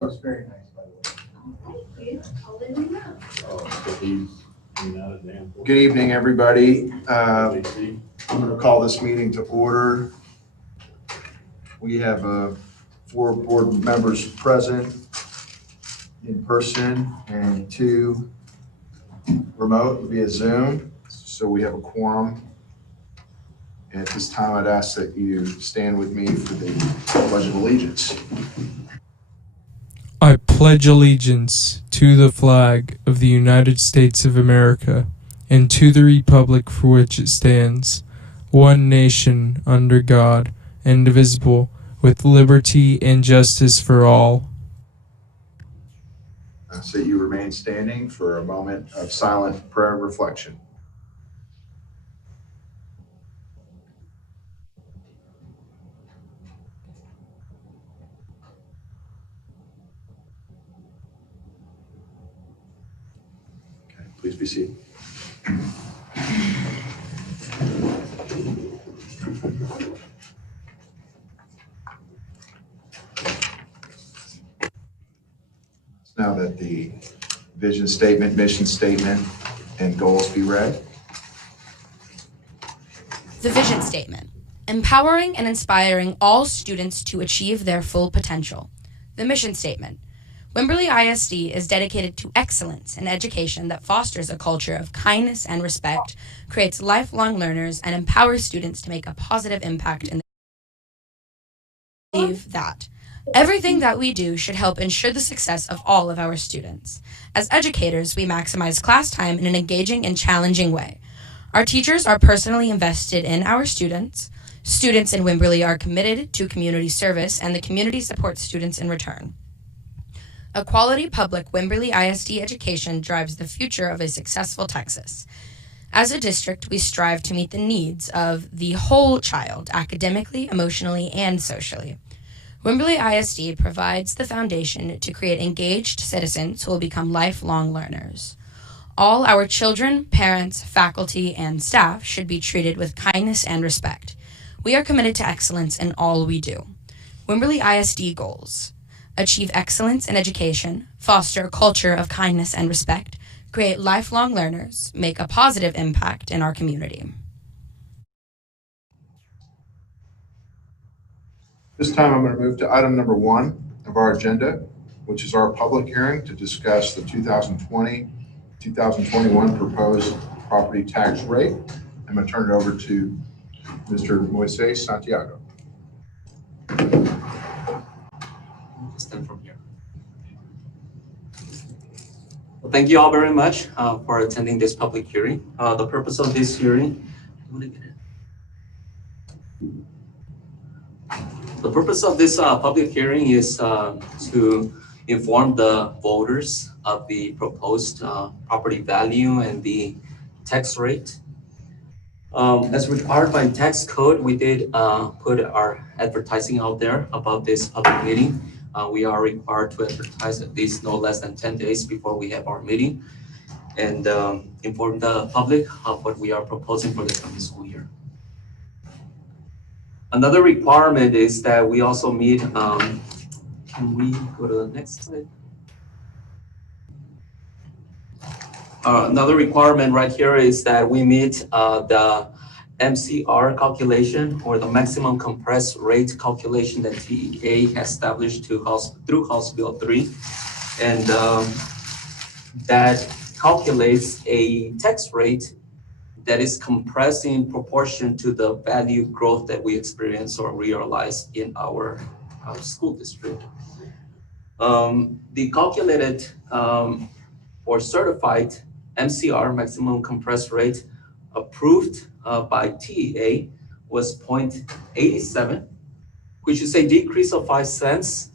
Looks very nice, by the way. I'll let him know. Good evening, everybody. I'm going to call this meeting to order. We have 4 board members present in person and 2 remote via Zoom. So we have a quorum. And at this time, I'd ask that you stand with me for the Pledge of Allegiance. I pledge allegiance to the flag of the United States of America and to the republic for which it stands, one nation under God, indivisible, with liberty and justice for all. So you remain standing for a moment of silent prayer and reflection. Okay, please be seated. Now that the vision statement, mission statement, and goals be read. The vision statement: empowering and inspiring all students to achieve their full potential. The mission statement: Wimberley ISD is dedicated to excellence in education that fosters a culture of kindness and respect, creates lifelong learners, and empowers students to make a positive impact in the believe that everything that we do should help ensure the success of all of our students. As educators, we maximize class time in an engaging and challenging way. Our teachers are personally invested in our students. Students in Wimberley are committed to community service, and the community supports students in return. A quality public Wimberley ISD education drives the future of a successful Texas. As a district, we strive to meet the needs of the whole child, academically, emotionally, and socially. Wimberley ISD provides the foundation to create engaged citizens who will become lifelong learners. All our children, parents, faculty, and staff should be treated with kindness and respect. We are committed to excellence in all we do. Wimberley ISD goals: achieve excellence in education, foster a culture of kindness and respect, create lifelong learners, make a positive impact in our community. This time I'm going to move to item number 1 of our agenda, which is our public hearing to discuss the 2020-2021 proposed property tax rate. I'm going to turn it over to Mr. Moises Santiago. Stand from here. Well, thank you all very much for attending this public hearing. The purpose of this hearing, the purpose of this public hearing is to inform the voters of the proposed property value and the tax rate. As required by tax code, we did put our advertising out there about this public meeting. We are required to advertise at least no less than 10 days before we have our meeting and inform the public of what we are proposing for this coming school year. Another requirement is that we also meet, can we go to the next slide? Another requirement right here is that we meet the MCR calculation, or the maximum compressed rate calculation that TEA has established through House Bill 3. And that calculates a tax rate that is compressed in proportion to the value growth that we experience or realize in our school district. The calculated or certified MCR, maximum compressed rate, approved by TEA was 0.87, which is a decrease of 5 cents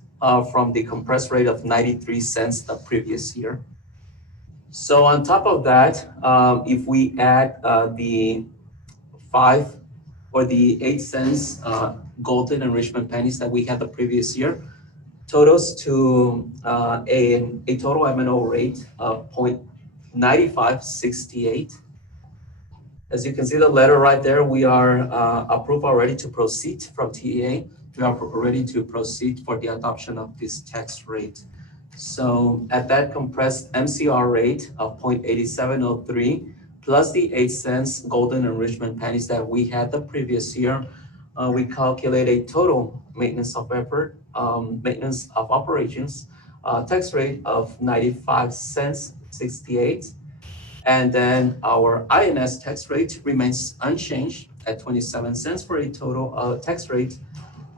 from the compressed rate of 93 cents the previous year. So on top of that, if we add the 5 or the 8 cents golden enrichment pennies that we had the previous year, totals to a total M&O rate of 0.9568. As you can see the letter right there, we are approved already to proceed from TEA. we are ready to proceed for the adoption of this tax rate. So at that compressed MCR rate of 0.8703 plus the 8 cents golden enrichment pennies that we had the previous year, we calculate a total maintenance of effort, maintenance of operations, tax rate of 95 cents 68. And then our INS tax rate remains unchanged at 27 cents for a total tax rate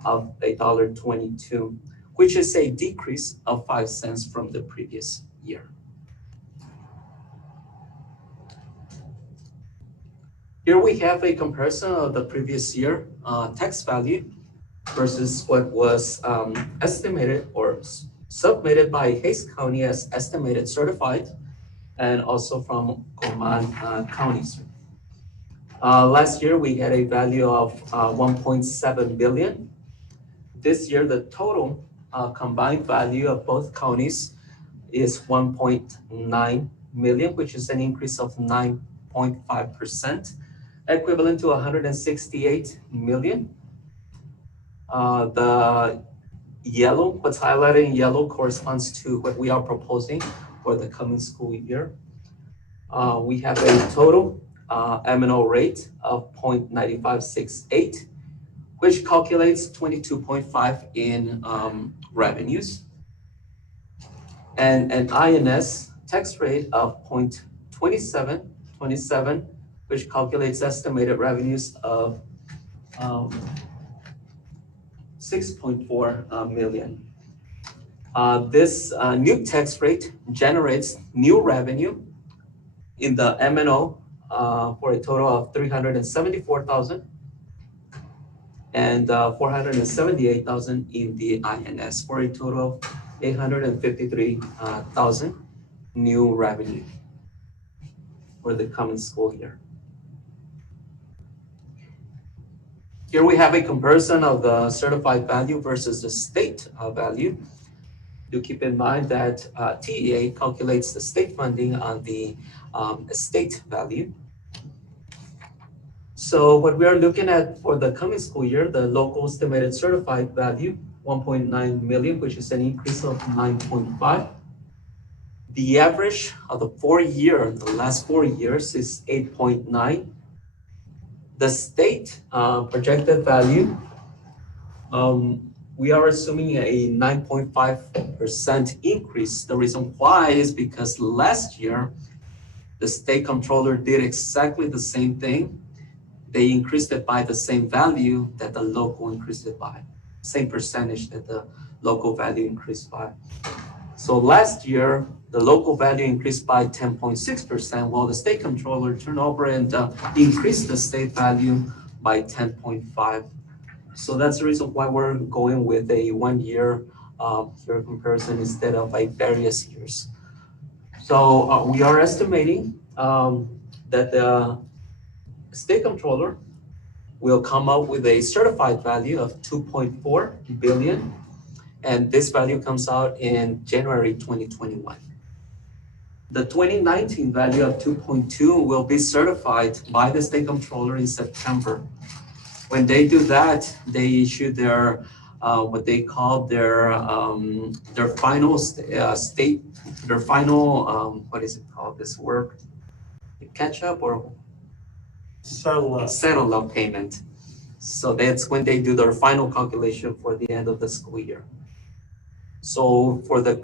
of $1.22, which is a decrease of 5 cents from the previous year. Here we have a comparison of the previous year tax value versus what was estimated or submitted by Hays County as estimated certified, and also from Coman counties. Last year we had a value of 1.7 billion. This year the total combined value of both counties is 1.9 million, which is an increase of 9.5%, equivalent to 168 million. The yellow, what's highlighted in yellow corresponds to what we are proposing for the coming school year. We have a total M&O rate of 0.9568, which calculates 22.5 in revenues, and an INS tax rate of 0.2727, which calculates estimated revenues of 6.4 million. This new tax rate generates new revenue in the M&O for a total of 374,000 and 478,000 in the INS for a total of 853,000 new revenue for the coming school year. Here we have a comparison of the certified value versus the state value. Do keep in mind that TEA calculates the state funding on the state value. So what we are looking at for the coming school year, the local estimated certified value, 1.9 million, which is an increase of 9.5. The average of the last 4 years is 8.9. The state projected value, we are assuming a 9.5% increase. The reason why is because last year, the state controller did exactly the same thing. They increased it by the same value that the local increased it by, same percentage that the local value increased by. So last year, the local value increased by 10.6%, while the state controller turned over and increased the state value by 10.5%. So that's the reason why we're going with a 1 year year comparison instead of a various years. So we are estimating that the state controller will come up with a certified value of 2.4 billion, and this value comes out in January 2021. The 2019 value of 2.2 will be certified by the state controller in September. When they do that, they issue their what they call their final what is it called, this word? Catch up or settle up payment. So that's when they do their final calculation for the end of the school year. So for the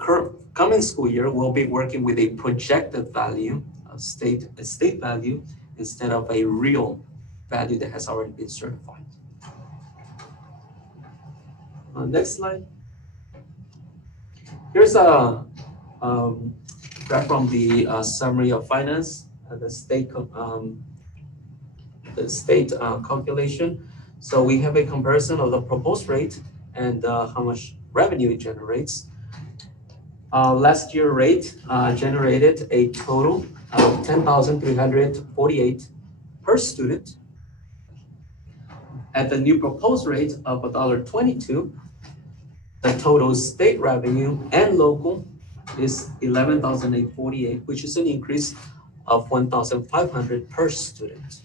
coming school year, we'll be working with a projected value, a state value, instead of a real value that has already been certified. Next slide. Here's a graph from the summary of finance, the state calculation. So we have a comparison of the proposed rate and how much revenue it generates. Last year rate generated a total of 10,348 per student. At the new proposed rate of $1.22, the total state revenue and local is 11,848, which is an increase of 1,500 per student.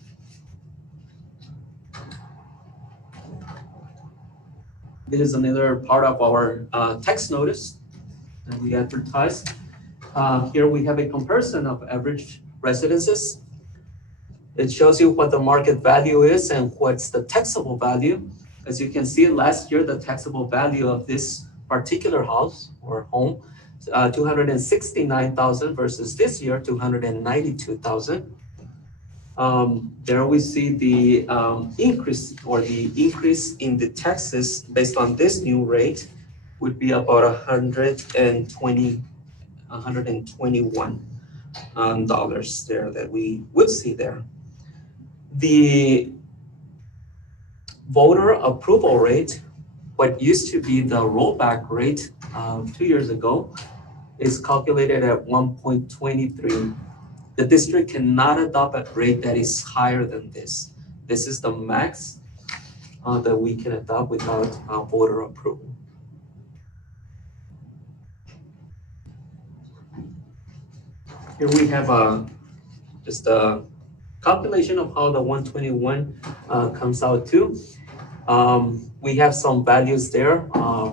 This is another part of our text notice that we advertise. Here we have a comparison of average residences. It shows you what the market value is and what's the taxable value. As you can see, last year, the taxable value of this particular house or home, 269,000 versus this year, 292,000. There we see the increase in the taxes based on this new rate would be about $121 dollars there that we would see there. The voter approval rate, what used to be the rollback rate 2 years ago, is calculated at 1.23. The district cannot adopt a rate that is higher than this. This is the max that we can adopt without voter approval. Here we have just a calculation of how the 121 comes out to. We have some values there,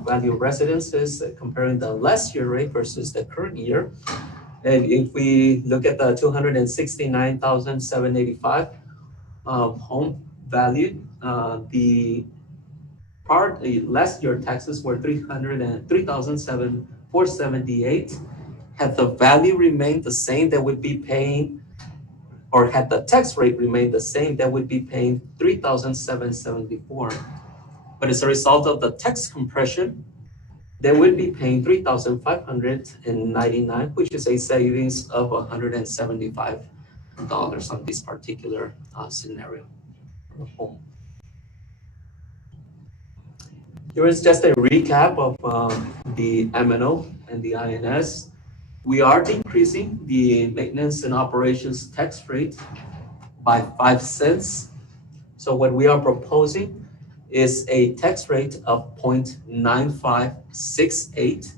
value of residences, comparing the last year rate versus the current year. And if we look at the 269,785 home value, the last year taxes were 3,478. Had the value remained the same, they would be paying, or had the tax rate remained the same, they would be paying 3,774. But as a result of the tax compression, they would be paying 3,599, which is a savings of $175 on this particular scenario for home. Here is just a recap of the M&O and the INS. We are decreasing the maintenance and operations tax rate by 5 cents. So what we are proposing is a tax rate of 0.9568.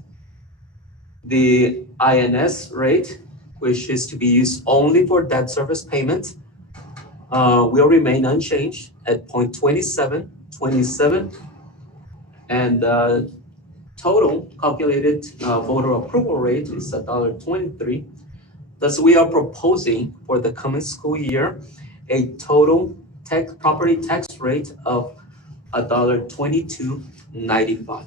The INS rate, which is to be used only for debt service payment, will remain unchanged at 0.2727. And total calculated voter approval rate is $1.23. Thus, we are proposing for the coming school year a total property tax rate of $1.2295.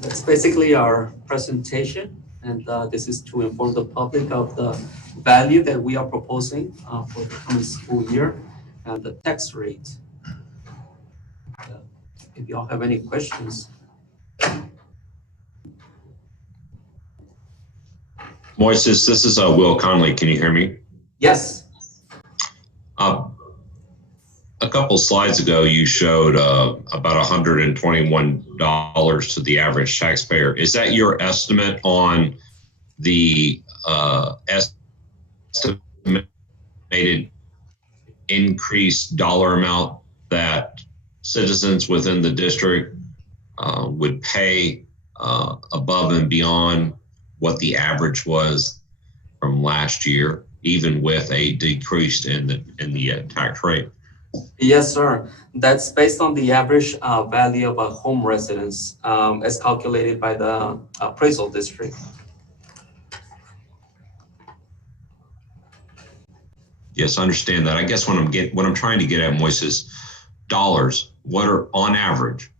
That's basically our presentation, and this is to inform the public of the value that we are proposing for the coming school year and the tax rate. If y'all have any questions. Moises, this is Will Conley. Can you hear me? Yes. A couple slides ago, you showed about $121 to the average taxpayer. Is that your estimate on the estimated increased dollar amount that citizens within the district would pay above and beyond what the average was from last year, even with a decrease in the tax rate? Yes, sir. That's based on the average value of a home residence as calculated by the appraisal district. Yes, I understand that. I guess what I'm trying to get at, Moises, dollars. What are on average?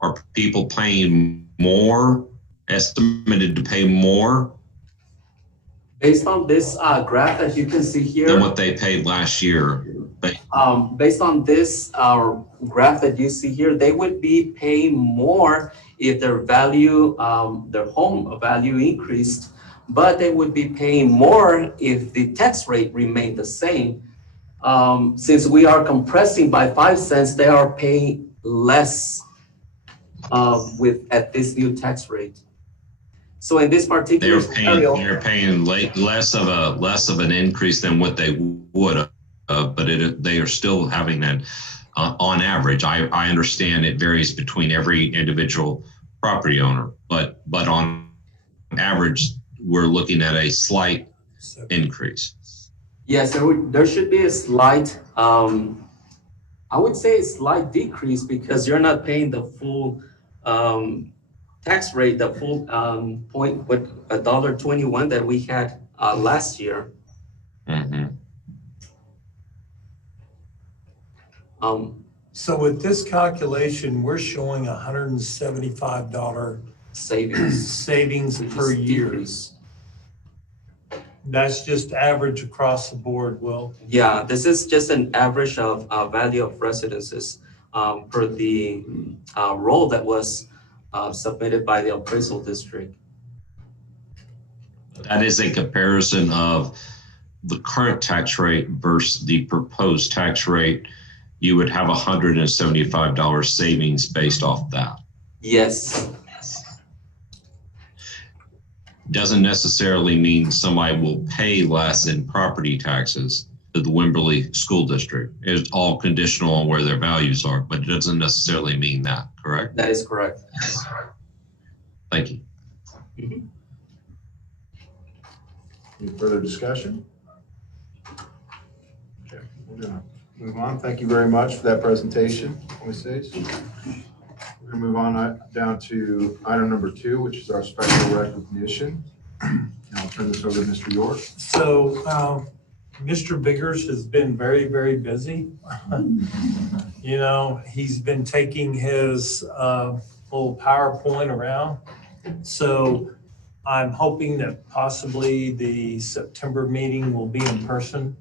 Are people paying more? Estimated to pay more? Based on this graph that you can see here, than what they paid last year. Based on this graph that you see here, they would be paying more if their value, their home value increased, but they would be paying more if the tax rate remained the same. Since we are compressing by 5 cents, they are paying less at this new tax rate. So in this particular scenario, they're paying less of an increase than what they would, but they are still having that on average. I understand it varies between every individual property owner, but on average, we're looking at a slight increase. Yes, there should be a slight I would say a slight decrease because you're not paying the full tax rate, the full point with $1.21 that we had last year. Mhm. So with this calculation, we're showing $175 savings per year. Decrease. That's just average across the board, Will. Yeah, this is just an average of value of residences per the roll that was submitted by the appraisal district. That is a comparison of the current tax rate versus the proposed tax rate. You would have $175 savings based off that. Yes. Doesn't necessarily mean somebody will pay less in property taxes to the Wimberley School District. It's all conditional on where their values are, but it doesn't necessarily mean that, correct? That is correct. Thank you. Mhm. Any further discussion? Okay, we're gonna move on. Thank you very much for that presentation, Moises. We're gonna move on down to item number 2, which is our special recognition. And I'll turn this over to Mr. York. So, Mr. Biggers has been very, very busy. You know, he's been taking his little PowerPoint around. So I'm hoping that possibly the September meeting will be in person.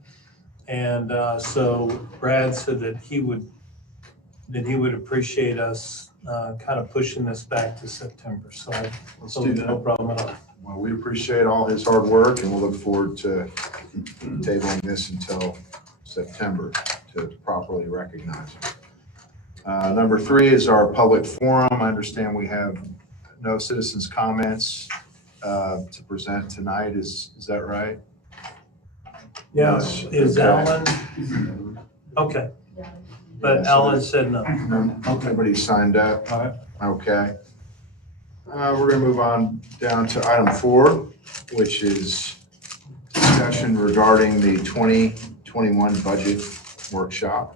And so Brad said that he would appreciate us kind of pushing this back to September. So Let's do no that. problem at all. Well, we appreciate all his hard work and we'll look forward to tabling this until September to properly recognize him. Number 3 is our public forum. I understand we have no citizens' comments to present tonight. Is that right? Yes, is Okay. Alan? Okay, but Alan said no. Nobody signed up. All right. Okay. We're going to move on down to item 4, which is discussion regarding the 2021 budget workshop.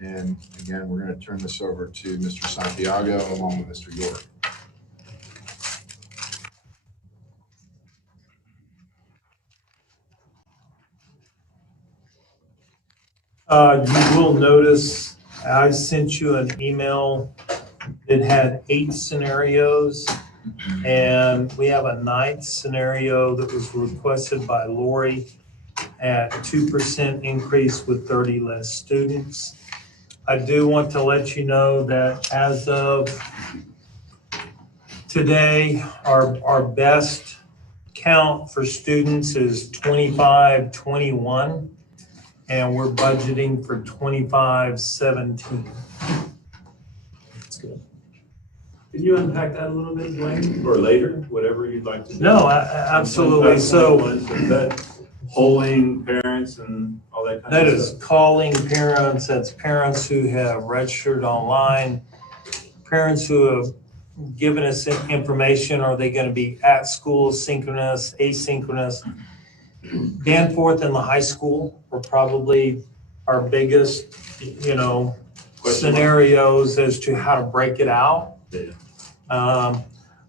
And again, we're going to turn this over to Mr. Santiago along with Mr. York. You will notice I sent you an email that had 8 scenarios, and we have a 9th scenario that was requested by Lori at 2% increase with 30 less students. I do want to let you know that as of today, our best count for students is 2521. And we're budgeting for 2517. That's good. Can you unpack that a little bit, Dwayne, or later, whatever you'd like to do? No, absolutely. So Is that polling parents and all that kind that of is stuff? calling parents, that's parents who have registered online, parents who have given us information, are they going to be at school, synchronous, asynchronous? Danforth and the high school were probably our biggest, scenarios as to how to break it out. Yeah.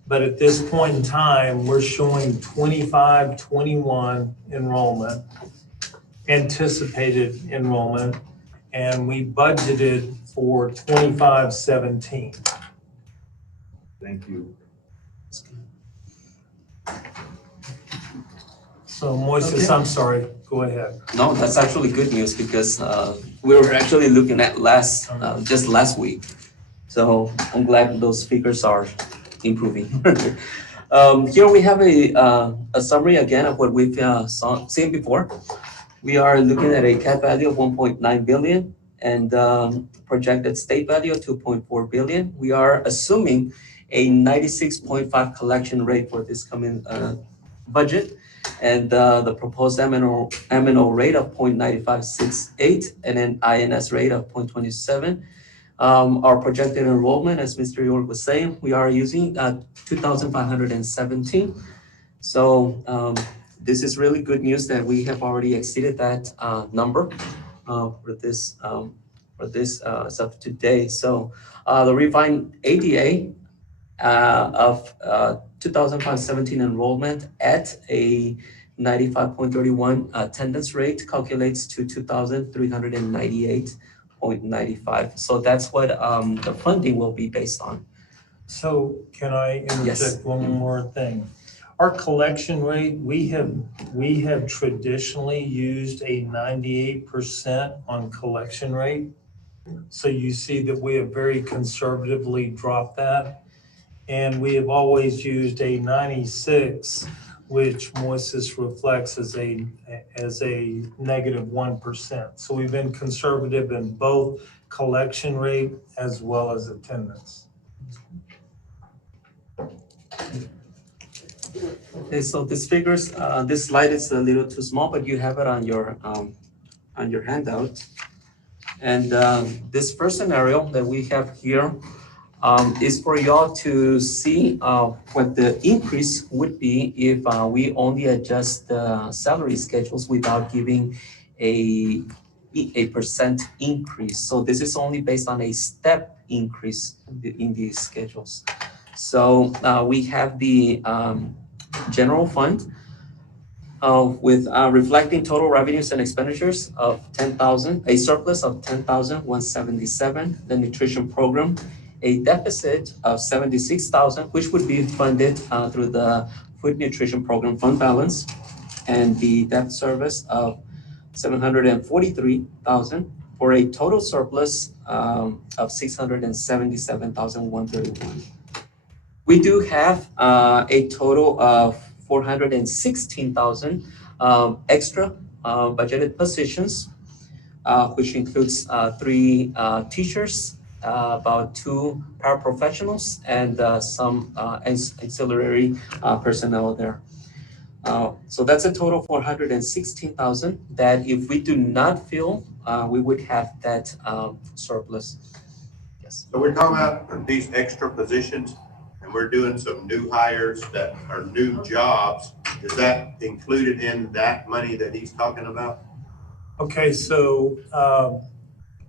But at this point in time, we're showing 25-21 enrollment, anticipated enrollment, and we budgeted for 25-17. Thank you. So Moises, I'm sorry, go ahead. No, that's actually good news because we were actually looking at just last week. So I'm glad those figures are improving. Here we have a summary again of what we've seen before. We are looking at a cap value of 1.9 billion and projected state value of 2.4 billion. We are assuming a 96.5 collection rate for this coming budget. And the proposed M&O rate of 0.9568 and an INS rate of 0.27. Our projected enrollment, as Mr. York was saying, we are using 2,517. So this is really good news that we have already exceeded that number for for this as of today. So the refined ADA of 2017 enrollment at a 95.31 attendance rate calculates to 2,398.95. So that's what the funding will be based on. So can I Yes. interject one more thing? Our collection rate, we have traditionally used a 98% on collection rate. So you see that we have very conservatively dropped that. And we have always used a 96, which Moises reflects as a negative 1%. So we've been conservative in both collection rate as well as attendance. Okay, so these figures, this slide is a little too small, but you have it on your handout. And this first scenario that we have here is for y'all to see what the increase would be if we only adjust the salary schedules without giving a percent increase. So this is only based on a step increase in these schedules. So we have the general fund with reflecting total revenues and expenditures of 10,000, a surplus of 10,177. The nutrition program, a deficit of 76,000, which would be funded through the food nutrition program fund balance, and the debt service of 743,000 for a total surplus of 677,131. We do have a total of 416,000 extra budgeted positions, which includes 3 teachers, about 2 paraprofessionals, and some ancillary personnel there. So that's a total of 416,000 that if we do not fill, we would have that surplus. Yes. So we're talking about these extra positions, and we're doing some new hires that are new jobs. Is that included in that money that he's talking about? Okay, so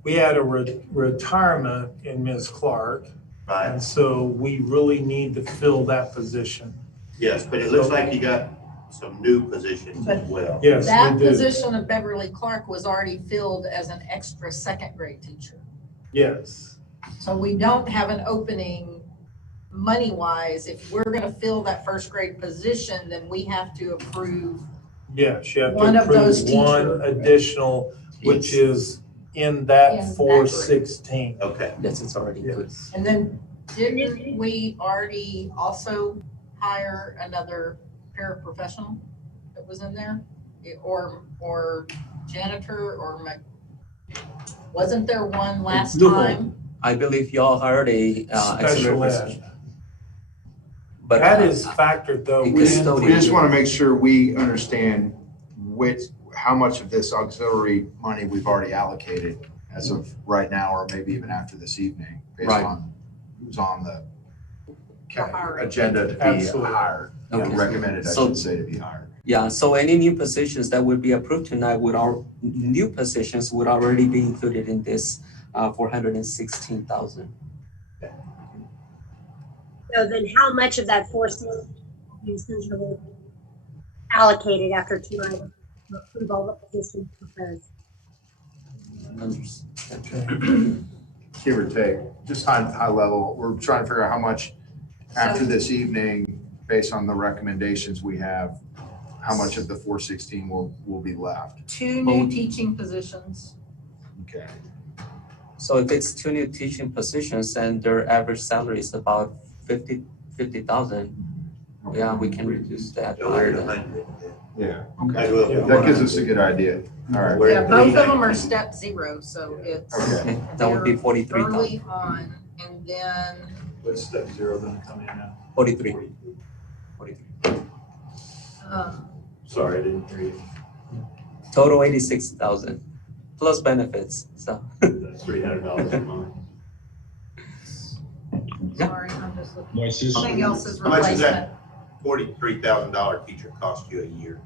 we had a retirement in Ms. Clark, Right. and so we really need to fill that position. Yes, but it looks like you got some new positions as well. Yes, That we do. position of Beverly Clark was already filled as an extra second grade teacher. Yes. So we don't have an opening money-wise. If we're gonna fill that first grade position, then we have to approve. Yes, you have One to of those approve one teacher- additional, which Yes. is in that In that 416. Okay. Yes, it's already good. Yes. And then didn't we already also hire another paraprofessional that was in there? Or janitor or wasn't there one last No. time? I believe y'all hired a Special auxiliary ed. position. But That is factored though. it We could in. still we just want to make sure we understand how much of this auxiliary money we've already allocated as of right now, or maybe even after this evening, based Right. on who's on the hiring. agenda to be Absolutely. hired, Okay. recommended, I So- should say, to be hired. yeah, so any new positions that would be approved tonight would new positions would already be included in this 416,000. So then how much of that 460 is essentially allocated after tonight to approve all the positions proposed? Give or take, just high level, we're trying to figure out how much after this evening, based on the recommendations we have, how much of the 416 will be left. 2 new teaching positions. Okay. So if it's 2 new teaching positions and their average salary is about 50,000, yeah, we can reduce that So by we're at the- 100. Yeah, That's okay. what we That want. gives us a good idea. All right. We're Yeah, at both of them are 319. step 0, so it's. Okay. that would be they're 43,000. Early on, and then, What's step 0 gonna come in now? 43. Sorry, I didn't hear you. Total 86,000 plus benefits. So That's $300 a month. Yeah. sorry, I'm just looking. Moises, Something else is How much is replacement. that $43,000 teacher cost you a year?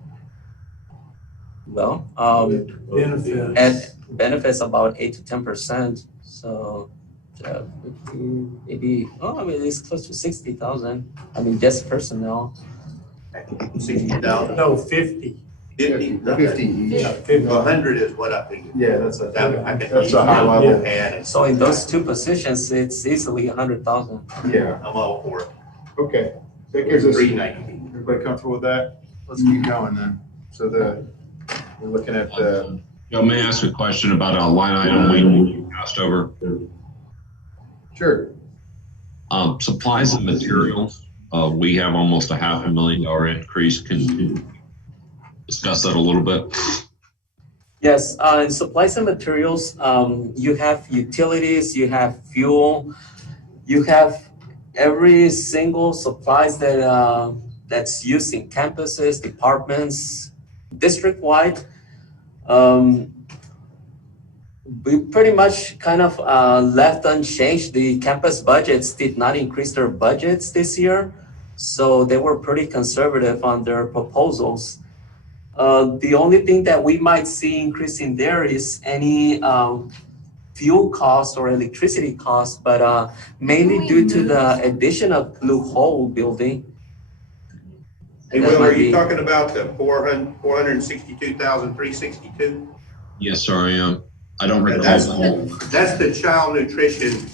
Well, Benefits. and benefits about 8 to 10%. So maybe, I mean, it's close to 60,000. I mean, just personnel. 60,000, No, 50. 50, 50 each. Yeah, 50. 100 is what I figured. Yeah, that's a, I could that's a high easily level. add it. So in those two positions, it's easily 100,000. Yeah, I'm all for it. okay. That gives us, 390. everybody comfortable with that? Let's keep going then. So we're looking at the, Joe, may I ask a question about a line item we passed over? sure. Supplies and materials. We have almost a $500,000 increase. Can you discuss that a little bit? Yes, in supplies and materials, you have utilities, you have fuel, you have every single supplies that that's used in campuses, departments, district-wide. We pretty much kind of left unchanged. The campus budgets did not increase their budgets this year, so they were pretty conservative on their proposals. The only thing that we might see increasing there is any fuel costs or electricity costs, but mainly due to the addition of Blue Hole building. Hey, Will, are you talking about the 462,362? Yes, sir, I am. I don't recall. That's the child nutrition.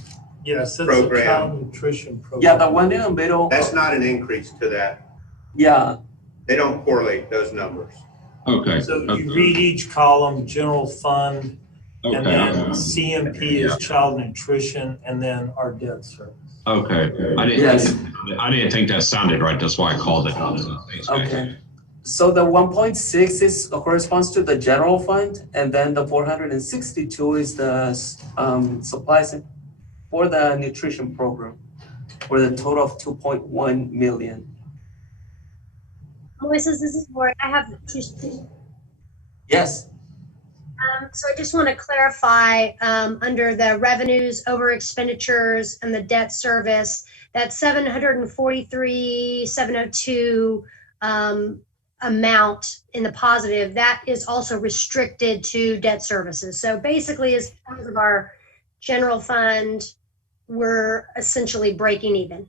Yes, that's Program. a child nutrition program. Yeah, the one in the middle. That's not an increase to that. Yeah. They don't correlate those numbers. Okay. So you read each column, general fund, and then CMP is child nutrition, and then our debt service. Okay. I didn't think that sounded right. That's why I called it. Thanks, guys. Okay. So the 1.6 is corresponds to the general fund, and then the 462 is the supplies for the nutrition program, for the total of 2.1 million. Moises, this is Lori. I have two. Yes. So I just want to clarify, under the revenues over expenditures and the debt service, that 743,702 amount in the positive, that is also restricted to debt services. So basically, as terms of our general fund, we're essentially breaking even.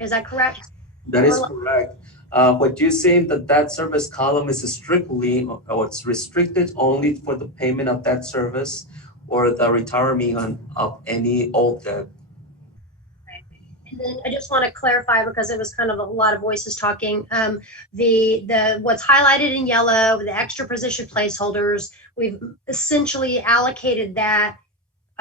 Is that correct? That is correct. What you see in the debt service column is strictly, or it's restricted only for the payment of debt service or the retirement of any old debt. And then I just want to clarify, because it was kind of a lot of voices talking, the what's highlighted in yellow, the extra position placeholders, we've essentially allocated that,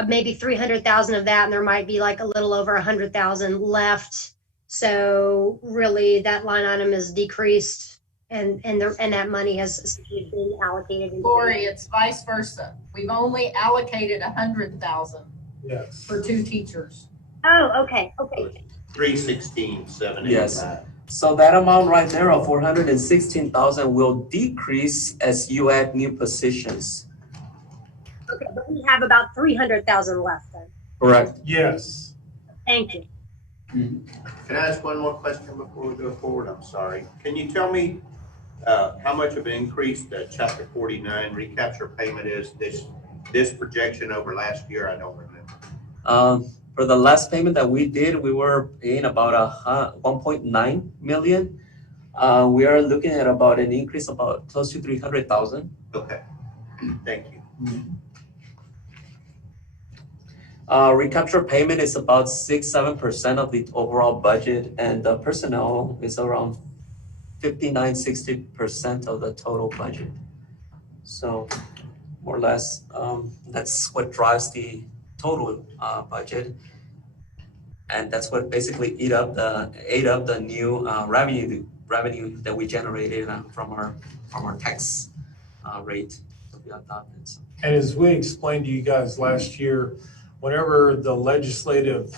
maybe 300,000 of that, and there might be like a little over 100,000 left. So really that line item is decreased, and that money has essentially been allocated. Lori, it's vice versa. We've only allocated 100,000 Yes. for 2 teachers. Oh, okay. 316,785. Yes. So that amount right there of 416,000 will decrease as you add new positions. Okay, but we have about 300,000 left then. Correct. Yes. Thank you. Can I ask one more question before we go forward? I'm sorry. Can you tell me how much of an increase the Chapter 49 recapture payment is this projection over last year? I don't remember. For the last payment that we did, we were paying about 1.9 million. We are looking at about an increase about close to 300,000. Okay, thank you. Recapture payment is about 6-7% of the overall budget, and the personnel is around 59-60% of the total budget. So more or less, that's what drives the total budget, and that's what basically ate up the new revenue that we generated from our tax rate that we adopted. So. And as we explained to you guys last year, whenever the legislative,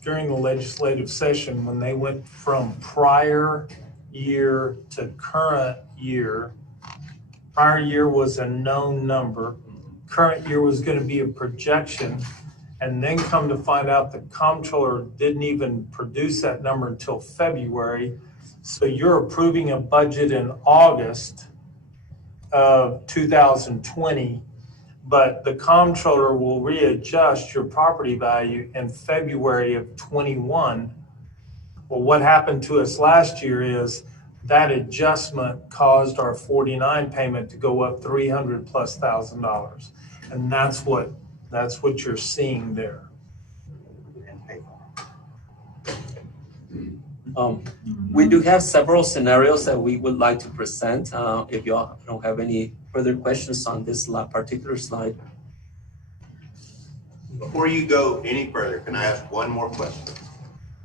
during the legislative session, when they went from prior year to current year, prior year was a known number, current year was going to be a projection, and then come to find out the comptroller didn't even produce that number until February. So you're approving a budget in August of 2020, but the comptroller will readjust your property value in February of 21. Well, what happened to us last year is that adjustment caused our 49 payment to go up $300,000+. And that's what you're seeing there. We do have several scenarios that we would like to present. If y'all don't have any further questions on this particular slide. Before you go any further, can I ask one more question?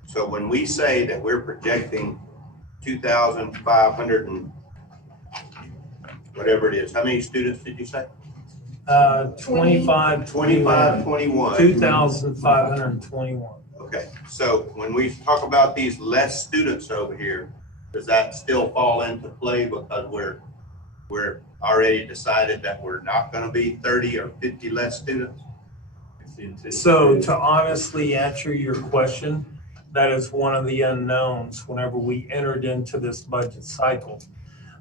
So when we say that we're projecting 2,500 and whatever it is, how many students did you say? 21. 2,521. Okay, so when we talk about these less students over here, does that still fall into play because we're already decided that we're not going to be 30 or 50 less students? So to honestly answer your question, that is one of the unknowns whenever we entered into this budget cycle.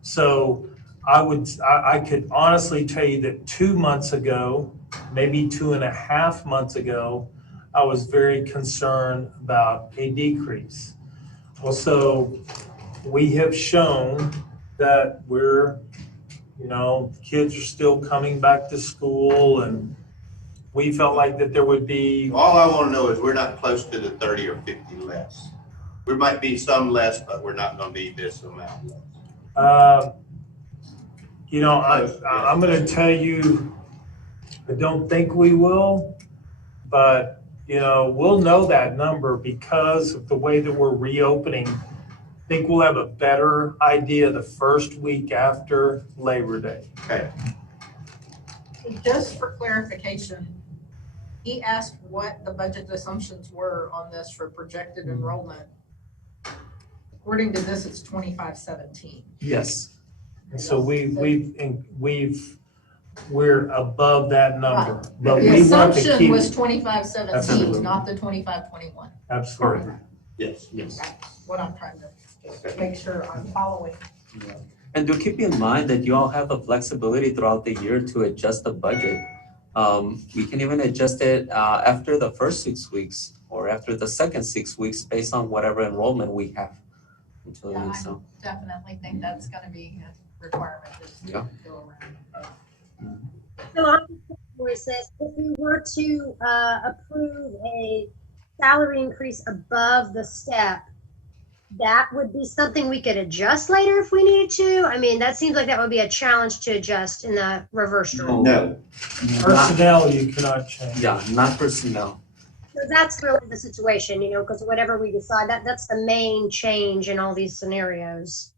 So I could honestly tell you that 2 months ago, maybe 2.5 months ago, I was very concerned about a decrease. Well, so we have shown that kids are still coming back to school, and we felt like that there would be. All I want to know is we're not close to the 30 or 50 less. There might be some less, but we're not going to be this amount less. I'm going to tell you, I don't think we will, but we'll know that number because of the way that we're reopening. I think we'll have a better idea the first week after Labor Day. Okay. Just for clarification, he asked what the budget assumptions were on this for projected enrollment. According to this, it's 2517. Yes. So we're above that number. Right. But The we want to assumption keep was it. 2517, Absolutely. not the 2521. Absolutely. Yes. That's what I'm trying to just make sure I'm following. And do keep in mind that you all have the flexibility throughout the year to adjust the budget. We can even adjust it after the first 6 weeks or after the second 6 weeks based on whatever enrollment we have. Yeah, I definitely think that's going to be a requirement. Yeah. Go around. So I'm voices, if we were to approve a salary increase above the step, that would be something we could adjust later if we needed to. I mean, that seems like that would be a challenge to adjust in the reverse rule. No. Personnel you cannot change. Yeah, not personnel. So that's really the situation, because whatever we decide, that's the main change in all these scenarios.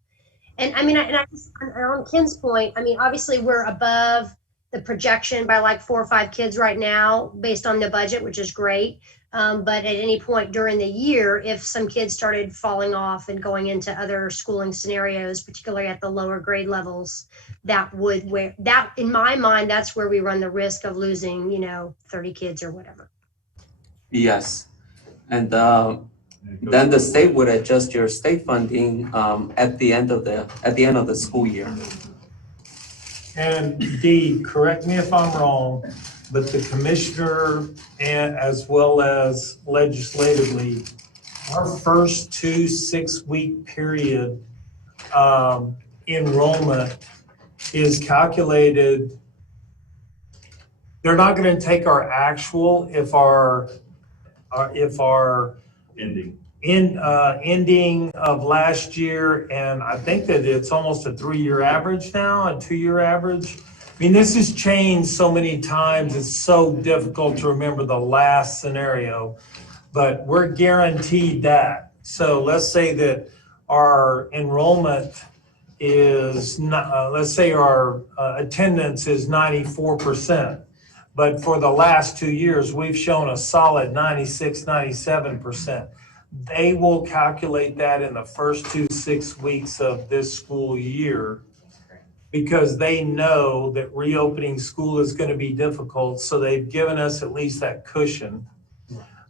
And I mean, on Ken's point, I mean, obviously we're above the projection by like 4 or 5 kids right now based on the budget, which is great. But at any point during the year, if some kids started falling off and going into other schooling scenarios, particularly at the lower grade levels, that in my mind, that's where we run the risk of losing, 30 kids or whatever. Yes. And then the state would adjust your state funding at the end of the school year. And Dee, correct me if I'm wrong, but the commissioner and as well as legislatively, our first 2 6-week period enrollment is calculated. They're not going to take our actual if our ending of last year, and I think that it's almost a 3-year average now, a 2-year average. I mean, this has changed so many times, it's so difficult to remember the last scenario, but we're guaranteed that. So let's say that our enrollment is, let's say our attendance is 94%. But for the last 2 years, we've shown a solid 96, 97%. They will calculate that in the first 2 6 weeks of this school year because they know that reopening school is going to be difficult. So they've given us at least that cushion.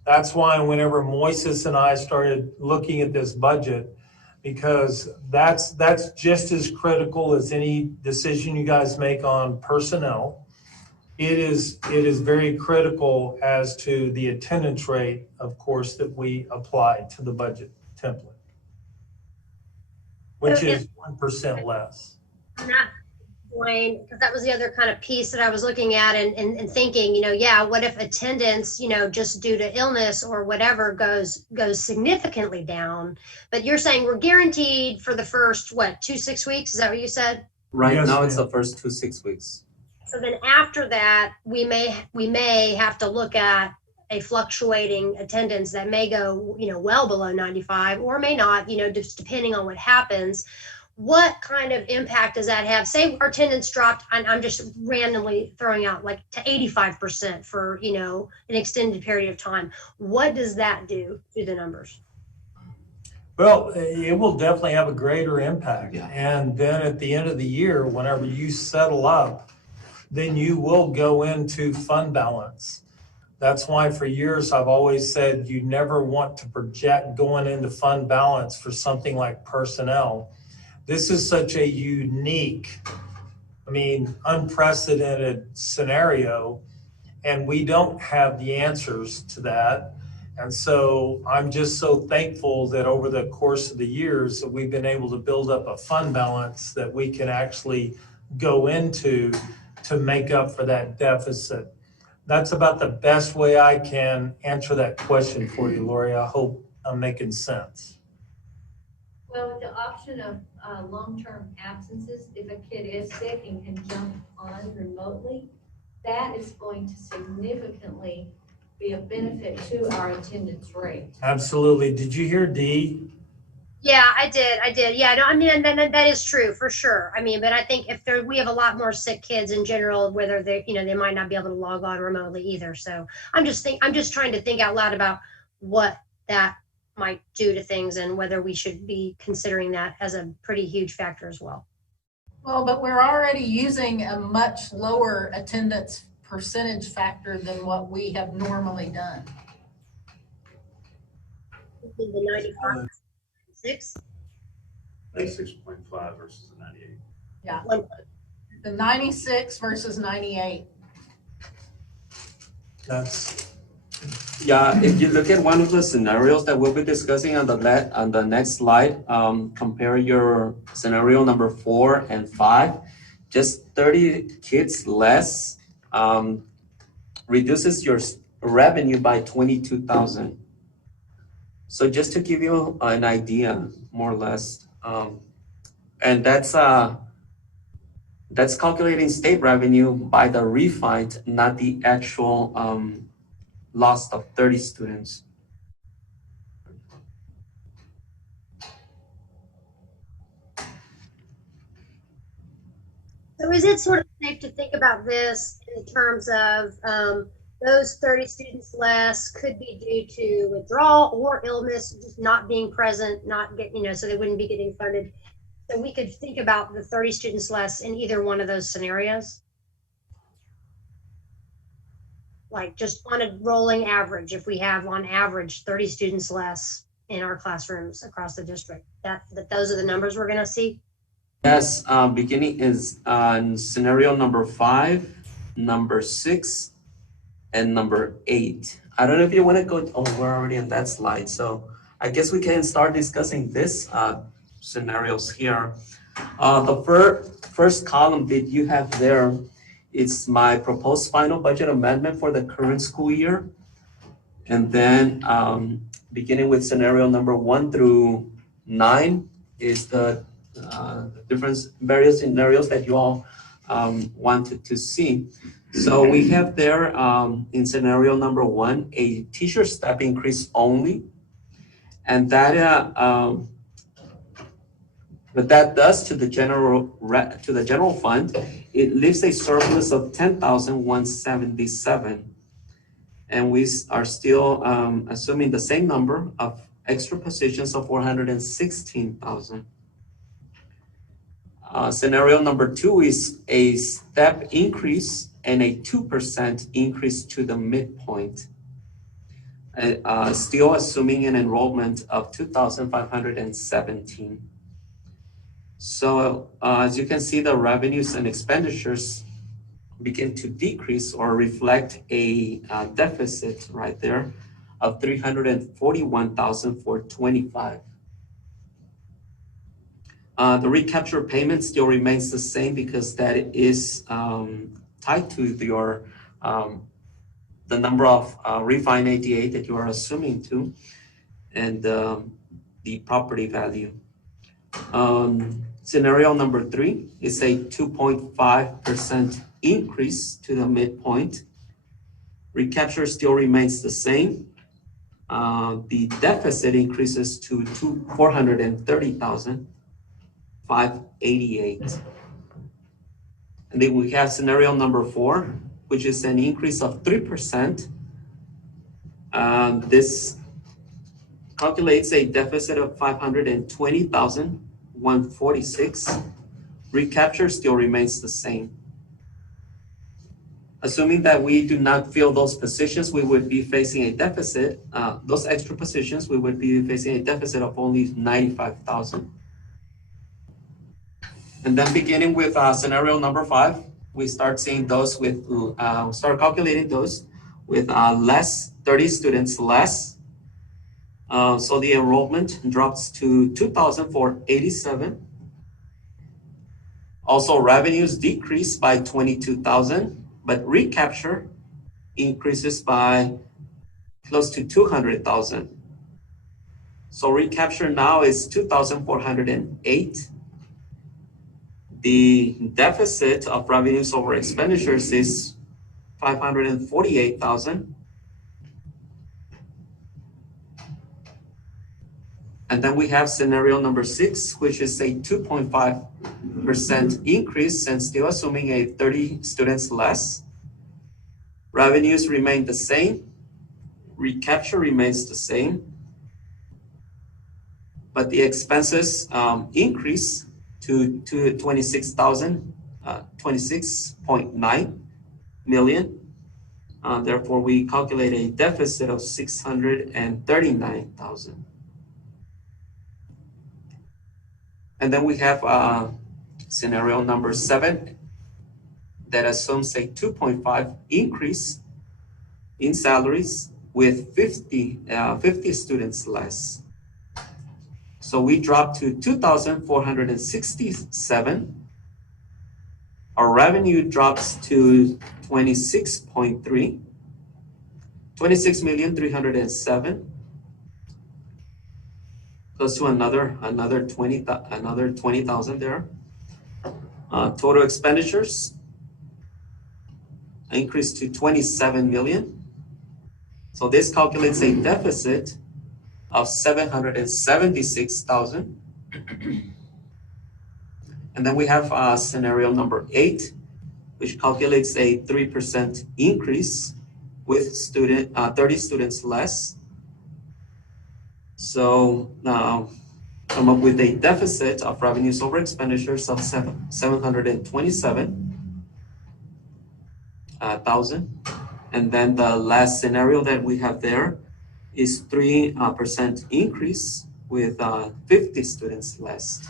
That's why whenever Moises and I started looking at this budget, because that's just as critical as any decision you guys make on personnel. It is very critical as to the attendance rate, of course, that we apply to the budget template, which is 1% less. Dwayne, because that was the other kind of piece that I was looking at and thinking, yeah, what if attendance, just due to illness or whatever goes significantly down? But you're saying we're guaranteed for the first, 6 weeks? Is that what you said? Right Yes, now, it's ma'am. the first 6 weeks. So then after that, we may have to look at a fluctuating attendance that may go, well below 95 or may not, just depending on what happens. What kind of impact does that have? Say our attendance dropped, I'm just randomly throwing out like to 85% for, an extended period of time. What does that do to the numbers? Well, it will definitely have a greater impact. Yeah. And then at the end of the year, whenever you settle up, then you will go into fund balance. That's why for years I've always said you never want to project going into fund balance for something like personnel. This is such a unique, unprecedented scenario, and we don't have the answers to that. And so I'm just so thankful that over the course of the years that we've been able to build up a fund balance that we can actually go into to make up for that deficit. That's about the best way I can answer that question for you, Lori. I hope I'm making sense. Well, with the option of long-term absences, if a kid is sick and can jump on remotely, that is going to significantly be a benefit to our attendance rate. Absolutely. Did you hear Dee? Yeah, I did. Yeah, no, that is true for sure. But I think if we have a lot more sick kids in general, whether they, they might not be able to log on remotely either. So I'm just trying to think out loud about what that might do to things and whether we should be considering that as a pretty huge factor as well. Well, but we're already using a much lower attendance percentage factor than what we have normally done. The 95, 6? Like 6.5 versus the 98. Yeah, the 96 versus 98. Yeah, if you look at one of the scenarios that we'll be discussing on the next slide, compare your scenario number 4 and 5, just 30 kids less reduces your revenue by 22,000. So just to give you an idea, more or less, and that's calculating state revenue by the refund, not the actual loss of 30 students. So is it sort of safe to think about this in terms of those 30 students less could be due to withdrawal or illness, just not being present, not getting, so they wouldn't be getting funded. So we could think about the 30 students less in either one of those scenarios. Like just on a rolling average, if we have on average 30 students less in our classrooms across the district, that those are the numbers we're gonna see? Yes, beginning is on scenario number 5, number 6, and number 8. I don't know if you want to go, we're already on that slide. So I guess we can start discussing this scenarios here. The first column that you have there, it's my proposed final budget amendment for the current school year. And then beginning with scenario number 1 through 9 is the various scenarios that you all wanted to see. So we have there in scenario number 1, a teacher step increase only. And that what that does to the general fund, it leaves a surplus of 10,177, and we are still assuming the same number of extra positions of 416,000. Scenario number 2 is a step increase and a 2% increase to the midpoint. still assuming an enrollment of 2,517. So as you can see, the revenues and expenditures begin to decrease or reflect a deficit right there of 341,425. The recapture payment still remains the same because that is tied to your the number of refined ADA that you are assuming to, and the property value. Scenario number 3 is a 2.5% increase to the midpoint. Recapture still remains the same. The deficit increases to 430,588. And then we have scenario number 4, which is an increase of 3%. This calculates a deficit of 520,146. Recapture still remains the same. Assuming that we do not fill those positions, we would be facing a deficit, those extra positions, we would be facing a deficit of only 95,000. And then beginning with scenario number 5, we start seeing those with, start calculating those with 30 students less. So the enrollment drops to 2,487. Also, revenues decrease by 22,000, but recapture increases by close to 200,000. So recapture now is 2,408. The deficit of revenues over expenditures is 548,000. And then we have scenario number 6, which is a 2.5% increase and still assuming a 30 students less. Revenues remain the same. Recapture remains the same. But the expenses increase to 26.9 million. Therefore, we calculate a deficit of 639,000. And then we have scenario number 7 that assumes a 2.5 increase in salaries with 50 students less. So we drop to 2,467. Our revenue drops to 26,307. Close to another 20,000 there. Total expenditures increased to 27 million. So this calculates a deficit of 776,000. And then we have scenario number 8, which calculates a 3% increase with 30 students less. So now come up with a deficit of revenues over expenditures of 727,000. And then the last scenario that we have there is 3% increase with 50 students less,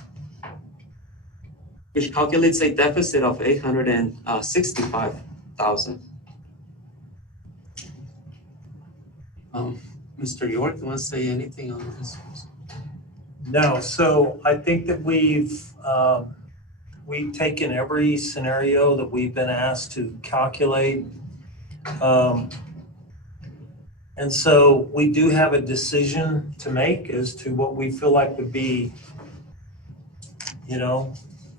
which calculates a deficit of 865,000. Mr. York, you want to say anything on this? No, so I think that we've taken every scenario that we've been asked to calculate. And so we do have a decision to make as to what we feel like would be,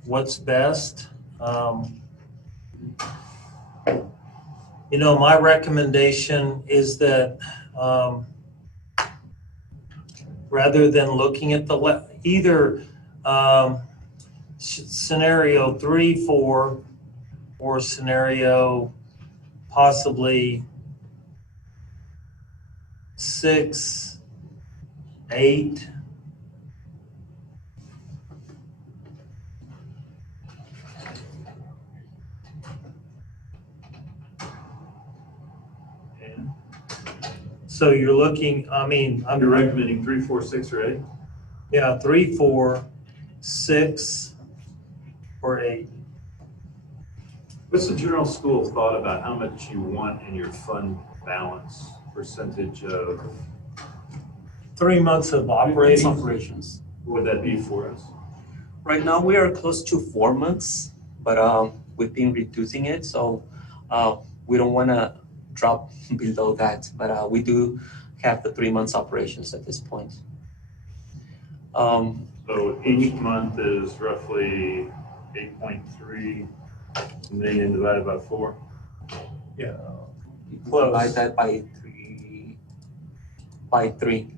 what's best. My recommendation is that rather than looking at either scenario 3, 4, or scenario possibly 6, 8. So you're looking, I mean, You're recommending 3, 4, 6, or 8? yeah, 3, 4, 6, or 8. What's the general school of thought about how much you want in your fund balance percentage of, 3 months of operating. Operations. what would that be for us? Right now, we are close to 4 months, but we've been reducing it, so we don't want to drop below that. But we do have the 3 months operations at this point. So each month is roughly 8.3 million divided by 4. Yeah. Divide that by 3, by 3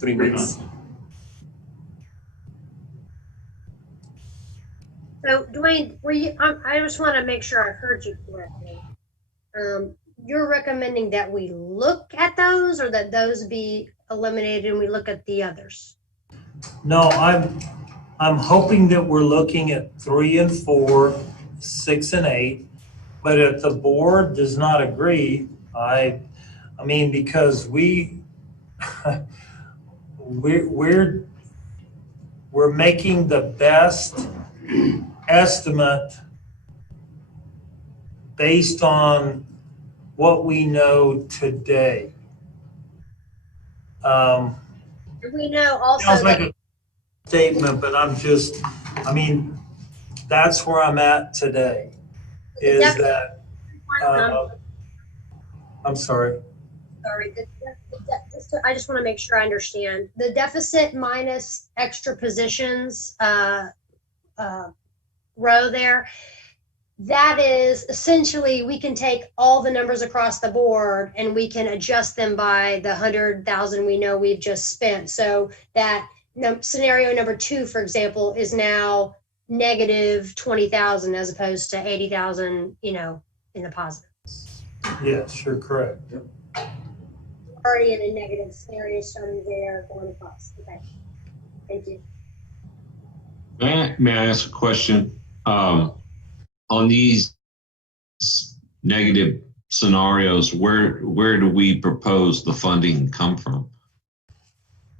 months. So Dwayne, were you, I just want to make sure I heard you correctly. You're recommending that we look at those or that those be eliminated and we look at the others? No, I'm hoping that we're looking at 3 and 4, 6 and 8. But if the board does not agree, I mean, because we're making the best estimate based on what we know today. We know also Sounds like that a statement, but I mean, that's where I'm at today, is that, I'm sorry. sorry, I just want to make sure I understand. The deficit minus extra positions row there, that is essentially, we can take all the numbers across the board and we can adjust them by the 100,000 we know we've just spent. So that scenario number 2, for example, is now negative 20,000 as opposed to 80,000, in the positive. Yes, you're correct. Already in a negative scenario, starting there, going across. Okay, thank you. May I ask a question? On these negative scenarios, where do we propose the funding come from?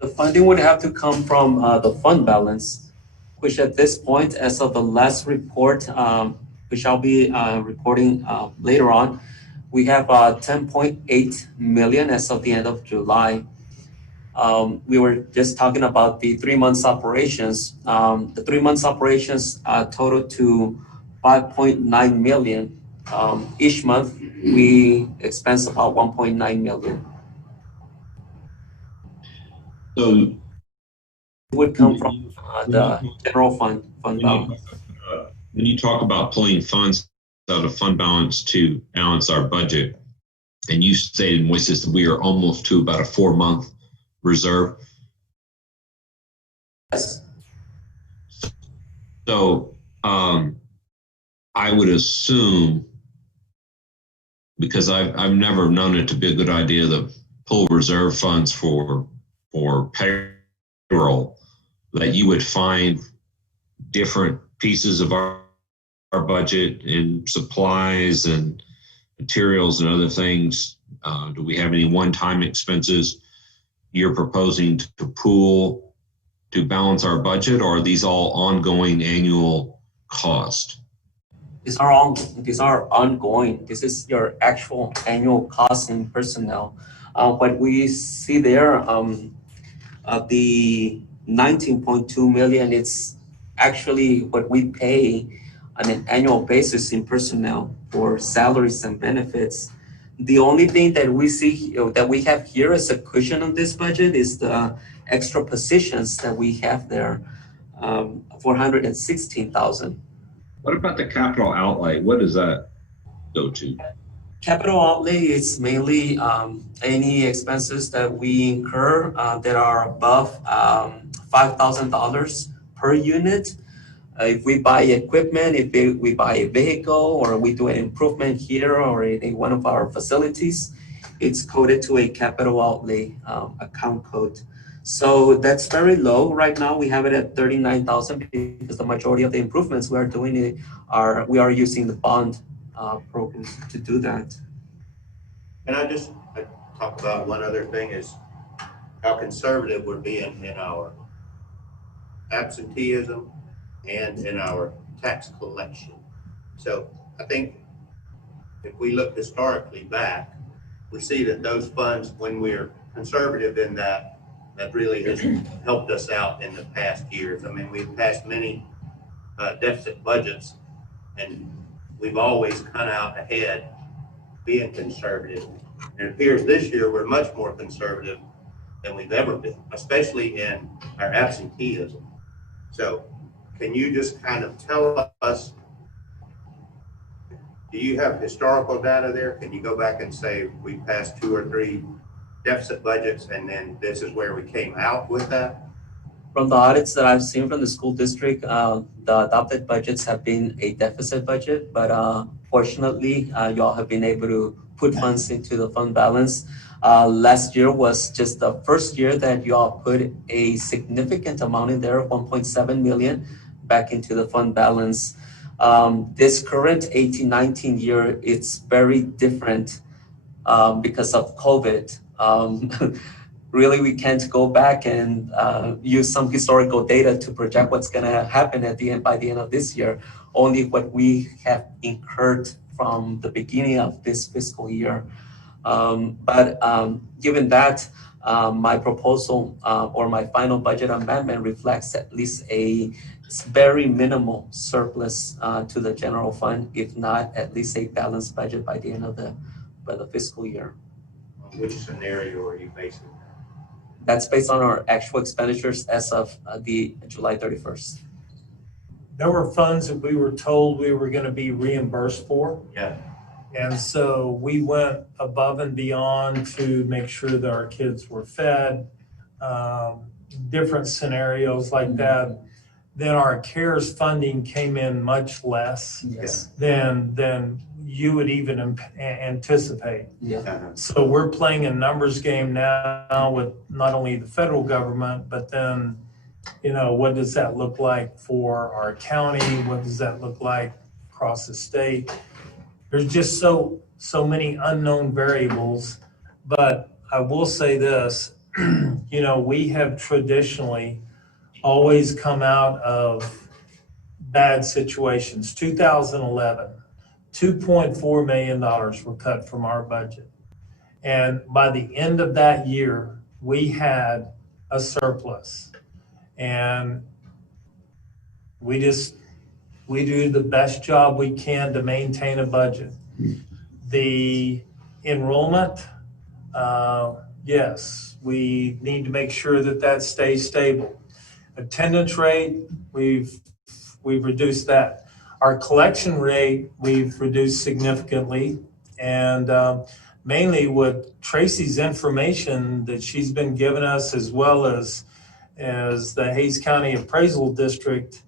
The funding would have to come from the fund balance, which at this point, as of the last report, which I'll be reporting later on, we have 10.8 million as of the end of July. We were just talking about the 3 months operations. The 3 months operations total to 5.9 million. Each month, we expense about 1.9 million. So it would come from the general fund balance. When you talk about pulling funds out of fund balance to balance our budget, and you stated, Moises, that we are almost to about a 4-month reserve. Yes. So I would assume, because I've never known it to be a good idea to pull reserve funds for payroll, that you would find different pieces of our budget in supplies and materials and other things. Do we have any one-time expenses you're proposing to pool to balance our budget, or are these all ongoing annual cost? These are ongoing. This is your actual annual cost in personnel. What we see there, the 19.2 million, it's actually what we pay on an annual basis in personnel for salaries and benefits. The only thing that we see that we have here as a cushion on this budget is the extra positions that we have there, 416,000. What about the capital outlay? What does that go to? Capital outlay is mainly any expenses that we incur that are above $5,000 per unit. If we buy equipment, if we buy a vehicle, or we do an improvement here or in one of our facilities, it's coded to a capital outlay account code. So that's very low. Right now, we have it at 39,000 because the majority of the improvements we are doing we are using the bond program to do that. And I just, talk about one other thing is how conservative we're being in our absenteeism and in our tax collection. So I think if we look historically back, we see that those funds, when we're conservative in that, that really has helped us out in the past years. I mean, we've passed many deficit budgets, and we've always come out ahead being conservative. And it appears this year we're much more conservative than we've ever been, especially in our absenteeism. So can you just kind of tell us, do you have historical data there? Can you go back and say we passed 2 or 3 deficit budgets and then this is where we came out with that? From the audits that I've seen from the school district, the adopted budgets have been a deficit budget, but fortunately, you all have been able to put funds into the fund balance. Last year was just the first year that you all put a significant amount in there, 1.7 million, back into the fund balance. This current 18-19 year, it's very different because of COVID. Really, we can't go back and use some historical data to project what's going to happen at the end by the end of this year. Only what we have incurred from the beginning of this fiscal year. But given that, my proposal or my final budget amendment reflects at least a very minimal surplus to the general fund, if not at least a balanced budget by the end of the fiscal year. Which scenario are you basing that? That's based on our actual expenditures as of the July 31st. There were funds that we were told we were going to be reimbursed for. Yeah. And so we went above and beyond to make sure that our kids were fed, different scenarios like that. Then our CARES funding came in much less than you would even anticipate. Yeah. So we're playing a numbers game now with not only the federal government, but then, you know, what does that look like for our county? What does that look like across the state? There's just so many unknown variables. But I will say this, you know, we have traditionally always come out of bad situations. 2011. $2.4 million were cut from our budget. And by the end of that year, we had a surplus. And we do the best job we can to maintain a budget. The enrollment, yes, we need to make sure that that stays stable. Attendance rate, we've reduced that. Our collection rate, we've reduced significantly. And mainly with Tracy's information that she's been giving us, as well as the Hays County Appraisal District,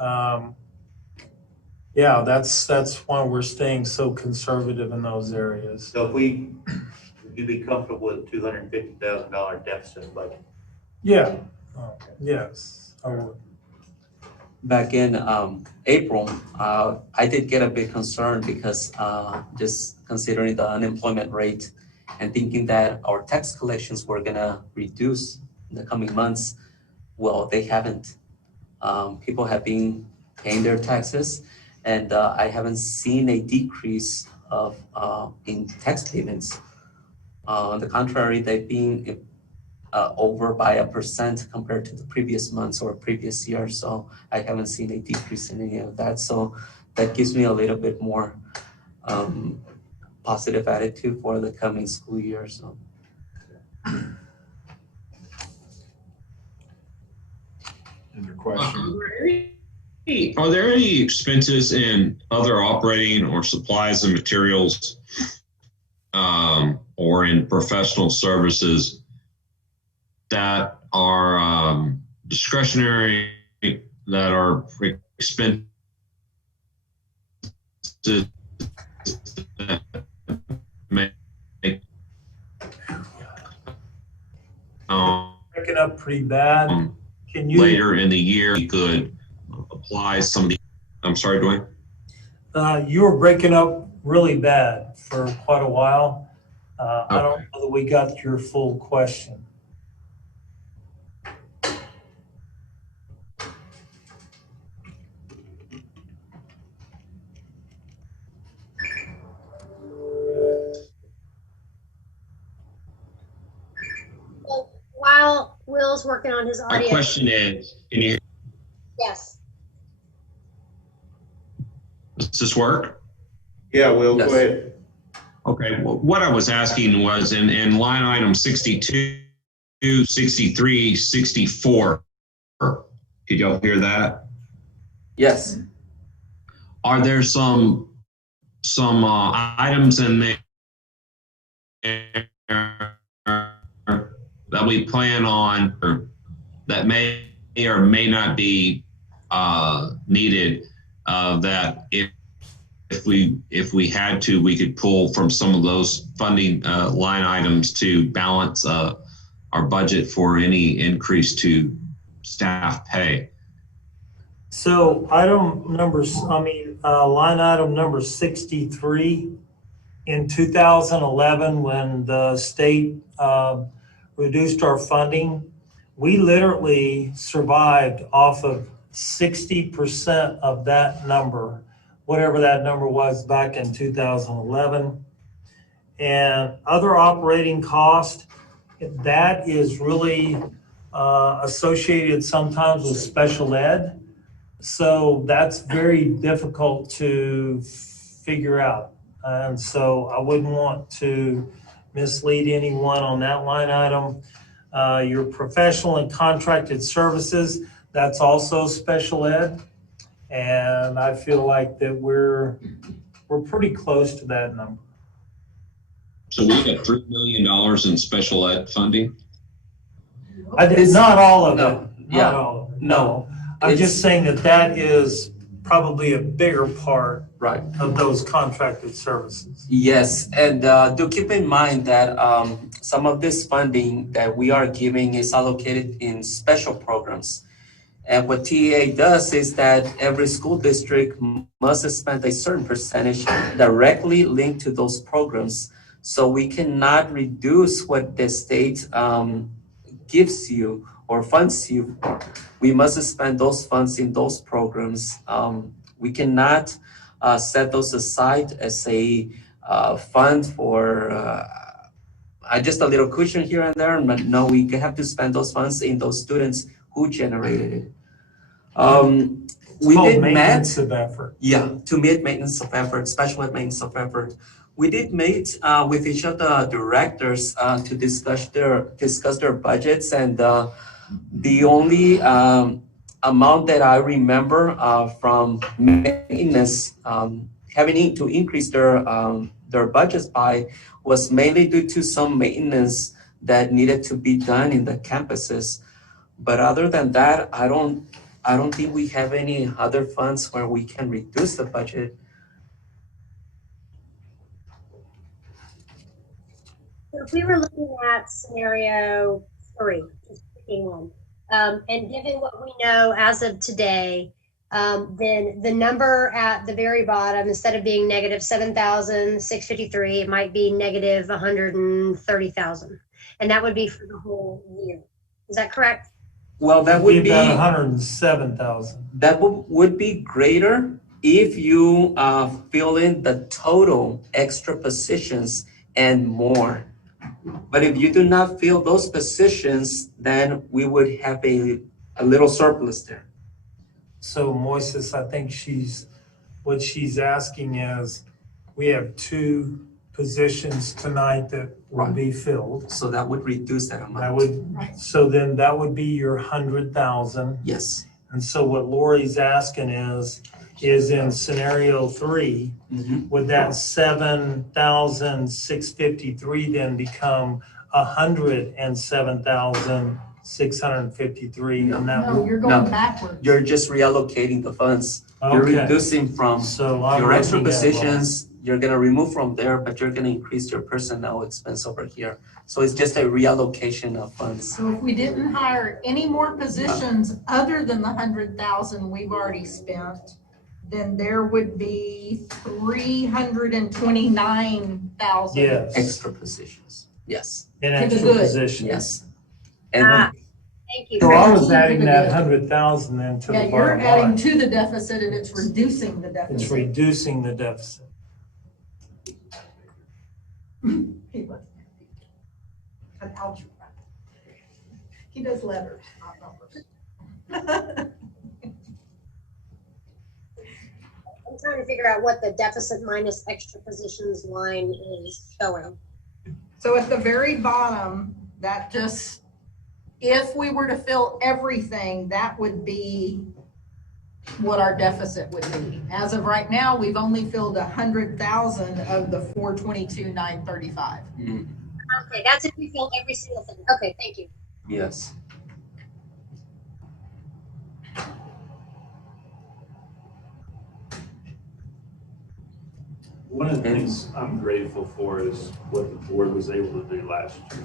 yeah, that's why we're staying so conservative in those areas. So if would you be comfortable with $250,000 deficit budget? Yeah, yes, I would. Back in April, I did get a bit concerned because just considering the unemployment rate and thinking that our tax collections were gonna reduce in the coming months. Well, they haven't. People have been paying their taxes, and I haven't seen a decrease of in tax payments. On the contrary, they've been over by 1% compared to the previous months or previous year. So I haven't seen a decrease in any of that. So that gives me a little bit more positive attitude for the coming school year. So. Other questions? Are there any expenses in other operating or supplies and materials or in professional services that are discretionary, that are expenses that make Breaking up pretty bad. Can you later in the year you could apply some of the, I'm sorry, Dwayne? You were breaking up really bad for quite a while. I don't know that we got your full question. Well, while Will's working on his My audio. question is, can you, Yes. does this work? Yeah, Will, Yes. go ahead. Okay, well, what I was asking was in line item 62, 63, 64. Did y'all hear that? Yes. Are there some items in there that we plan on or that may or may not be needed that if we had to, we could pull from some of those funding line items to balance our budget for any increase to staff pay? So line item number 63, in 2011, when the state reduced our funding, we literally survived off of 60% of that number, whatever that number was back in 2011. And other operating cost, that is really associated sometimes with special ed. So that's very difficult to figure out. And so I wouldn't want to mislead anyone on that line item. Your professional and contracted services, that's also special ed. And I feel like that we're pretty close to that number. So we got $3 million in special ed funding? Not all of No. it. Yeah. Not all of it. No. I'm just saying that is probably a bigger part Right. of those contracted services. Yes, and do keep in mind that some of this funding that we are giving is allocated in special programs. And what TEA does is that every school district must spend a certain percentage directly linked to those programs. So we cannot reduce what the state gives you or funds you. We must spend those funds in those programs. We cannot set those aside as a fund for just a little cushion here and there. But no, we have to spend those funds in those students who generated it. We did maintenance of effort. Yeah, to meet maintenance of effort, special ed maintenance of effort. We did meet with each of the directors to discuss their budgets, and the only amount that I remember from maintenance having to increase their budgets by was mainly due to some maintenance that needed to be done in the campuses. But other than that, I don't think we have any other funds where we can reduce the budget. So if we were looking at scenario 3, just picking one, and given what we know as of today, then the number at the very bottom, instead of being negative 7,653, it might be negative 130,000, and that would be for the whole year. Is that correct? Well, that would be about 107,000. That would be greater if you fill in the total extra positions and more. But if you do not fill those positions, then we would have a little surplus there. So Moises, I think what she's asking is, we have 2 positions tonight that will be filled. So that would reduce that amount. So then that would be your 100,000. Yes. And so what Lori's asking is in scenario 3, would that 7,653 then become 107,653? No. And that No, you're going backwards. You're just reallocating the funds. You're reducing from your extra positions. You're going to remove from there, but you're going to increase your personnel expense over here. So it's just a reallocation of funds. So if we didn't hire any more positions other than the 100,000 we've already spent, then there would be 329,000. Yes, Extra positions, yes, in To the extra good. positions. yes. And Thank you. So I was To adding the that good. 100,000 then to Yeah, the you're bottom adding line. to the deficit and it's reducing the It's deficit. reducing the deficit. He was an algebra. He does letters, not numbers. I'm trying to figure out what the deficit minus extra positions line is showing. So at the very bottom, that just, if we were to fill everything, that would be what our deficit would be. As of right now, we've only filled 100,000 of the 422,935. Okay, that's if we fill every single thing. Okay, thank you. yes. One of the things I'm grateful for is what the board was able to do last year.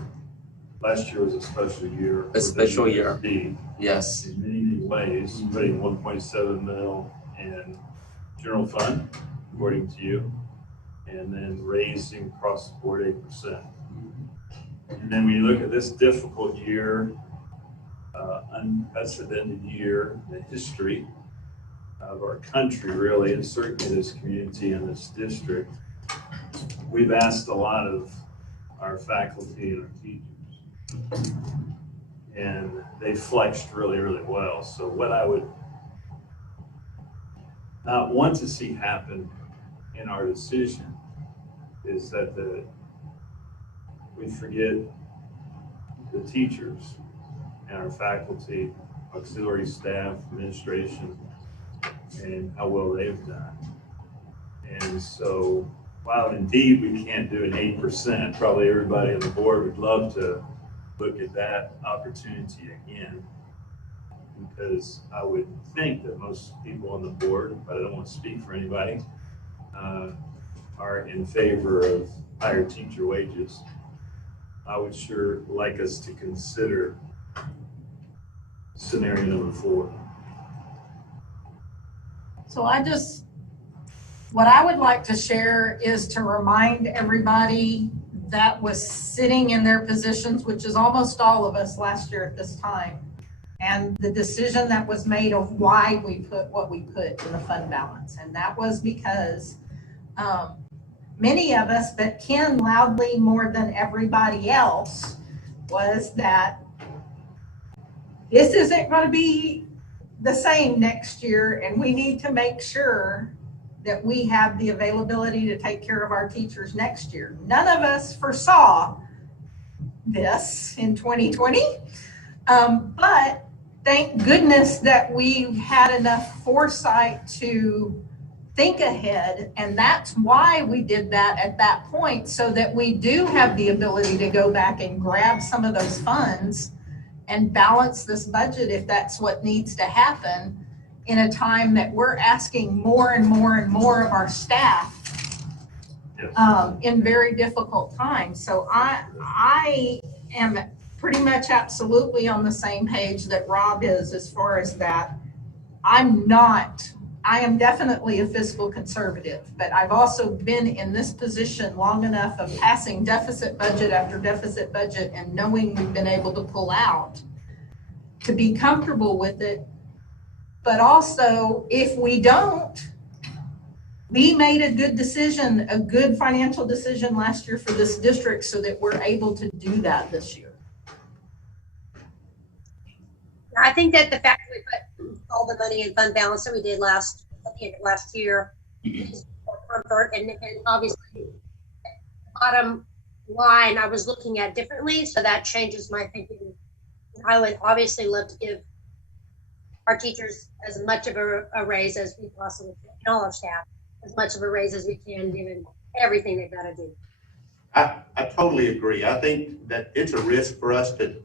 Last year was a special year. A special year. for the USD Yes, in many ways, putting 1.7 mil in general fund, according to you, and then raising across the board 8%. And then when you look at this difficult year, unprecedented year in the history of our country, really, and certainly this community and this district, we've asked a lot of our faculty and our teachers. And they flexed really, really well. So what I would not want to see happen in our decision is that we forget the teachers and our faculty, auxiliary staff, administration, and how well they've done. And so while indeed we can't do an 8%, probably everybody on the board would love to look at that opportunity again, because I would think that most people on the board, but I don't want to speak for anybody, are in favor of higher teacher wages. I would sure like us to consider scenario number 4. So what I would like to share is to remind everybody that was sitting in their positions, which is almost all of us last year at this time, and the decision that was made of why we put what we put in the fund balance. And that was because many of us, but Ken loudly more than everybody else, was that this isn't going to be the same next year, and we need to make sure that we have the availability to take care of our teachers next year. None of us foresaw this in 2020, but thank goodness that we had enough foresight to think ahead, and that's why we did that at that point, so that we do have the ability to go back and grab some of those funds and balance this budget if that's what needs to happen in a time that we're asking more and more and more of our staff in very difficult times. So I am pretty much absolutely on the same page that Rob is as far as that. I am definitely a fiscal conservative, but I've also been in this position long enough of passing deficit budget after deficit budget and knowing we've been able to pull out to be comfortable with it. But also, if we don't, we made a good decision, a good financial decision last year for this district so that we're able to do that this year. I think that the fact that we put all the money in fund balance that we did last year is for comfort, and obviously bottom line I was looking at differently, so that changes my thinking. I would obviously love to give our teachers as much of a raise as we possibly can, and all our staff as much of a raise as we can, given everything they've got to do. I totally agree. I think that it's a risk for us to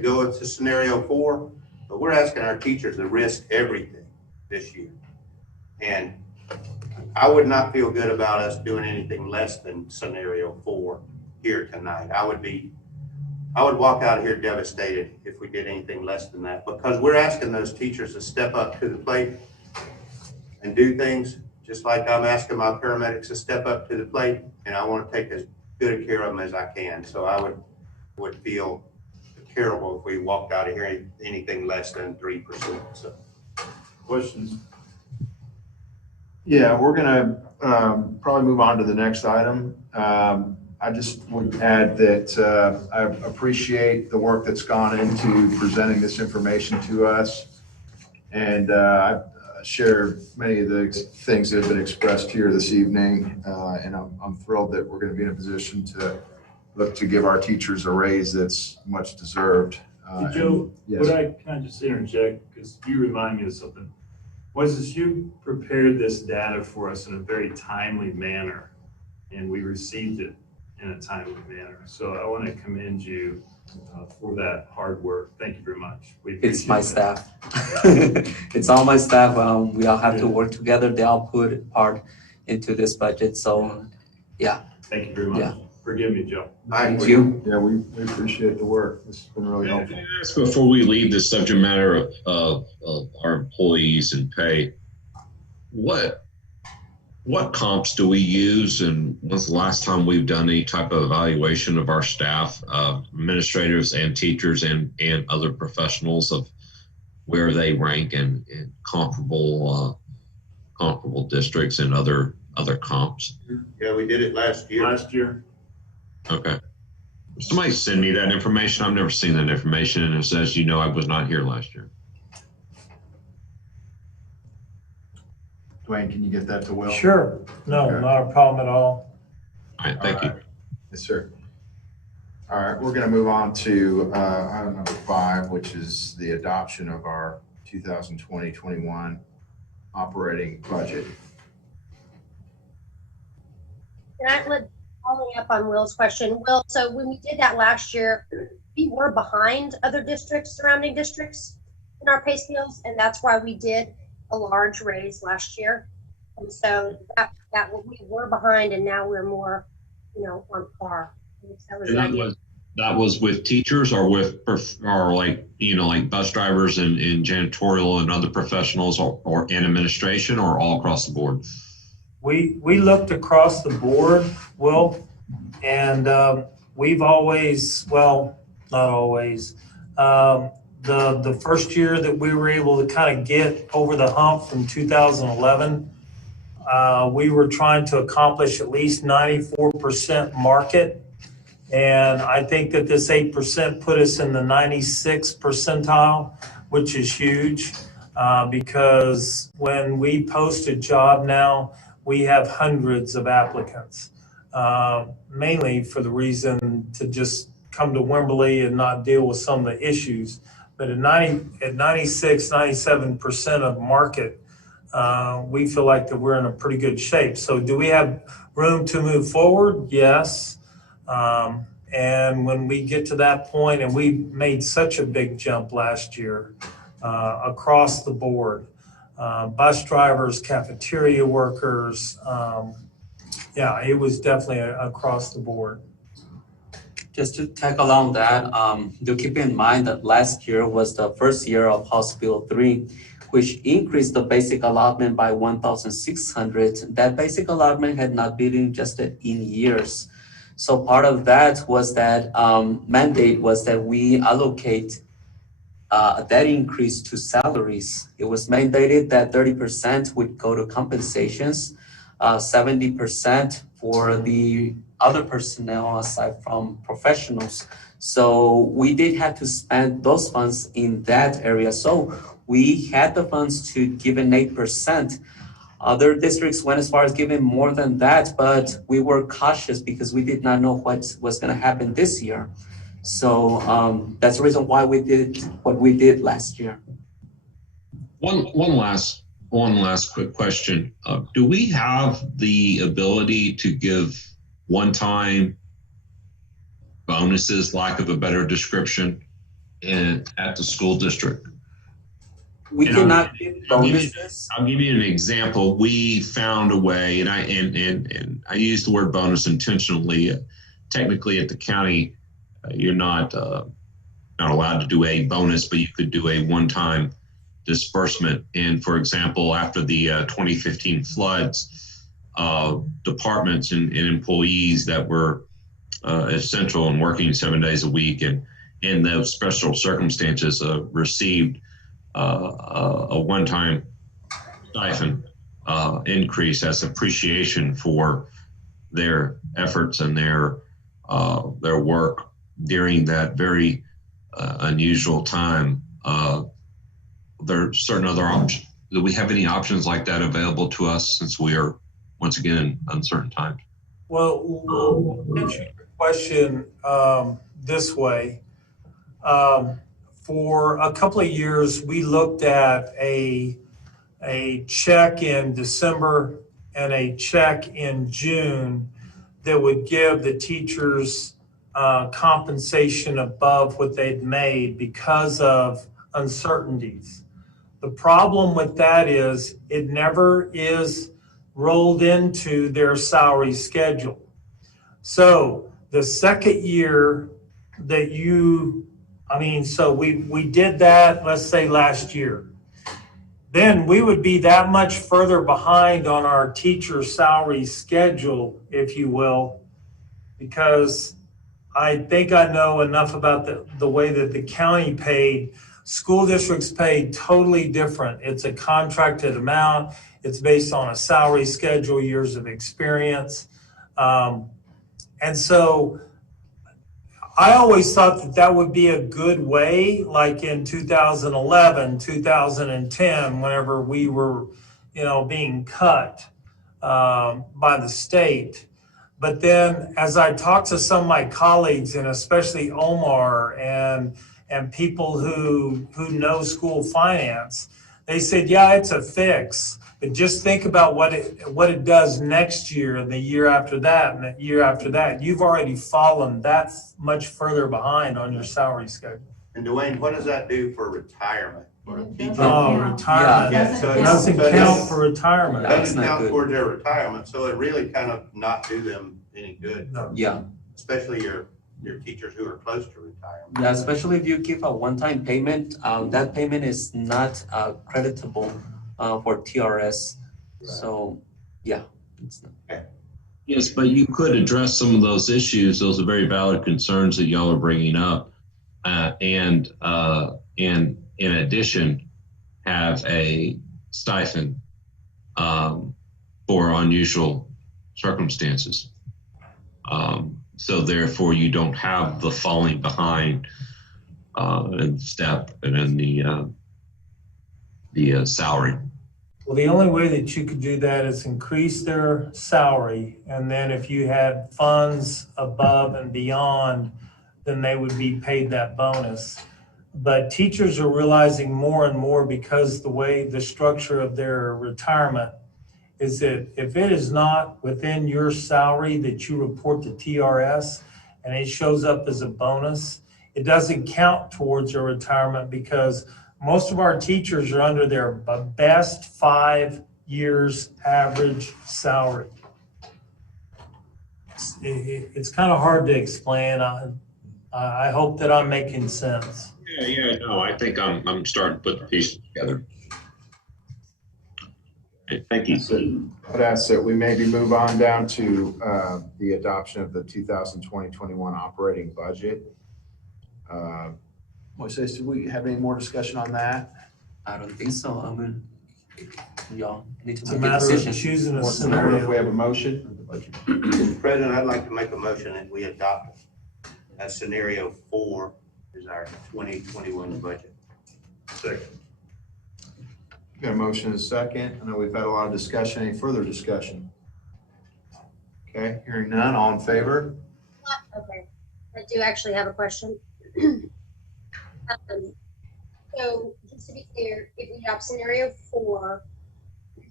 go into scenario 4, but we're asking our teachers to risk everything this year. And I would not feel good about us doing anything less than scenario 4 here tonight. I would walk out of here devastated if we did anything less than that, because we're asking those teachers to step up to the plate. and do things just like I'm asking my paramedics to step up to the plate, and I want to take as good a care of them as I can. So I would feel terrible if we walked out of here anything less than 3%. So Questions? Yeah, we're gonna probably move on to the next item. I just would add that I appreciate the work that's gone into presenting this information to us. And I share many of the things that have been expressed here this evening. And I'm thrilled that we're gonna be in a position to look to give our teachers a raise that's much deserved. Hey, Joe, yes. can I just interject? Because you remind me of something. You prepared this data for us in a very timely manner, and we received it in a timely manner. So I want to commend you for that hard work. Thank you very much. It's my staff. It's all my staff. We all have to work together. They all put part into this budget. So, yeah. Thank you very much. Yeah. Forgive me, Joe. Thank you. Yeah, we appreciate the work. This has been really helpful. Can I ask before we leave the subject matter of our employees and pay, what comps do we use, and when's the last time we've done any type of evaluation of our staff, administrators and teachers and other professionals, of where they rank in comparable districts and other comps? yeah, we did it last year. Last year. Okay. Somebody send me that information. I've never seen that information, and it says, I was not here last year. Dwayne, can you get that to Will? Sure. No, Okay. not a problem at all. All right, thank you. All right. Yes, sir. All right, we're going to move on to item number 5, which is the adoption of our 2020-21 operating budget. Following up on Will's question, Will, so when we did that last year, we were behind other districts, surrounding districts in our pay scales, and that's why we did a large raise last year. And so that we were behind, and now we're more, on par. That was the idea. That was with teachers, or like bus drivers and janitorial and other professionals, or in administration, or all across the board? We looked across the board, Will, and we've always, well, not always, the first year that we were able to kind of get over the hump from 2011, we were trying to accomplish at least 94% market. And I think that this 8% put us in the 96th percentile, which is huge, because when we post a job now, we have hundreds of applicants, mainly for the reason to just come to Wimberley and not deal with some of the issues. But at 96, 97% of market, we feel like that we're in a pretty good shape. So do we have room to move forward? Yes. And when we get to that point, and we made such a big jump last year across the board, bus drivers, cafeteria workers, it was definitely across the board. Just to tag along that, do keep in mind that last year was the first year of House Bill 3, which increased the basic allotment by 1,600. That basic allotment had not been adjusted in years. So part of that was that mandate was that we allocate that increase to salaries. It was mandated that 30% would go to compensations, 70% for the other personnel aside from professionals. So we did have to spend those funds in that area. So we had the funds to give an 8%. Other districts went as far as giving more than that, but we were cautious because we did not know what was going to happen this year. So that's the reason why we did what we did last year. One last quick question. Do we have the ability to give one-time bonuses, lack of a better description, at the school district? We cannot give bonuses. I'll give you an example. We found a way, and I use the word bonus intentionally. Technically, at the county, you're not allowed to do a bonus, but you could do a one-time disbursement. And for example, after the 2015 floods, departments and employees that were essential and working 7 days a week and in those special circumstances received a one-time stipend increase as appreciation for their efforts and their work during that very unusual time. There are certain other options. Do we have any options like that available to us since we are once again in uncertain times? Well, we'll answer your question this way. For a couple of years, we looked at a check in December and a check in June that would give the teachers compensation above what they'd made because of uncertainties. The problem with that is it never is rolled into their salary schedule. So the second year that so we did that, let's say last year. Then we would be that much further behind on our teacher salary schedule, if you will, because I think I know enough about the way that the county paid. School districts paid totally different. It's a contracted amount. It's based on a salary schedule, years of experience. And so I always thought that would be a good way, like in 2011, 2010, whenever we were, being cut by the state. But then as I talked to some of my colleagues, and especially Omar and people who know school finance, they said, yeah, it's a fix. But just think about what it does next year and the year after that and the year after that. You've already fallen that much further behind on your salary schedule. And Dwayne, what does that do for retirement for a teacher? Oh, retirement. Yeah, so it Doesn't count for retirement. Doesn't count towards their retirement, so it really kind of not do them any good. No. Yeah. Especially your teachers who are close to retirement. Yeah, especially if you give a one-time payment, that payment is not creditable for TRS. Right. So, yeah. It's not. Okay. Yes, but you could address some of those issues. Those are very valid concerns that y'all are bringing up. And in addition, have a stipend for unusual circumstances. So therefore, you don't have the falling behind in step and in the salary. Well, the only way that you could do that is increase their salary, and then if you had funds above and beyond, then they would be paid that bonus. But teachers are realizing more and more, because the structure of their retirement is that if it is not within your salary that you report to TRS and it shows up as a bonus, it doesn't count towards your retirement, because most of our teachers are under their best 5 years average salary. It's kind of hard to explain. I hope that I'm making sense. Yeah, no, I think I'm starting to put the pieces together. Okay, thank you. I'd ask that we maybe move on down to the adoption of the 2020-21 operating budget. Moises, do we have any more discussion on that? I don't think so. I mean, y'all need to It's a make a matter of decision. choosing a What's the matter if we scenario. have a motion? Mr. President, I'd like to make a motion that we adopt scenario 4 is our 2021 budget. Second. Got a motion and a second. I know we've had a lot of discussion. Any further discussion? Okay, hearing none, all in favor? Okay, I do actually have a question. So just to be clear, if we adopt scenario 4,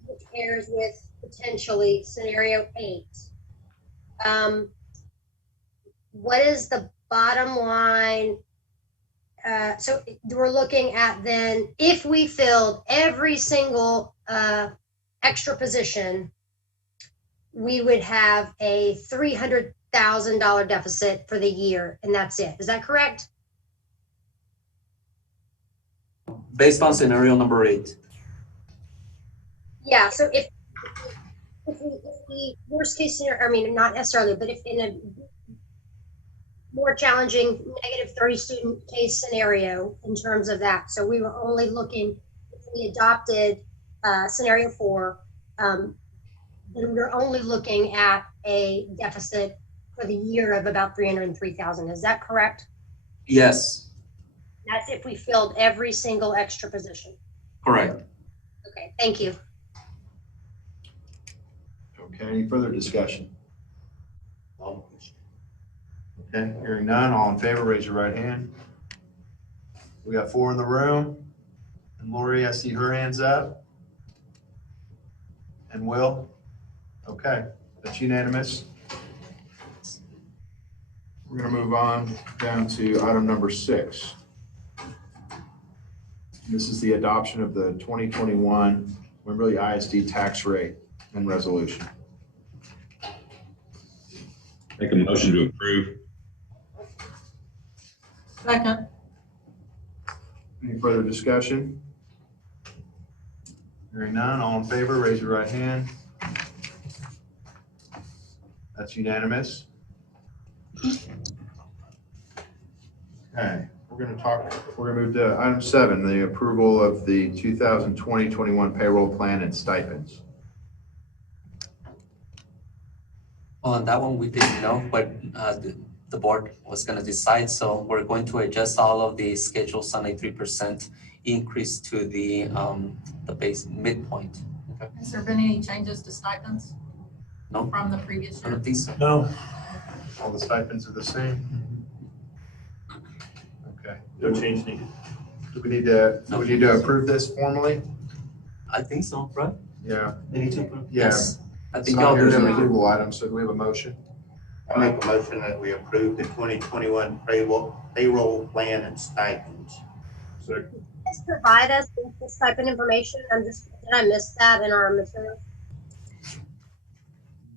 which pairs with potentially scenario 8, what is the bottom line? So we're looking at then, if we filled every single extra position, we would have a $300,000 deficit for the year, and that's it. Is that correct? based on scenario number 8. Yeah, so if the worst case scenario, I mean, not necessarily, but if in a more challenging negative 30 student case scenario in terms of that, so we were only looking, if we adopted scenario 4, then we're only looking at a deficit for the year of about 303,000. Is that correct? Yes, That's if we filled every single extra position. correct. Okay, thank you. Okay, any further discussion? Okay, hearing none, all in favor, raise your right hand. We got 4 in the room. And Lori, I see her hands up. And Will? Okay, that's unanimous. We're gonna move on down to item number 6. This is the adoption of the 2021 Wimberley ISD tax rate and resolution. Make a motion to approve. Second. Any further discussion? Hearing none, all in favor, raise your right hand. That's unanimous. Okay, we're gonna move to item 7, the approval of the 2020-21 payroll plan and stipends. On that one, we didn't know, but the board was going to decide. So we're going to adjust all of the schedules on a 3% increase to the base midpoint. Okay. Has there been any changes to stipends? No. From the previous I year? don't think so. No, All the stipends are the same? Okay. No change needed. Do we need to approve this formally? I think so, right? Yeah. They need to approve? Yeah. Yes. I It's think not y'all here as an do. approval item, so do we have a motion? I make a motion that we approve the 2021 payroll plan and stipends. Second. Please provide us with this type of information. Did I miss that in our material?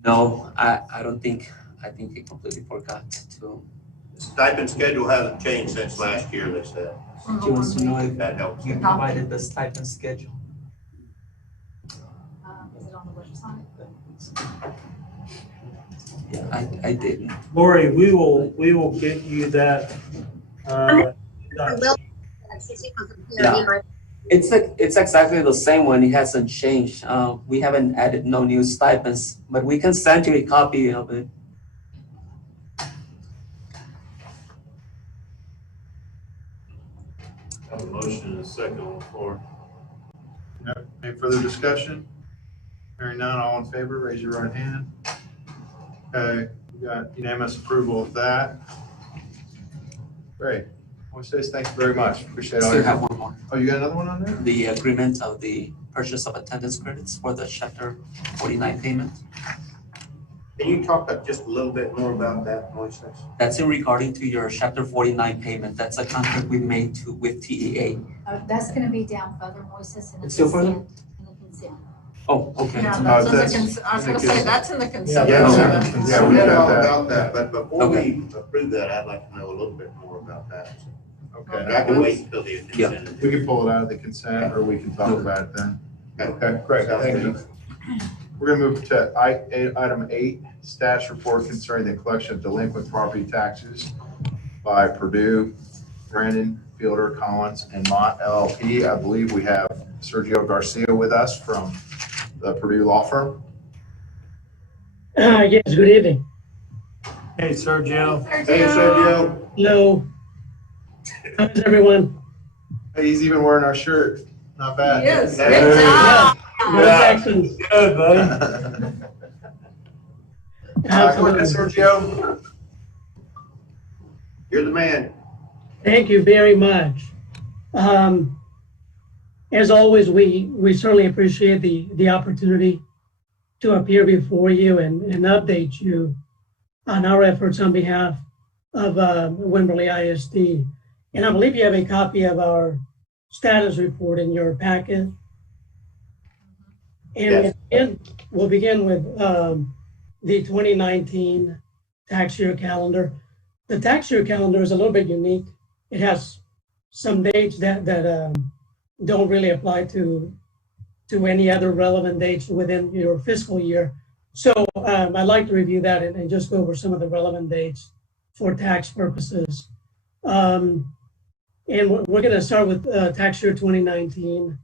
No, I don't think, I think he completely forgot to. The stipend schedule hasn't changed since last year, they said. From the He wants to one know we- if That helps. you provided the stipend schedule. Is it on the website? Yeah, I didn't. Lori, we will get you that. I will. Susie wasn't here. Yeah. He might- It's exactly the same one. It hasn't changed. We haven't added no new stipends, but we can send you a copy of it. Have a motion and a second on the floor. Yep. Any further discussion? Hearing none, all in favor, raise your right hand. Okay, we got unanimous approval of that. Great. I want to say thank you very much. Appreciate all Still your have help. one more. Oh, you got another one on there? The agreement of the purchase of attendance credits for the Chapter 49 payment. Can you talk just a little bit more about that, Moises? That's in regarding to your Chapter 49 payment. That's a contract we made with TEA. That's gonna be down further, Moises, in the It's still further? consent. In the consent. Oh, okay. Yeah, that's in the, that's- I was gonna say, that's in the consent. Yeah, agenda. Yeah, we we know got all that. about that, but before Okay. we approve that, I'd like to know a little bit more about that. Okay. I can wait until the Yeah. consent. We can pull it out of the consent or we can talk about it then. Okay, great, Sounds thank you. good. We're gonna move to item 8, status report concerning the collection of delinquent property taxes by Purdue, Brandon, Fielder, Collins, and Mott LLP. I believe we have Sergio Garcia with us from the Purdue Law Firm. Yes, good evening. Hey, Sergio. Hey, Sergio. Hello. How's everyone? Hey, he's even wearing our shirt. Not bad. Yes, Yeah. good job. Congratulations. Good, buddy. Go ahead, Absolutely. Sergio. You're the man. Thank you very much. As always, we certainly appreciate the opportunity to appear before you and update you on our efforts on behalf of Wimberley ISD. And I believe you have a copy of our status report in your packet. Yes. And we'll begin with the 2019 tax year calendar. The tax year calendar is a little bit unique. It has some dates that don't really apply to any other relevant dates within your fiscal year. So I'd like to review that and just go over some of the relevant dates for tax purposes. And we're going to start with tax year 2019,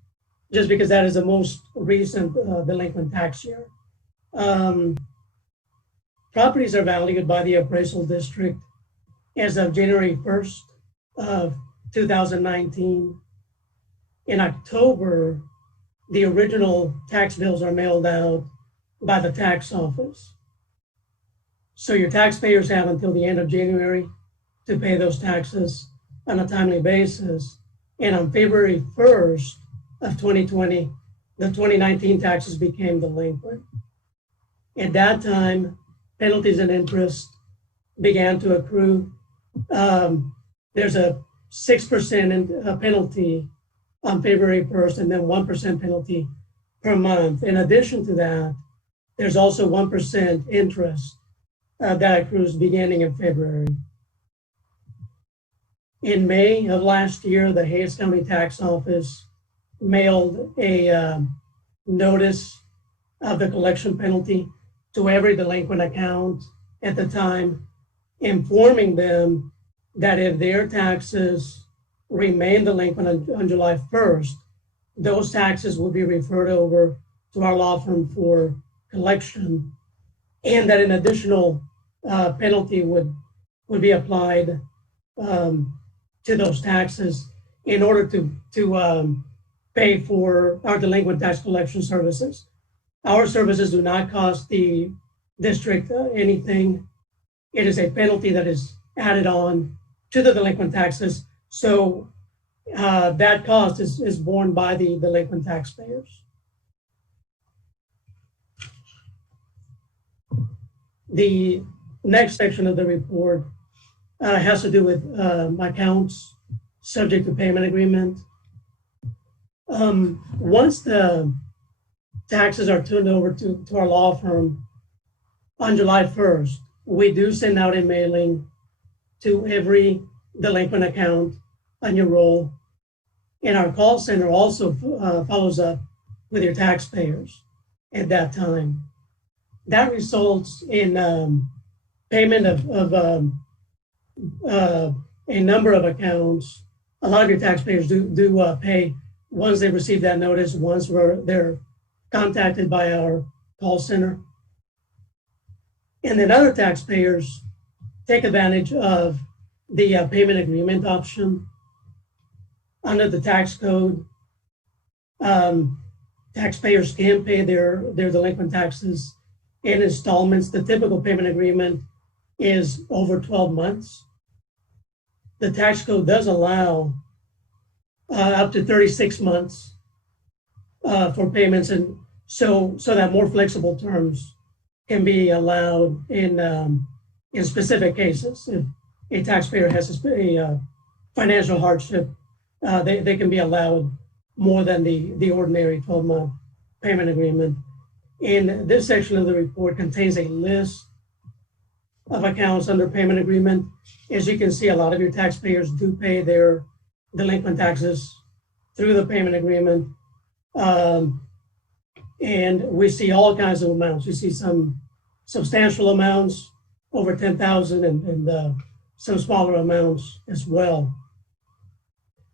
just because that is the most recent delinquent tax year. Properties are valued by the appraisal district as of January 1st of 2019. In October, the original tax bills are mailed out by the tax office. So your taxpayers have until the end of January to pay those taxes on a timely basis. And on February 1st of 2020, the 2019 taxes became delinquent. At that time, penalties and interest began to accrue. There's a 6% penalty on February 1st and then 1% penalty per month. In addition to that, there's also 1% interest that accrues beginning in February. In May of last year, the Hayes County Tax Office mailed a notice of the collection penalty to every delinquent account at the time, informing them that if their taxes remain delinquent on July 1st, those taxes will be referred over to our law firm for collection, and that an additional penalty would be applied to those taxes in order to pay for our delinquent tax collection services. Our services do not cost the district anything. It is a penalty that is added on to the delinquent taxes. So that cost is borne by the delinquent taxpayers. The next section of the report has to do with accounts subject to payment agreement. Once the taxes are turned over to our law firm on July 1st, we do send out a mailing to every delinquent account on your roll. And our call center also follows up with your taxpayers at that time. That results in payment of a number of accounts. A lot of your taxpayers do pay once they receive that notice, once they're contacted by our call center. And then other taxpayers take advantage of the payment agreement option. Under the tax code, taxpayers can pay their delinquent taxes in installments. The typical payment agreement is over 12 months. The tax code does allow up to 36 months for payments, and so that more flexible terms can be allowed in specific cases. If a taxpayer has a financial hardship, they can be allowed more than the ordinary 12-month payment agreement. And this section of the report contains a list of accounts under payment agreement. As you can see, a lot of your taxpayers do pay their delinquent taxes through the payment agreement. And we see all kinds of amounts. We see some substantial amounts, over 10,000, and some smaller amounts as well.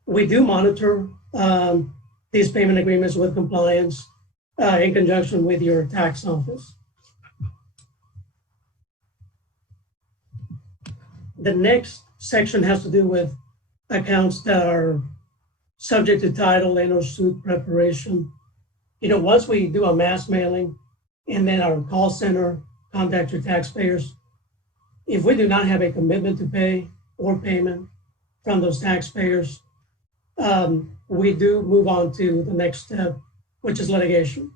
We do monitor these payment agreements with compliance in conjunction with your tax office. The next section has to do with accounts that are subject to title and or suit preparation. Once we do a mass mailing and then our call center contacts your taxpayers, if we do not have a commitment to pay or payment from those taxpayers, we do move on to the next step, which is litigation.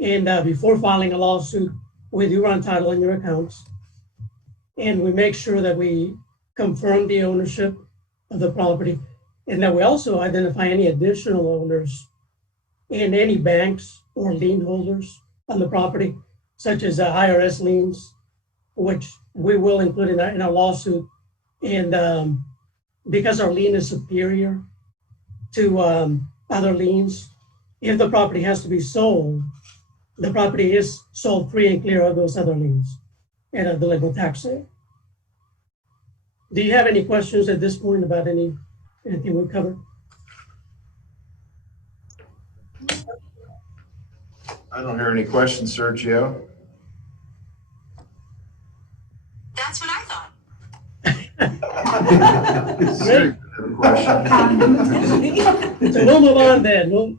And before filing a lawsuit, we do run title on your accounts. And we make sure that we confirm the ownership of the property, and that we also identify any additional owners and any banks or lien holders on the property, such as IRS liens, which we will include in our lawsuit. And because our lien is superior to other liens. If the property has to be sold, the property is sold free and clear of those other liens and a delinquent tax sale. Do you have any questions at this point about anything we covered? I don't hear any questions, Sergio. That's what I thought. Sergio, have a question. So we'll move on then. We'll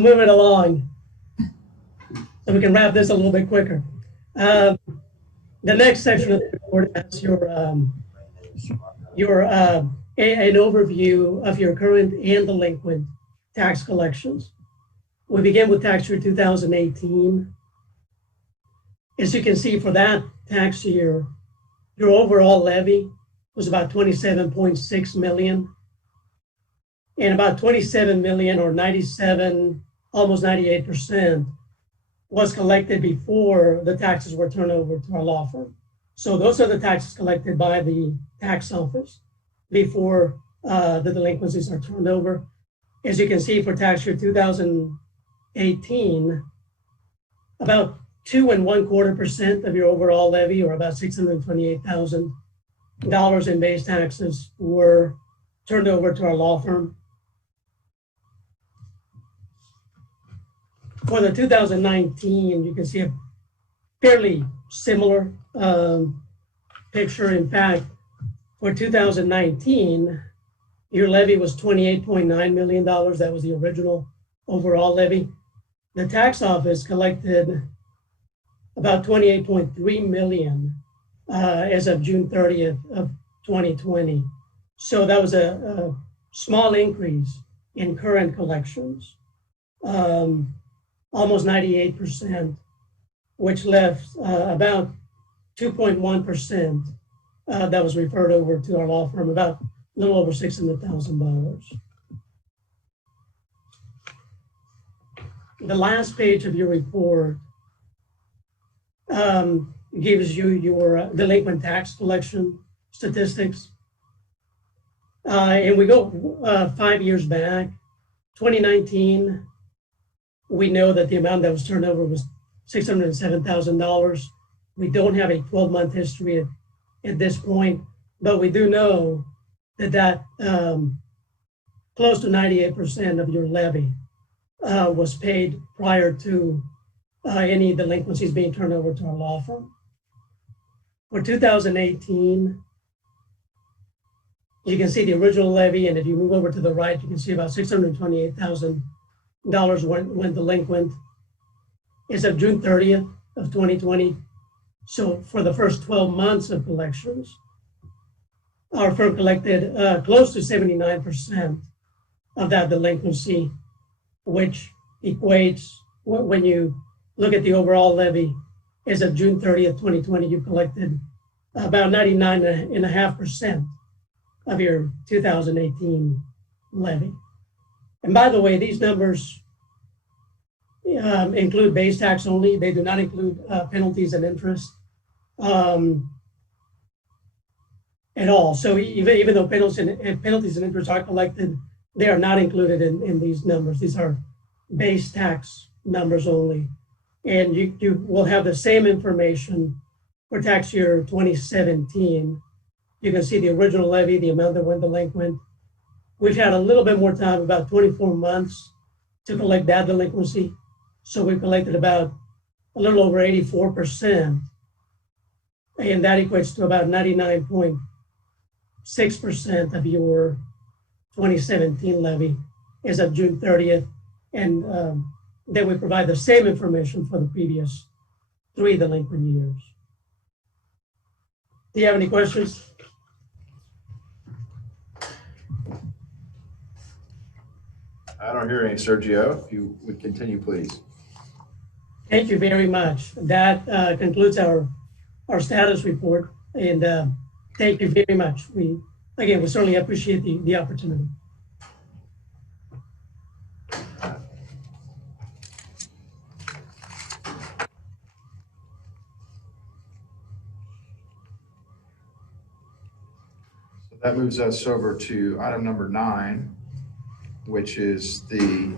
move it along so we can wrap this a little bit quicker. The next section of the report has an overview of your current and delinquent tax collections. We begin with tax year 2018. As you can see, for that tax year, your overall levy was about 27.6 million. And about 27 million, or 97, almost 98%, was collected before the taxes were turned over to our law firm. So those are the taxes collected by the tax office before the delinquencies are turned over. As you can see, for tax year 2018, about 2.25% of your overall levy, or about $628,000 in base taxes, were turned over to our law firm. For the 2019, you can see a fairly similar picture. In fact, for 2019, your levy was $28.9 million. That was the original overall levy. The tax office collected about $28.3 million as of June 30th of 2020. So that was a small increase in current collections, almost 98%, which left about 2.1% that was referred over to our law firm, about a little over $600,000. The last page of your report gives you your delinquent tax collection statistics. And we go 5 years back, 2019, we know that the amount that was turned over was $607,000. We don't have a 12-month history at this point, but we do know that close to 98% of your levy was paid prior to any delinquencies being turned over to our law firm. For 2018, you can see the original levy, and if you move over to the right, you can see about $628,000 went delinquent as of June 30th of 2020. So for the first 12 months of collections, our firm collected close to 79% of that delinquency, which equates, when you look at the overall levy, as of June 30th, 2020, you collected about 99.5% of your 2018 levy. And by the way, these numbers include base tax only. They do not include penalties and interest at all. So even though penalties and interest are collected, they are not included in these numbers. These are base tax numbers only. And you will have the same information for tax year 2017. You can see the original levy, the amount that went delinquent. We've had a little bit more time, about 24 months, to collect that delinquency. So we collected about a little over 84%. And that equates to about 99.6% of your 2017 levy as of June 30th. And then we provide the same information for the previous 3 delinquent years. Do you have any questions? I don't hear any, Sergio. If you would continue, please. Thank you very much. That concludes our status report. And thank you very much. We certainly appreciate the opportunity. So that moves us over to item number 9. which is the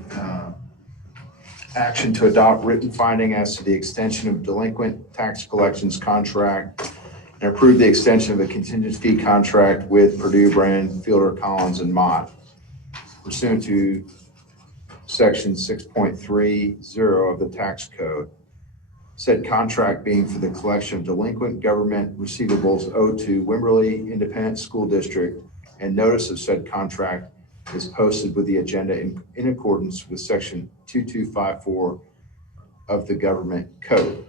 action to adopt written finding as to the extension of delinquent tax collections contract and approve the extension of the contingent fee contract with Purdue Brand, Fielder, Collins, and Mott pursuant to section 6.30 of the tax code. Said contract being for the collection of delinquent government receivables owed to Wimberley Independent School District, and notice of said contract is posted with the agenda in accordance with section 2254 of the government code.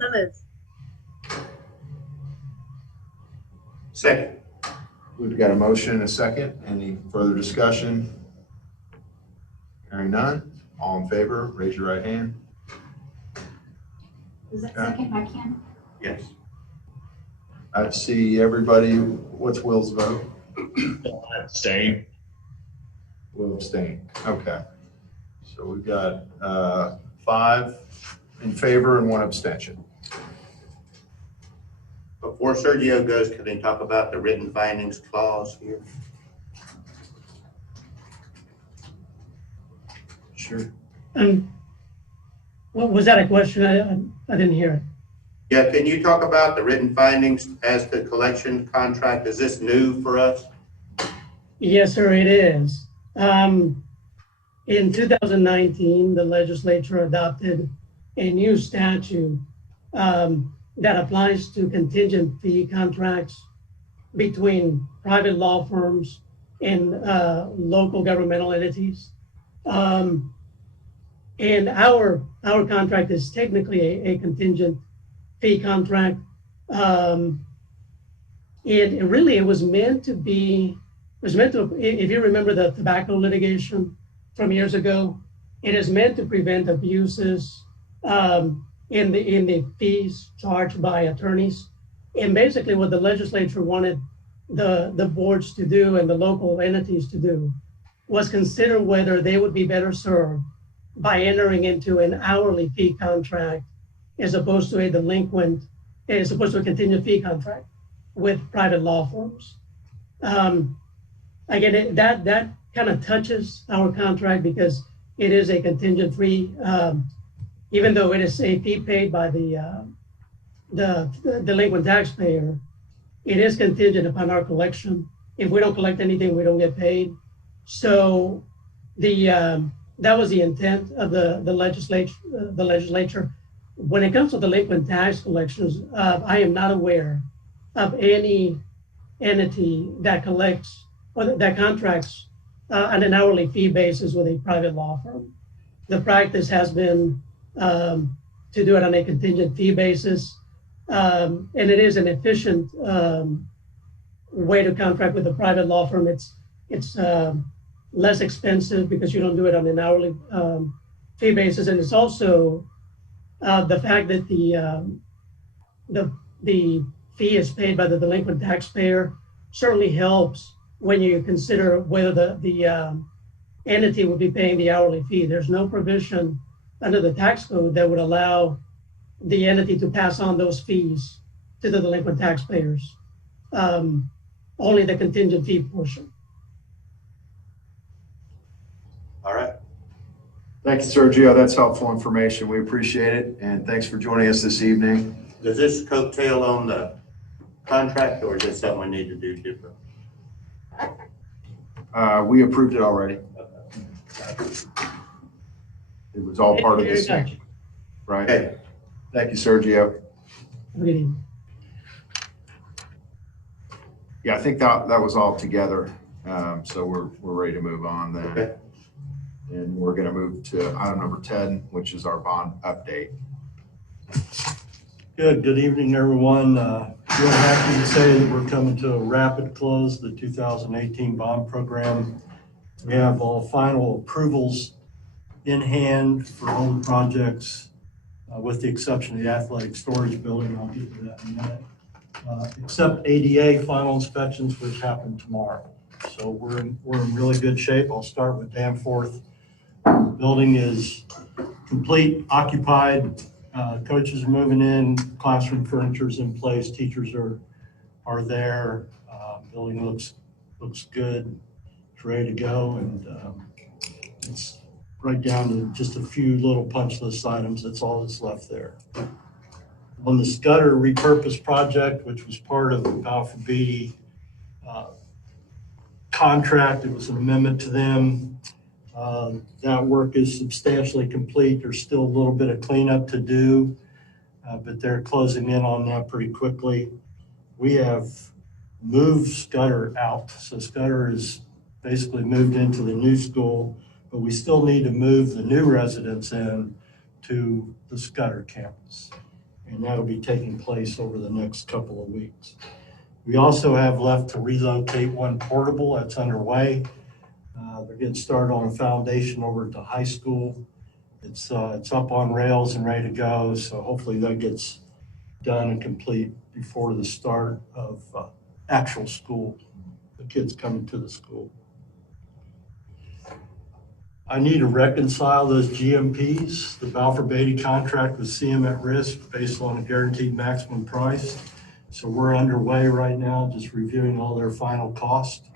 So moved. Second. We've got a motion and a second. Any further discussion? Hearing none. All in favor, raise your right hand. Was that second by Ken? Yes. I see everybody. What's Will's vote? Abstain. Will abstain. Okay. So we've got 5 in favor and 1 abstention. Before Sergio goes, can they talk about the written findings clause here? Sure. What was that a question? I didn't hear it. Yeah, can you talk about the written findings as the collection contract? Is this new for us? Yes, sir, it is. In 2019, the legislature adopted a new statute that applies to contingent fee contracts between private law firms and local governmental entities. And our contract is technically a contingent fee contract. It was meant to be, if you remember the tobacco litigation from years ago, it is meant to prevent abuses in the fees charged by attorneys. And basically what the legislature wanted the boards to do and the local entities to do was consider whether they would be better served by entering into an hourly fee contract as opposed to a contingent fee contract with private law firms. Again, that kind of touches our contract because it is a contingent fee, even though it is a fee paid by the delinquent taxpayer. It is contingent upon our collection. If we don't collect anything, we don't get paid. So that was the intent of the legislature. When it comes to delinquent tax collections, I am not aware of any entity that collects or that contracts on an hourly fee basis with a private law firm. The practice has been to do it on a contingent fee basis, and it is an efficient way to contract with a private law firm. It's less expensive because you don't do it on an hourly fee basis, and it's also the fact that the fee is paid by the delinquent taxpayer certainly helps when you consider whether the entity would be paying the hourly fee. There's no provision under the tax code that would allow the entity to pass on those fees to the delinquent taxpayers, only the contingent fee portion. All right. Thank you, Sergio. That's helpful information. We appreciate it. And thanks for joining us this evening. Does this coattail on the contract, or is it something we need to do different? We approved it already. It was all part of this, right? Okay. Thank you, Sergio. Good evening. Yeah, I think that was all together. So we're ready to move on then. Okay. And we're going to move to item number 10, which is our bond update. Good evening, everyone. Real happy to say that we're coming to a rapid close, the 2018 bond program. We have all final approvals in hand for all the projects, with the exception of the athletic storage building. I'll get to that in a minute. Except ADA final inspections, which happen tomorrow. So we're in really good shape. I'll start with Danforth. The building is complete, occupied. Coaches are moving in, classroom furniture is in place, teachers are there. Building looks good. It's ready to go, and it's right down to just a few little punch list items. That's all that's left there. On the Scudder repurpose project, which was part of the Balfour Beatty contract, it was an amendment to them. That work is substantially complete. There's still a little bit of cleanup to do, but they're closing in on that pretty quickly. We have moved Scudder out. So Scudder is basically moved into the new school, but we still need to move the new residents in to the Scudder campus. And that'll be taking place over the next couple of weeks. We also have left to relocate one portable that's underway. They're getting started on a foundation over at the high school. It's up on rails and ready to go. So hopefully that gets done and complete before the start of actual school, the kids coming to the school. I need to reconcile those GMPs. The Balfour Beatty contract with CM at risk based on a guaranteed maximum price. So we're underway right now, just reviewing all their final costs.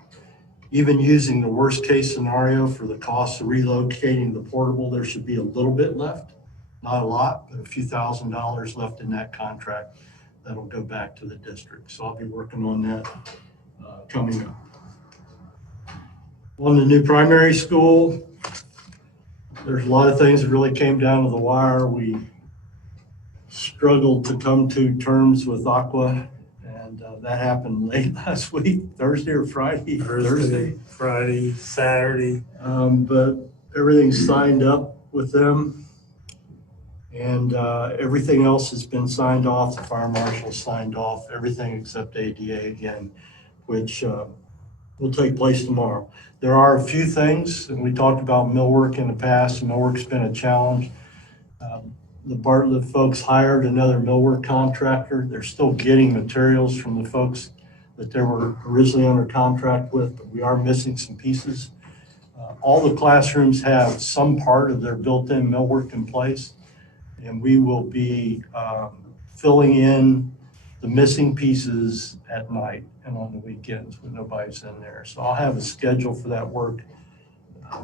Even using the worst case scenario for the cost of relocating the portable, there should be a little bit left. Not a lot, but a few $1,000s left in that contract that'll go back to the district. So I'll be working on that coming up. On the new primary school, there's a lot of things that really came down to the wire. We struggled to come to terms with Aqua, and that happened late last week, Thursday or Friday? Thursday, Friday, Saturday. But everything's signed up with them, and everything else has been signed off. The fire marshal signed off everything except ADA again, which will take place tomorrow. There are a few things, and we talked about millwork in the past, and millwork's been a challenge. The Bartlett folks hired another millwork contractor. They're still getting materials from the folks that they were originally under contract with, but we are missing some pieces. All the classrooms have some part of their built-in millwork in place, and we will be filling in the missing pieces at night and on the weekends when nobody's in there. So I'll have a schedule for that work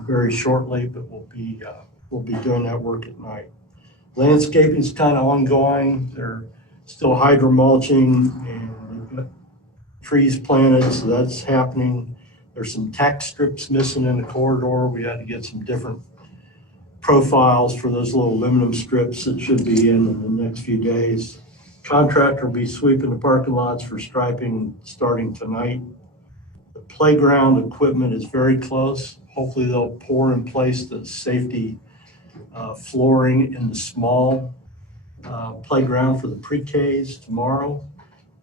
very shortly, but we'll be doing that work at night. Landscaping is kind of ongoing. They're still hydromulching and we've got trees planted, so that's happening. There's some tack strips missing in the corridor. We had to get some different profiles for those little aluminum strips that should be in the next few days. Contractor will be sweeping the parking lots for striping starting tonight. The playground equipment is very close. Hopefully they'll pour in place the safety flooring in the small playground for the pre-Ks tomorrow,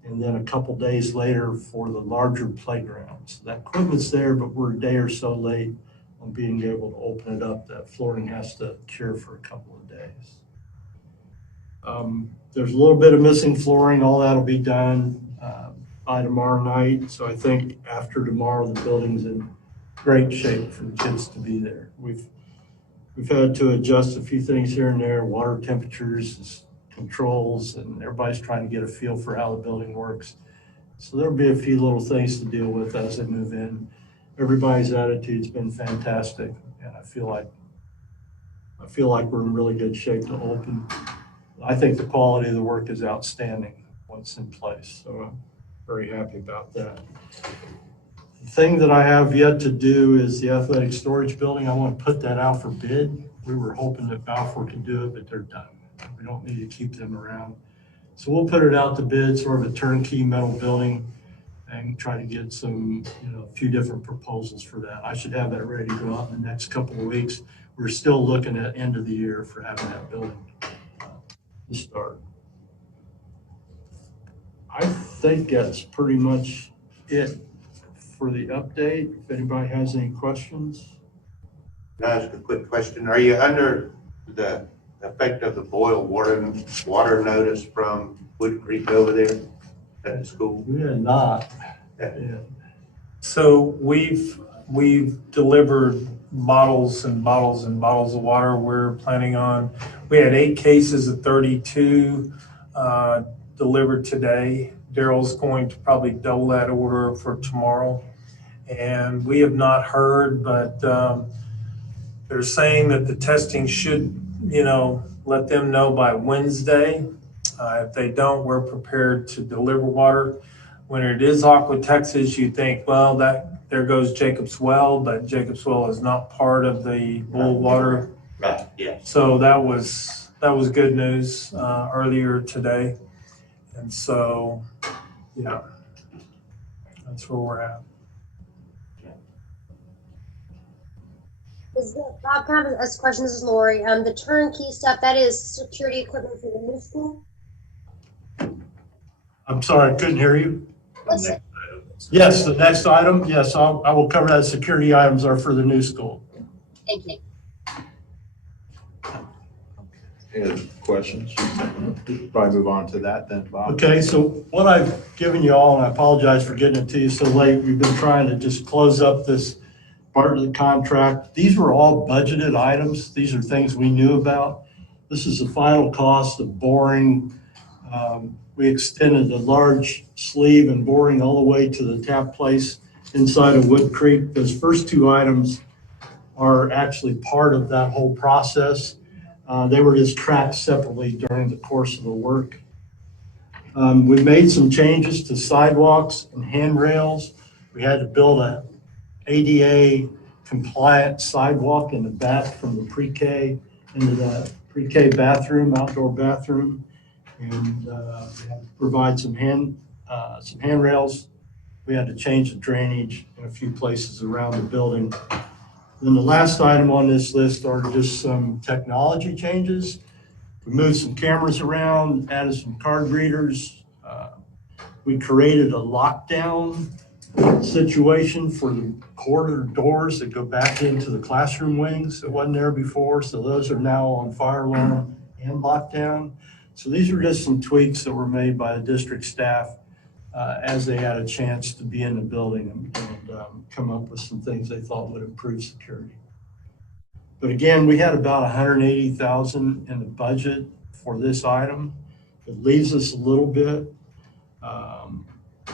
and then a couple days later for the larger playgrounds. That equipment's there, but we're a day or so late on being able to open it up. That flooring has to cure for a couple of days. There's a little bit of missing flooring. All that'll be done by tomorrow night. So I think after tomorrow, the building's in great shape for the kids to be there. We've had to adjust a few things here and there, water temperatures, controls, and everybody's trying to get a feel for how the building works. So there'll be a few little things to deal with as they move in. Everybody's attitude's been fantastic, and I feel like we're in really good shape to open. I think the quality of the work is outstanding once in place, so I'm very happy about that. The thing that I have yet to do is the athletic storage building. I want to put that out for bid. We were hoping that Balfour could do it, but they're done. We don't need to keep them around. So we'll put it out to bid, sort of a turnkey metal building, and try to get some, a few different proposals for that. I should have that ready to go out in the next couple of weeks. We're still looking at end of the year for having that building to start. I think that's pretty much it for the update. If anybody has any questions. Can I ask a quick question? Are you under the effect of the boil water notice from Wood Creek over there at the school? We are not. Yeah. So we've delivered bottles and bottles and bottles of water. We had 8 cases of 32 delivered today. Daryl's going to probably double that order for tomorrow. And we have not heard, but they're saying that the testing should, let them know by Wednesday. If they don't, we're prepared to deliver water. When it is Aqua Texas, you think, well, there goes Jacob's Well, but Jacob's Well is not part of the Bull water. Right, yeah. So that was good news earlier today. And so, yeah, that's where we're at. Bob, can I have a question? This is Lori. The turnkey stuff, that is security equipment for the new school? I'm sorry, I couldn't hear you. What's it? Yes, the next item, yes, I will cover that. Security items are for the new school. Thank you. Any other questions? Probably move on to that then, Bob. Okay, so what I've given you all, and I apologize for getting it to you so late, we've been trying to just close up this part of the contract. These were all budgeted items. These are things we knew about. This is the final cost of boring. We extended the large sleeve and boring all the way to the tap place inside of Wood Creek. Those first two items are actually part of that whole process. They were just tracked separately during the course of the work. We made some changes to sidewalks and handrails. We had to build a ADA compliant sidewalk in the back from the pre-K into the pre-K bathroom, outdoor bathroom. And we had to provide some handrails. We had to change the drainage in a few places around the building. Then the last item on this list are just some technology changes. We moved some cameras around, added some card readers. We created a lockdown situation for the corridor doors that go back into the classroom wings that wasn't there before. So those are now on fire alarm and lockdown. So these are just some tweaks that were made by the district staff as they had a chance to be in the building and come up with some things they thought would improve security. But again, we had about $180,000 in the budget for this item. It leaves us a little bit.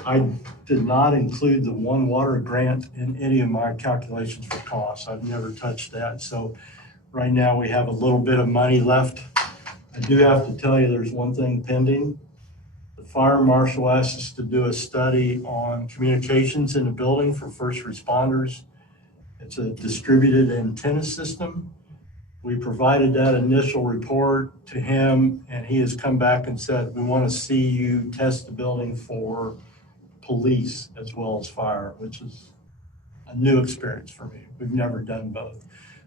I did not include the One Water grant in any of my calculations for costs. I've never touched that. So right now we have a little bit of money left. I do have to tell you there's one thing pending. The fire marshal asked us to do a study on communications in the building for first responders. It's a distributed antenna system. We provided that initial report to him, and he has come back and said, we want to see you test the building for police as well as fire, which is a new experience for me. We've never done both.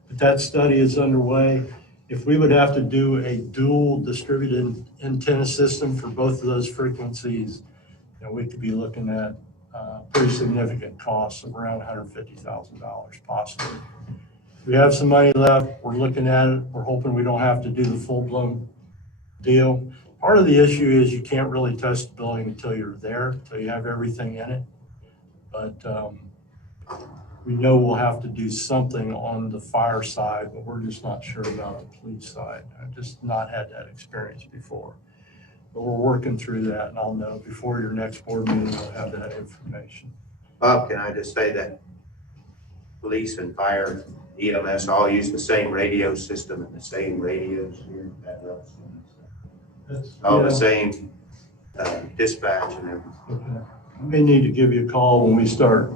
But that study is underway. If we would have to do a dual distributed antenna system for both of those frequencies, we could be looking at pretty significant costs of around $150,000 possibly. We have some money left. We're looking at it. We're hoping we don't have to do the full-blown deal. Part of the issue is you can't really test the building until you're there, until you have everything in it. But we know we'll have to do something on the fire side, but we're just not sure about the police side. I've just not had that experience before. But we're working through that, and I'll know before your next board meeting, we'll have that information. Bob, can I just say that police and fire, EMS all use the same radio system and the same radios here in Padre. All the same dispatch and everything. Okay. I may need to give you a call when we start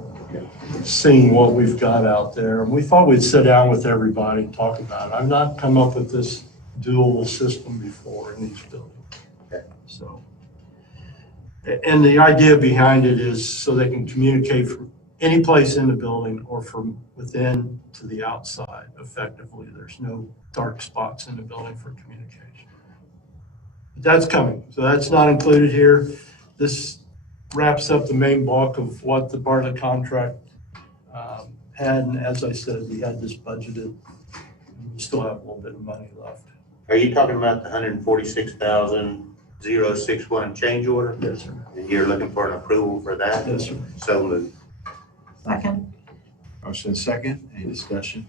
seeing what we've got out there. And we thought we'd sit down with everybody and talk about it. I've not come up with this dual system before in these buildings. Okay. So, and the idea behind it is so they can communicate from any place in the building or from within to the outside effectively. There's no dark spots in the building for communication. But that's coming. So that's not included here. This wraps up the main bulk of what the Bartlett contract had. And as I said, we had this budgeted. We still have a little bit of money left. Are you talking about the 146,061 change order? Yes, sir. And you're looking for an approval for that? Yes, sir. So moved. Second. Motion second. Any discussion?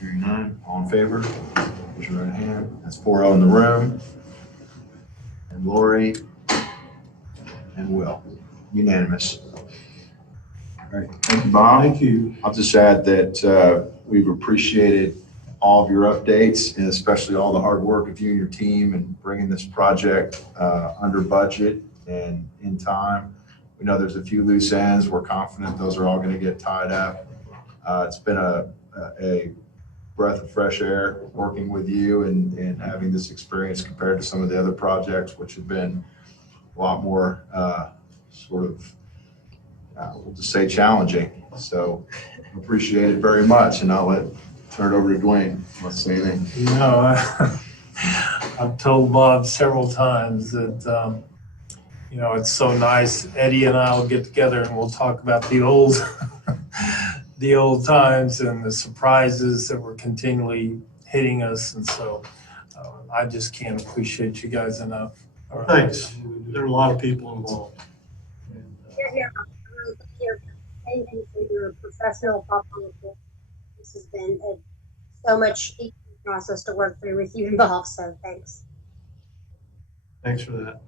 Hearing none. All in favor? Raise your right hand. That's 4-0 in the room. And Lori and Will. Unanimous. All right, thank you, Bob. Thank you. I'll just add that we've appreciated all of your updates and especially all the hard work of you and your team and bringing this project under budget and in time. We know there's a few loose ends. We're confident those are all going to get tied up. It's been a breath of fresh air working with you and having this experience compared to some of the other projects, which have been a lot more we'll just say challenging. So appreciate it very much. And I'll turn it over to Dwayne. Let's say anything. I've told Bob several times that, it's so nice. Eddie and I will get together and we'll talk about the old, the old times and the surprises that were continually hitting us. And so I just can't appreciate you guys enough. Thanks. There are a lot of people involved. Thank you for your professional performance. This has been so much process to work through with you involved, so thanks. Thanks for that.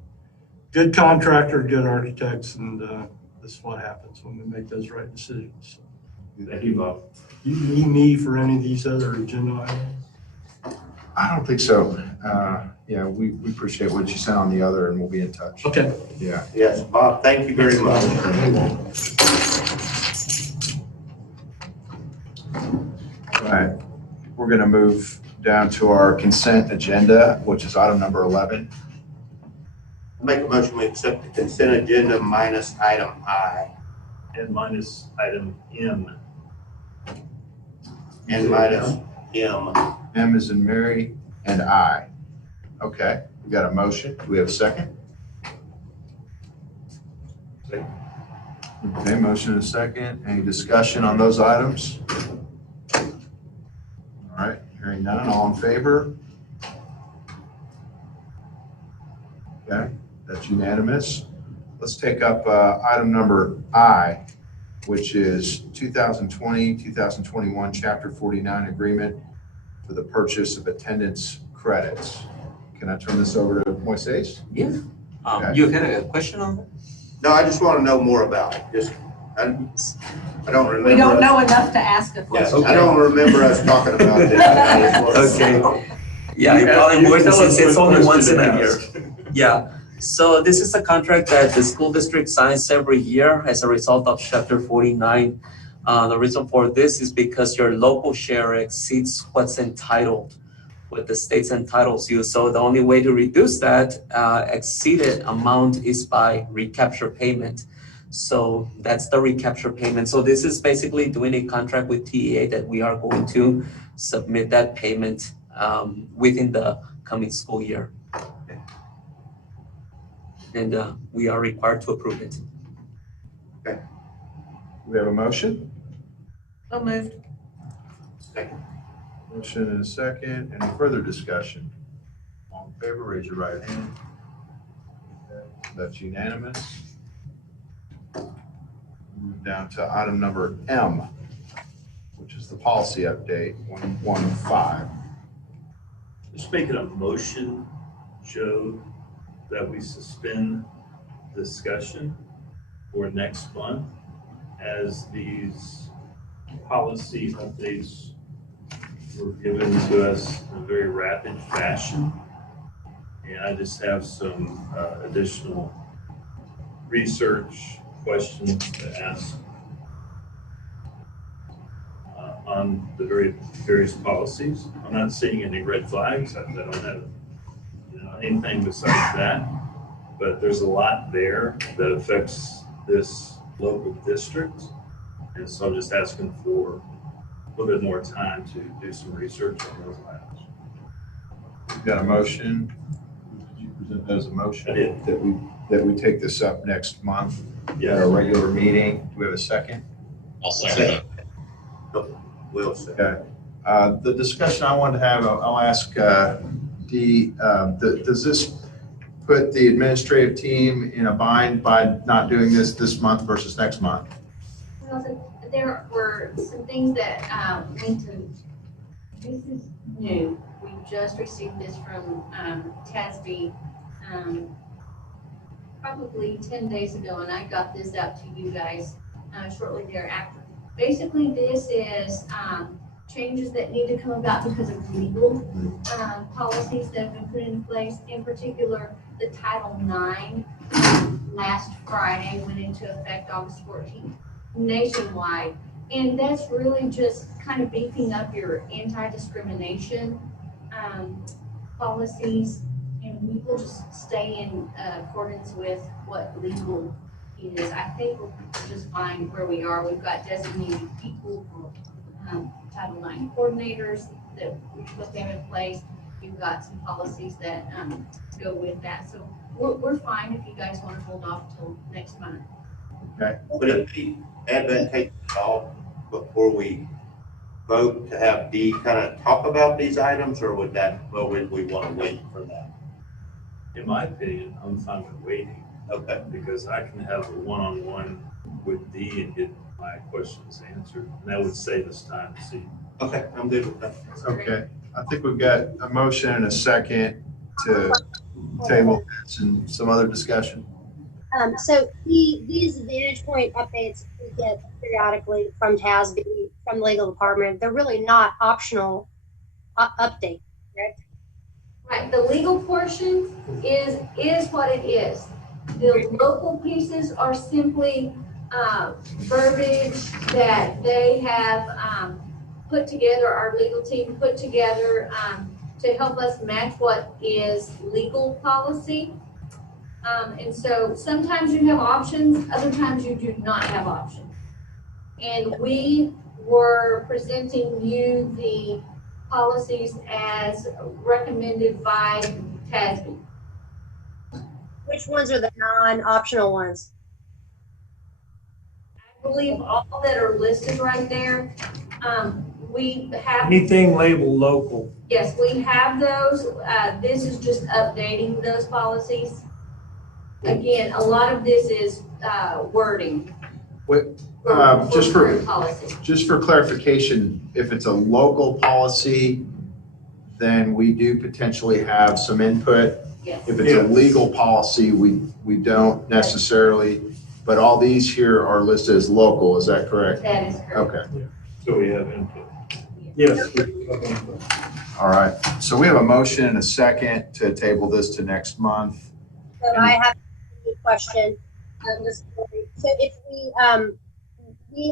Good contractor, good architects, and this is what happens when we make those right decisions. Thank you, Bob. You need me for any of these other agenda items? I don't think so. Yeah, we appreciate what you sent on the other and we'll be in touch. Okay. Yeah. Yes, Bob, thank you very much. All right. We're going to move down to our consent agenda, which is item number 11. Make a motion, we accept the consent agenda minus item I. And minus item M. And minus M. M is in Mary and I. Okay, we got a motion. Do we have a second? Second. Okay, motion and a second. Any discussion on those items? All right, hearing none, all in favor? Okay, that's unanimous. Let's take up item number I, which is 2020-2021 Chapter 49 agreement for the purchase of attendance credits. Can I turn this over to Moises? Yeah. Okay. You had a question on that? No, I just want to know more about it. I don't remember. We don't know enough to ask a Yes, question. I don't remember us talking about this. Okay. Yeah, you probably more since it's only once in a year. Yeah. So this is a contract that the school district signs every year as a result of Chapter 49. The reason for this is because your local share exceeds what's entitled, what the state entitles you. So the only way to reduce that exceeded amount is by recapture payment. So that's the recapture payment. So this is basically doing a contract with TEA that we are going to submit that payment within the coming school year. And we are required to approve it. Okay. We have a motion? So moved. Second. Motion and a second. Any further discussion? All in favor, raise your right hand. Okay, that's unanimous. Move down to item number M, which is the policy update, 115. Just making a motion, Joe, that we suspend discussion for next month as these policy updates were given to us in a very rapid fashion. And I just have some additional research questions to ask on the various policies. I'm not seeing any red flags. I don't have anything besides that, but there's a lot there that affects this local district. And so I'm just asking for a little bit more time to do some research on those items. We've got a motion. Did you present that as a motion? I did. That we take this up next month at Yes. our regular meeting. Do we have a second? I'll second that. Will say. Okay. The discussion I wanted to have, I'll ask Dee, does this put the administrative team in a bind by not doing this month versus next month? Well, there were some things that went to, this is new. We just received this from TASB probably 10 days ago, and I got this out to you guys shortly thereafter. Basically, this is changes that need to come about because of legal policies that have been put into place. In particular, the Title IX last Friday went into effect August 14th nationwide. And that's really just kind of beefing up your anti-discrimination policies, and we will just stay in accordance with what legal is. I think we're just fine where we are. We've got designated people for Title IX coordinators that we put them in place. We've got some policies that go with that. So we're fine if you guys want to hold off till next month. Okay. Would it be advantageous at all before we vote to have Dee kind of talk about these items, or would we want to wait for that? In my opinion, I'm fine with waiting. Okay. Because I can have a one-on-one with Dee and get my questions answered, and that would save us time to see. Okay, I'm good with that. Okay, I think we've got a motion and a second to table this and some other discussion. So these Vantage Point updates we get periodically from TASB, from the legal department, they're really not optional updates, correct? Right, the legal portion is what it is. The local pieces are simply verbiage that they have put together, our legal team put together to help us match what is legal policy. And so sometimes you have options, other times you do not have options. And we were presenting you the policies as recommended by TASB. Which ones are the non-optional ones? I believe all that are listed right there. We have Anything labeled local. Yes, we have those. This is just updating those policies. Again, a lot of this is wording. Just policy. Just for clarification, if it's a local policy, then we do potentially have some input. Yes. If it's a legal policy, we don't necessarily, but all these here are listed as local, is that correct? That is correct. Okay. So we have input. Yes. All right, so we have a motion and a second to table this to next month. So I have a question. So if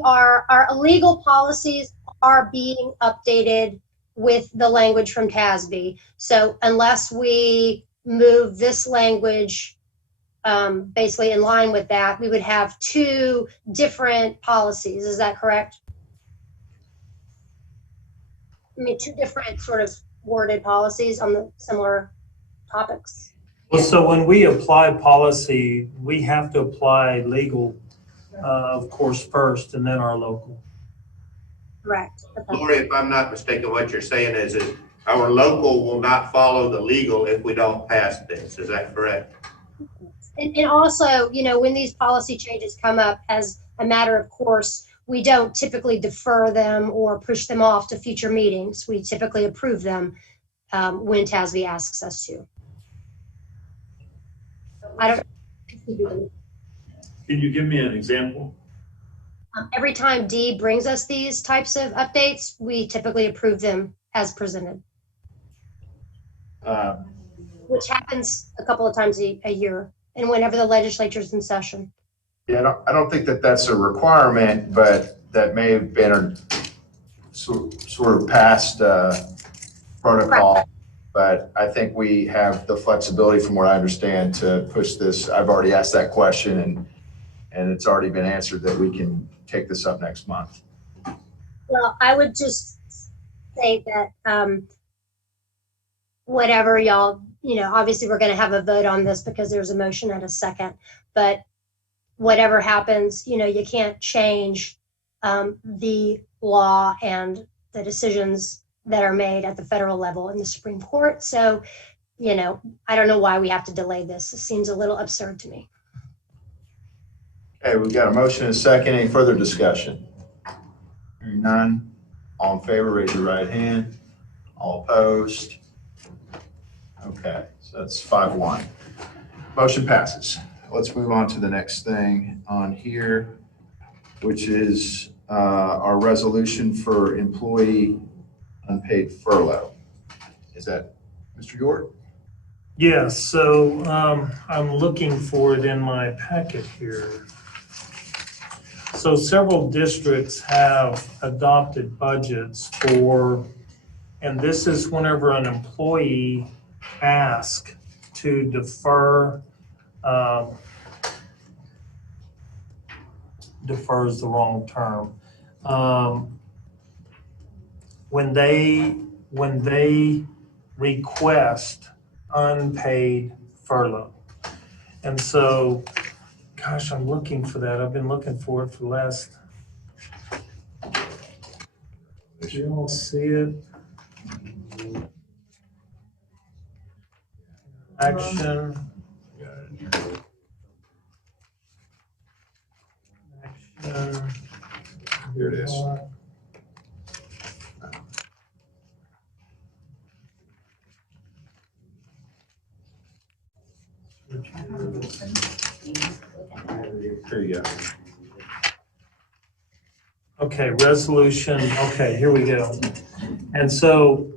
our legal policies are being updated with the language from TASB. So unless we move this language basically in line with that, we would have two different policies. Is that correct? I mean, two different sort of worded policies on the similar topics. Well, so when we apply policy, we have to apply legal, of course, first, and then our local. Correct. Okay. Lori, if I'm not mistaken, what you're saying is our local will not follow the legal if we don't pass this. Is that correct? And also, you know, when these policy changes come up as a matter of course, we don't typically defer them or push them off to future meetings. We typically approve them when TASB asks us to. I don't. Can you give me an example? Every time Dee brings us these types of updates, we typically approve them as presented. Which happens a couple of times a year, and whenever the legislature's in session. Yeah, I don't think that that's a requirement, but that may have been a sort of past protocol. Right. But I think we have the flexibility, from what I understand, to push this. I've already asked that question, and it's already been answered that we can take this up next month. Well, I would just say that whatever y'all, you know, obviously we're going to have a vote on this because there's a motion and a second, but whatever happens, you know, you can't change the law and the decisions that are made at the federal level in the Supreme Court. So, you know, I don't know why we have to delay this. It seems a little absurd to me. Okay, we've got a motion and a second. Any further discussion? Hearing none. All in favor, raise your right hand. All opposed? Okay, so that's 5-1. Motion passes. Let's move on to the next thing on here. which is our resolution for employee unpaid furlough. Is that Mr. York? Yes, so I'm looking for it in my packet here. So several districts have adopted budgets for, and this is whenever an employee asks to defer, defer is the wrong term. When they request unpaid furlough. And so, gosh, I'm looking for that. I've been looking for it for the last. Do you all see it? Action. Action. Here it is. Here you go. Okay, resolution, okay, here we go. And so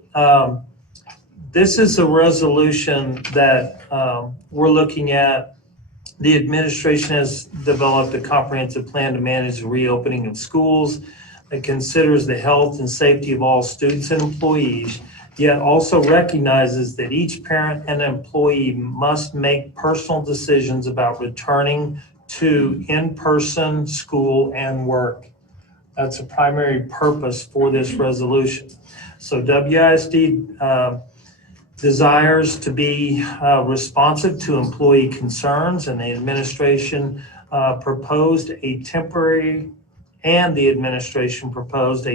this is a resolution that we're looking at. The administration has developed a comprehensive plan to manage the reopening of schools that considers the health and safety of all students and employees, yet also recognizes that each parent and employee must make personal decisions about returning to in-person school and work. That's a primary purpose for this resolution. So WISD desires to be responsive to employee concerns, and the administration proposed a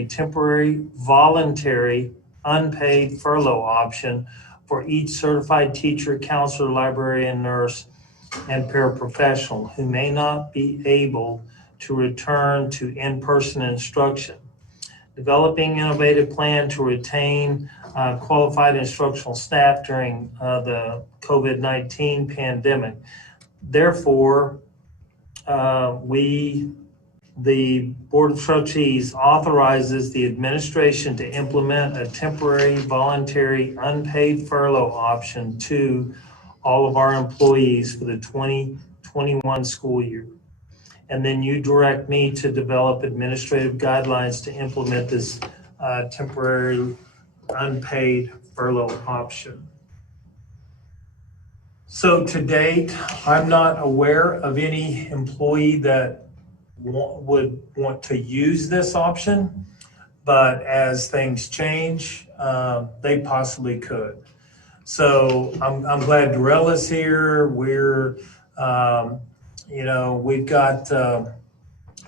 temporary voluntary unpaid furlough option for each certified teacher, counselor, librarian, nurse, and paraprofessional who may not be able to return to in-person instruction. Developing innovative plan to retain qualified instructional staff during the COVID-19 pandemic. Therefore, the Board of Trustees authorizes the administration to implement a temporary, voluntary, unpaid furlough option to all of our employees for the 2021 school year. And then you direct me to develop administrative guidelines to implement this temporary unpaid furlough option. So to date, I'm not aware of any employee that would want to use this option, but as things change, they possibly could. So I'm glad Darrell is here. We're we've got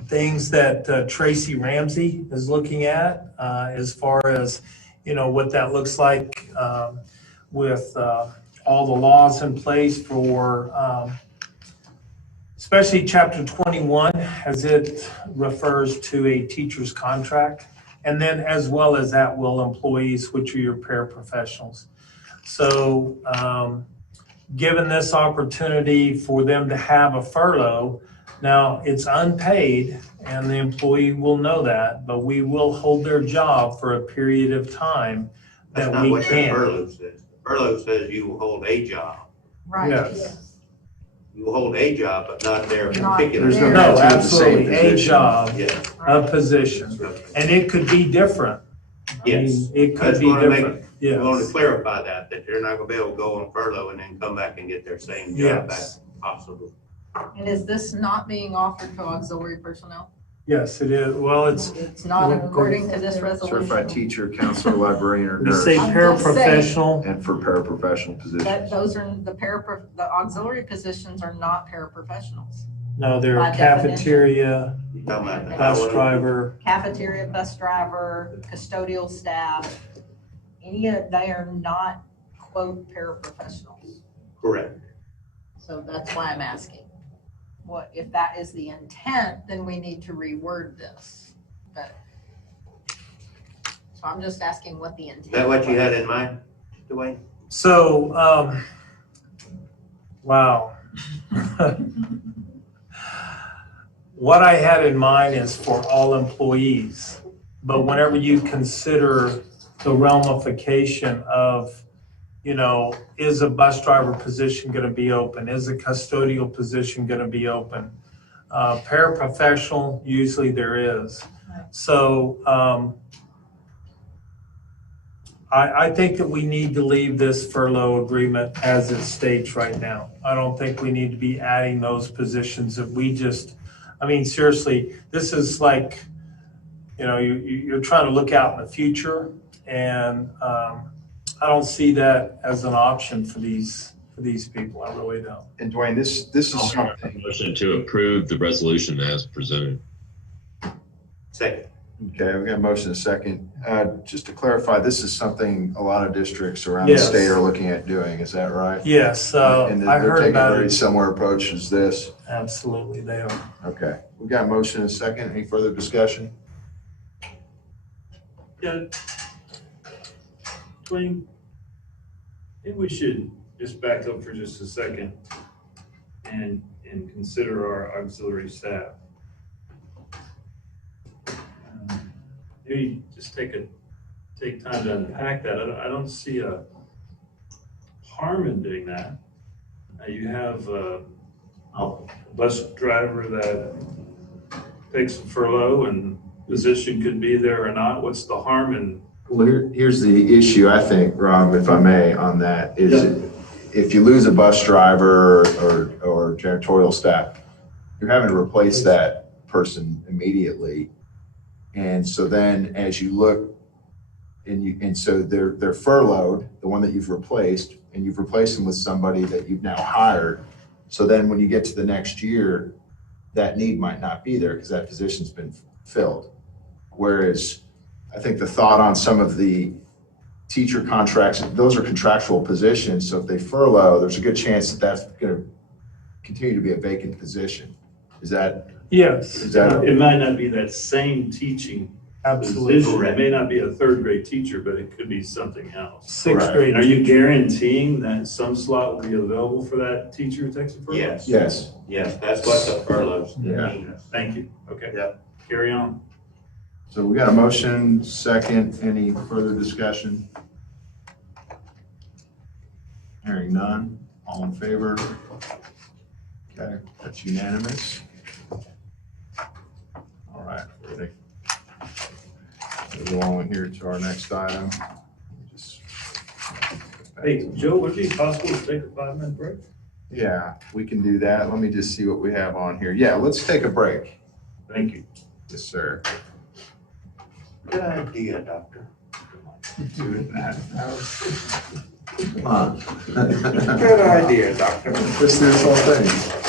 things that Tracy Ramsey is looking at as far as, what that looks like with all the laws in place for especially Chapter 21 as it refers to a teacher's contract, and then as well as at-will employees, which are your paraprofessionals. So given this opportunity for them to have a furlough, now it's unpaid and the employee will know that, but we will hold their job for a period of time that we can. That's not what the furlough says. The furlough says you will hold a job. Right. Yes. You will hold a job, but not their particular. There's no No, guarantee of the absolutely, same a position. job, Yes. a position, and it could be different. Yes. It could That's be what I different, We want to yes. clarify that they're not gonna be able to go on furlough and then come back and get their same job back, Yes. possibly. And is this not being offered to auxiliary personnel? Yes, it is, well, It's not according to this resolution. Certified teacher, counselor, librarian, or you nurse, say I'm just paraprofessional, and for paraprofessional positions. That those are the auxiliary positions are not paraprofessionals. no, they're By definition. cafeteria, You talking about the bus highway? driver, Cafeteria, bus driver, custodial staff, they are not, quote, paraprofessionals. Correct. So that's why I'm asking. What, if that is the intent, then we need to reword this. But, so I'm just asking what the intent. Is that what you had in mind, Dwayne? so, wow. what I had in mind is for all employees. But whenever you consider the ramification of, you know, is a bus driver position going to be open? Is a custodial position going to be open? Paraprofessional, usually there is. So I think that we need to leave this furlough agreement as it states right now. I don't think we need to be adding those positions that we just, I mean, seriously, this is like, you know, you're trying to look out in the future, and I don't see that as an option for these people. I really don't. And Dwayne, this is I'll make a something. motion to approve the resolution as presented. Second. Okay, we got a motion and a second. Just to clarify, this is something a lot of districts around the Yes. state are looking at doing. Is that right? Yes, And I they're heard taking a about very it. similar approach as this. Absolutely, they are. Okay, we got a motion and a second. Any further discussion? Yeah. Dwayne, maybe we should just back up for just a second and consider our auxiliary staff. Maybe just take time to unpack that. I don't see a harm in doing that. You have a bus driver that takes a furlough, and position could be there or not. What's the harm in? Well, here's the issue, I think, Rob, if I may, on that, is if you lose a bus driver or janitorial staff, you're having to replace that person immediately. And so then as you look, and so they're furloughed, the one that you've replaced, and you've replaced them with somebody that you've now hired. So then when you get to the next year, that need might not be there because that position's been filled. Whereas I think the thought on some of the teacher contracts, those are contractual positions. So if they furlough, there's a good chance that that's going to continue to be a vacant position. Is that? Yes. Is that? It might not be that same teaching Absolutely. position. It may not be a third grade teacher, but it could be something else. Sixth grade. Are you guaranteeing that some slot will be available for that teacher who takes a furlough? Yes. Yes. Yes, that's what the furloughs Yeah. mean. Thank you. Okay. Yeah. Carry on. So we got a motion, second. Any further discussion? Hearing none. All in favor? Okay, that's unanimous. All right, we're gonna go on here to our next item. Hey, Joe, would it be possible to take a 5-minute break? Yeah, we can do that. Let me just see what we have on here. Yeah, let's take a break. Thank you. Yes, sir. Good idea, Doctor. Doing that. Come on. Good idea, Doctor. Let's do this whole thing.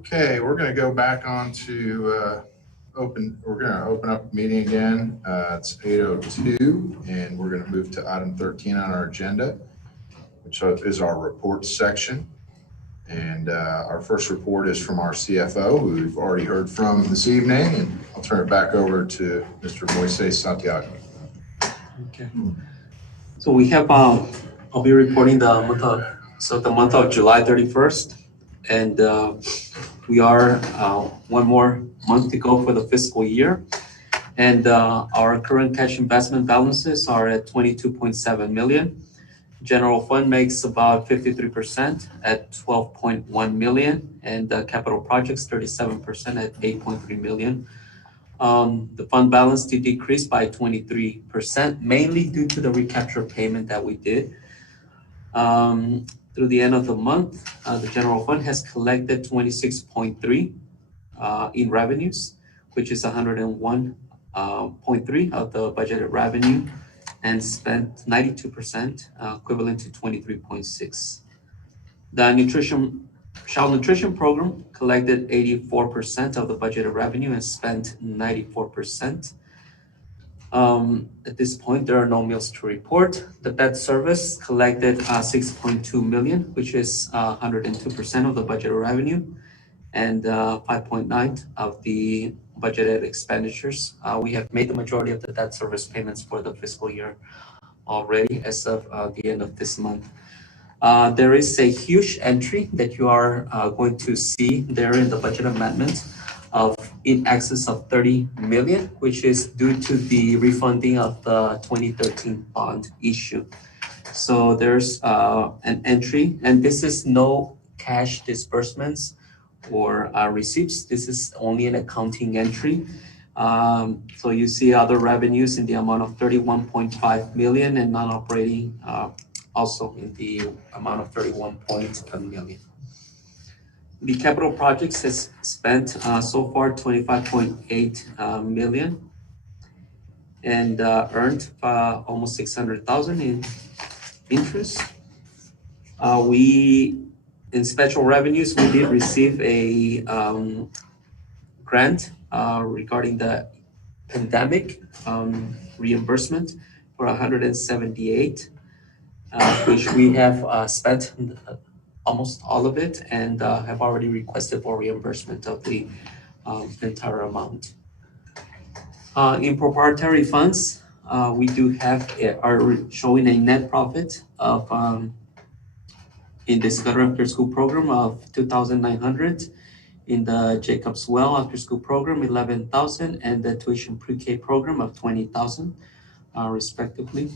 Okay, we're gonna go back on to we're gonna open up the meeting again. It's 8:02, and we're gonna move to item 13 on our agenda, which is our reports section. And our first report is from our CFO, who we've already heard from this evening, and I'll turn it back over to Mr. Moises Santiago. Okay. So we have, I'll be reporting the month of July 31st. And we are one more month to go for the fiscal year. And our current cash investment balances are at 22.7 million. General fund makes about 53% at 12.1 million, and capital projects 37% at 8.3 million. The fund balance did decrease by 23%, mainly due to the recapture payment that we did. Through the end of the month, the general fund has collected 26.3 in revenues, which is 101.3 of the budgeted revenue, and spent 92%, equivalent to 23.6. The child nutrition program collected 84% of the budgeted revenue and spent 94%. At this point, there are no meals to report. The debt service collected 6.2 million, which is 102% of the budgeted revenue, and 5.9 of the budgeted expenditures. We have made the majority of the debt service payments for the fiscal year already as of the end of this month. There is a huge entry that you are going to see there in the budget amendment of in excess of 30 million, which is due to the refunding of the 2013 bond issue. So there's an entry, and this is no cash disbursements or receipts. This is only an accounting entry. So you see other revenues in the amount of 31.5 million and non-operating also in the amount of 31.1 million. The capital projects has spent so far 25.8 million and earned almost 600,000 in interest. In special revenues, we did receive a grant regarding the pandemic reimbursement for 178, which we have spent almost all of it and have already requested for reimbursement of the entire amount. In proprietary funds, we do are showing a net profit of in the Scudder After School program of 2,900, in the Jacobs Well After School program 11,000, and the tuition pre-K program of 20,000, respectively.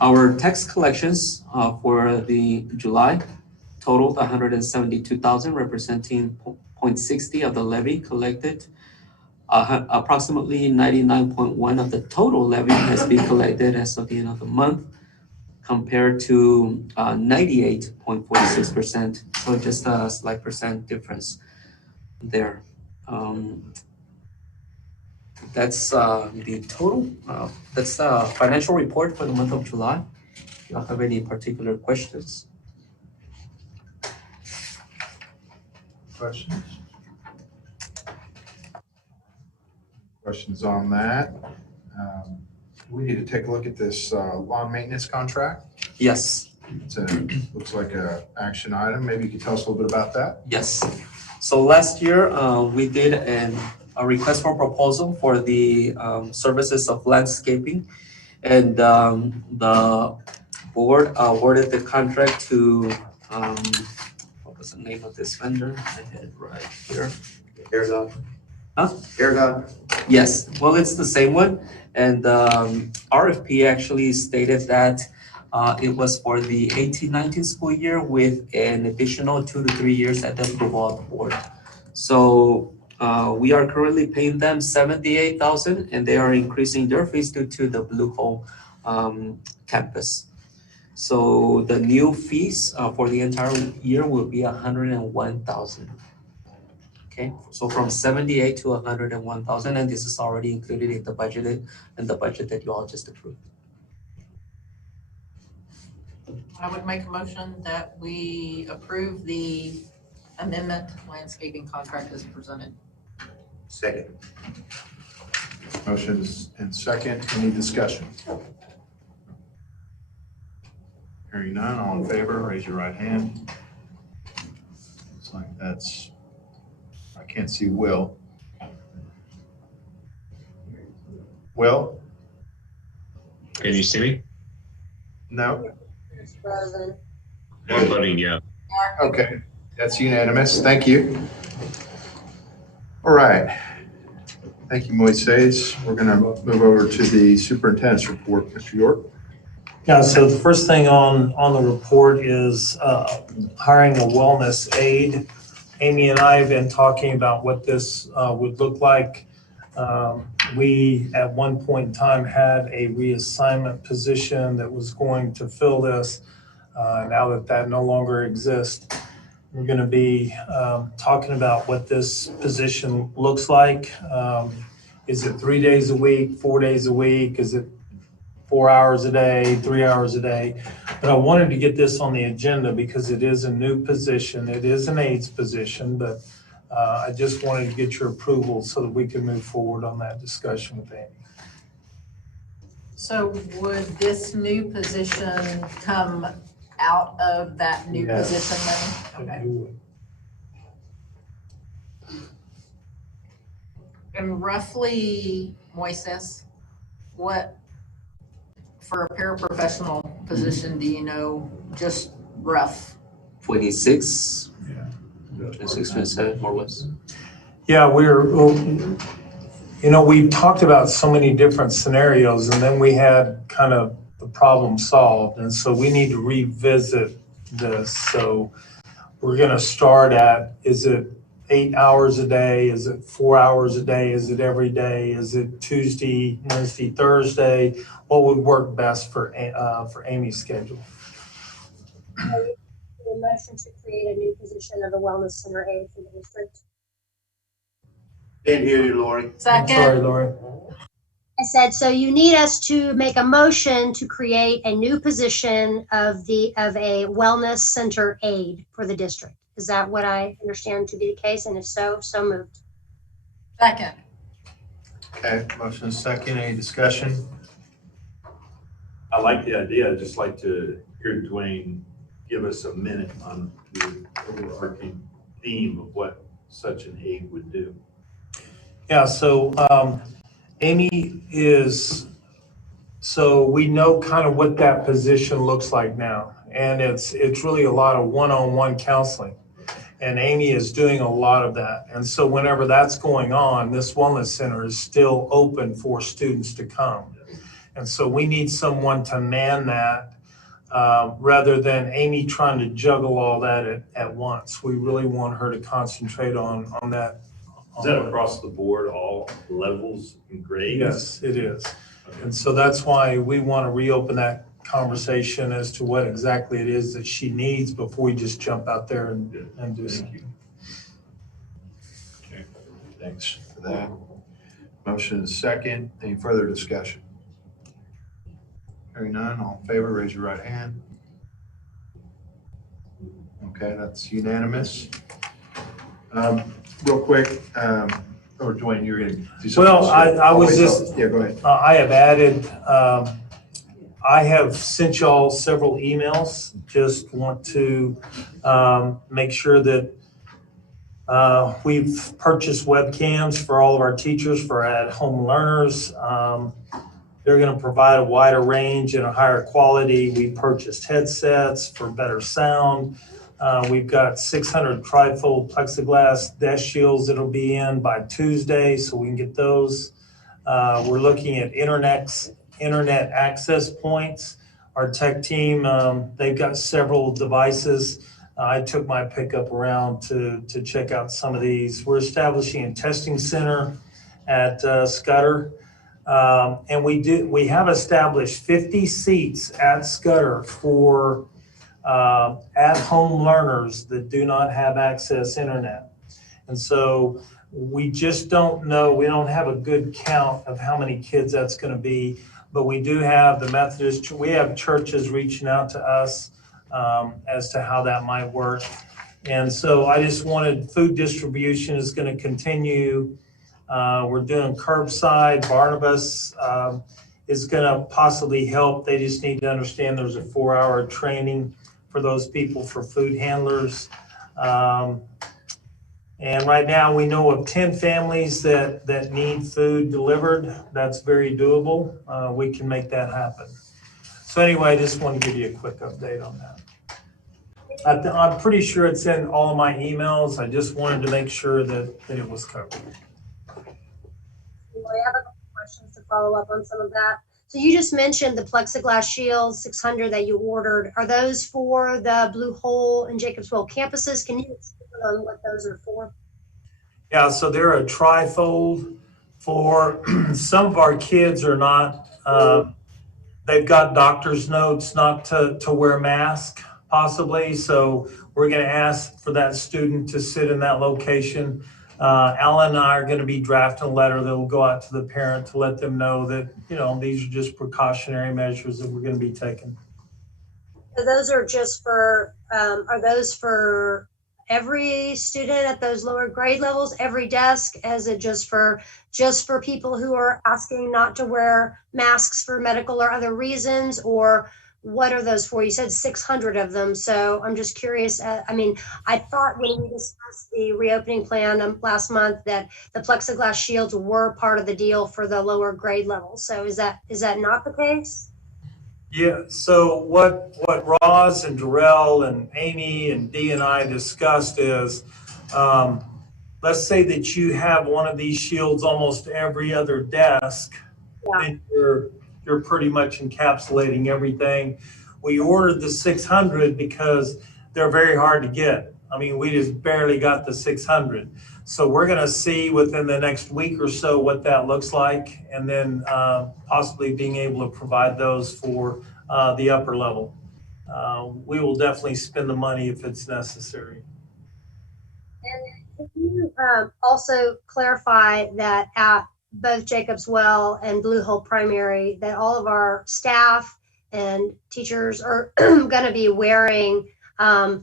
Our tax collections for the July totaled 172,000, representing 0.60 of the levy collected. Approximately 99.1 of the total levy has been collected as of the end of the month, compared to 98.46%. So just a slight percent difference there. That's the total. That's the financial report for the month of July. If you have any particular questions? Questions? Questions on that? We need to take a look at this lawn maintenance contract. Yes. Looks like a action item. Maybe you could tell us a little bit about that. Yes. So last year, we did a request for proposal for the services of landscaping, and the board awarded the contract to, what was the name of this vendor? I had it right here. Ergon. Huh? Ergon. Yes, well, it's the same one. And RFP actually stated that it was for the 18-19 school year with an additional 2 to 3 years at the approval of the board. So we are currently paying them $78,000, and they are increasing their fees due to the Blue Hole campus. So the new fees for the entire year will be $101,000. Okay, so from 78 to 101,000, and this is already included in the budget that you all just approved. I would make a motion that we approve the amendment landscaping contract as presented. Second. Motion is in second. Any discussion? Hearing none, all in favor, raise your right hand. Looks like that's, I can't see Will. Will? Can you see me? No? I'm voting yes. Okay, that's unanimous. Thank you. All right. Thank you, Moises. We're going to move over to the superintendent's report. Mr. York? Yeah, so the first thing on the report is hiring a wellness aide. Amy and I have been talking about what this would look like. We, at one point in time, had a reassignment position that was going to fill this. Now that no longer exists, we're going to be talking about what this position looks like. Is it 3 days a week, 4 days a week? Is it 4 hours a day, 3 hours a day? But I wanted to get this on the agenda because it is a new position. It is an aide's position, but I just wanted to get your approval so that we can move forward on that discussion with Amy. So would this new position come out of that new position then? Okay. And roughly, Moises, what, for a paraprofessional position, do you know, just rough? 26, 26, 27, more or less. Yeah, we talked about so many different scenarios, and then we had kind of the problem solved. And so we need to revisit this. So we're going to start at, is it 8 hours a day? Is it 4 hours a day? Is it every day? Is it Tuesday, Wednesday, Thursday? What would work best for Amy's schedule? A motion to create a new position of a wellness center aide for the district. Didn't hear you, Lori. Second. Sorry, Lori. I said, so you need us to make a motion to create a new position of a wellness center aide for the district. Is that what I understand to be the case? And if so, so moved. Second. Okay, motion is second. Any discussion? I like the idea. I'd just like to hear Dwayne give us a minute on the overarching theme of what such an aide would do. Yeah, so Amy is, so we know kind of what that position looks like now. And it's really a lot of one-on-one counseling. And Amy is doing a lot of that. And so whenever that's going on, this wellness center is still open for students to come. And so we need someone to man that rather than Amy trying to juggle all that at once. We really want her to concentrate on that. Is that across the board, all levels and grades? Yes, it is. And so that's why we want to reopen that conversation as to what exactly it is that she needs before we just jump out there and do something. Okay, thanks for that. Motion is second. Any further discussion? Hearing none, all in favor, raise your right hand. Okay, that's unanimous. Real quick, or Dwayne, you're going to do something. Well, I was just, yeah, go ahead. I have added, I have sent y'all several emails. Just want to make sure that we've purchased webcams for all of our teachers for at-home learners. They're going to provide a wider range and a higher quality. We purchased headsets for better sound. We've got 600 trifold plexiglass desk shields that'll be in by Tuesday, so we can get those. We're looking at internet access points. Our tech team, they've got several devices. I took my pickup around to check out some of these. We're establishing a testing center at Scudder. And we have established 50 seats at Scudder for at-home learners that do not have access internet. And so we just don't know, we don't have a good count of how many kids that's going to be, but we do have the Methodist, we have churches reaching out to us as to how that might work. And so I just wanted, food distribution is going to continue. We're doing curbside. Barnabas is going to possibly help. They just need to understand there's a 4-hour training for those people, for food handlers. And right now we know of 10 families that need food delivered. That's very doable. We can make that happen. So anyway, I just want to give you a quick update on that. I'm pretty sure it's in all of my emails. I just wanted to make sure that it was covered. I have a couple questions to follow up on some of that. So you just mentioned the plexiglass shields, 600 that you ordered. Are those for the Blue Hole and Jacobsville campuses? Can you explain on what those are for? Yeah, so they're a trifold for some of our kids are not, they've got doctor's notes not to wear masks possibly. So we're going to ask for that student to sit in that location. Alan and I are going to be drafting a letter that will go out to the parent to let them know that, you know, these are just precautionary measures that we're going to be taking. So those are just for, are those for every student at those lower grade levels, every desk? Is it just for people who are asking not to wear masks for medical or other reasons, or what are those for? You said 600 of them. So I'm just curious. I mean, I thought when we discussed the reopening plan last month that the plexiglass shields were part of the deal for the lower grade levels. So is that not the case? Yeah, so what Roz and Darrell and Amy and Dee and I discussed is, let's say that you have one of these shields almost every other desk, then you're pretty much encapsulating everything. We ordered the 600 because they're very hard to get. I mean, we just barely got the 600. So we're going to see within the next week or so what that looks like, and then possibly being able to provide those for the upper level. We will definitely spend the money if it's necessary. And can you also clarify that at both Jacobswell and Blue Hole Primary, that all of our staff and teachers are going to be wearing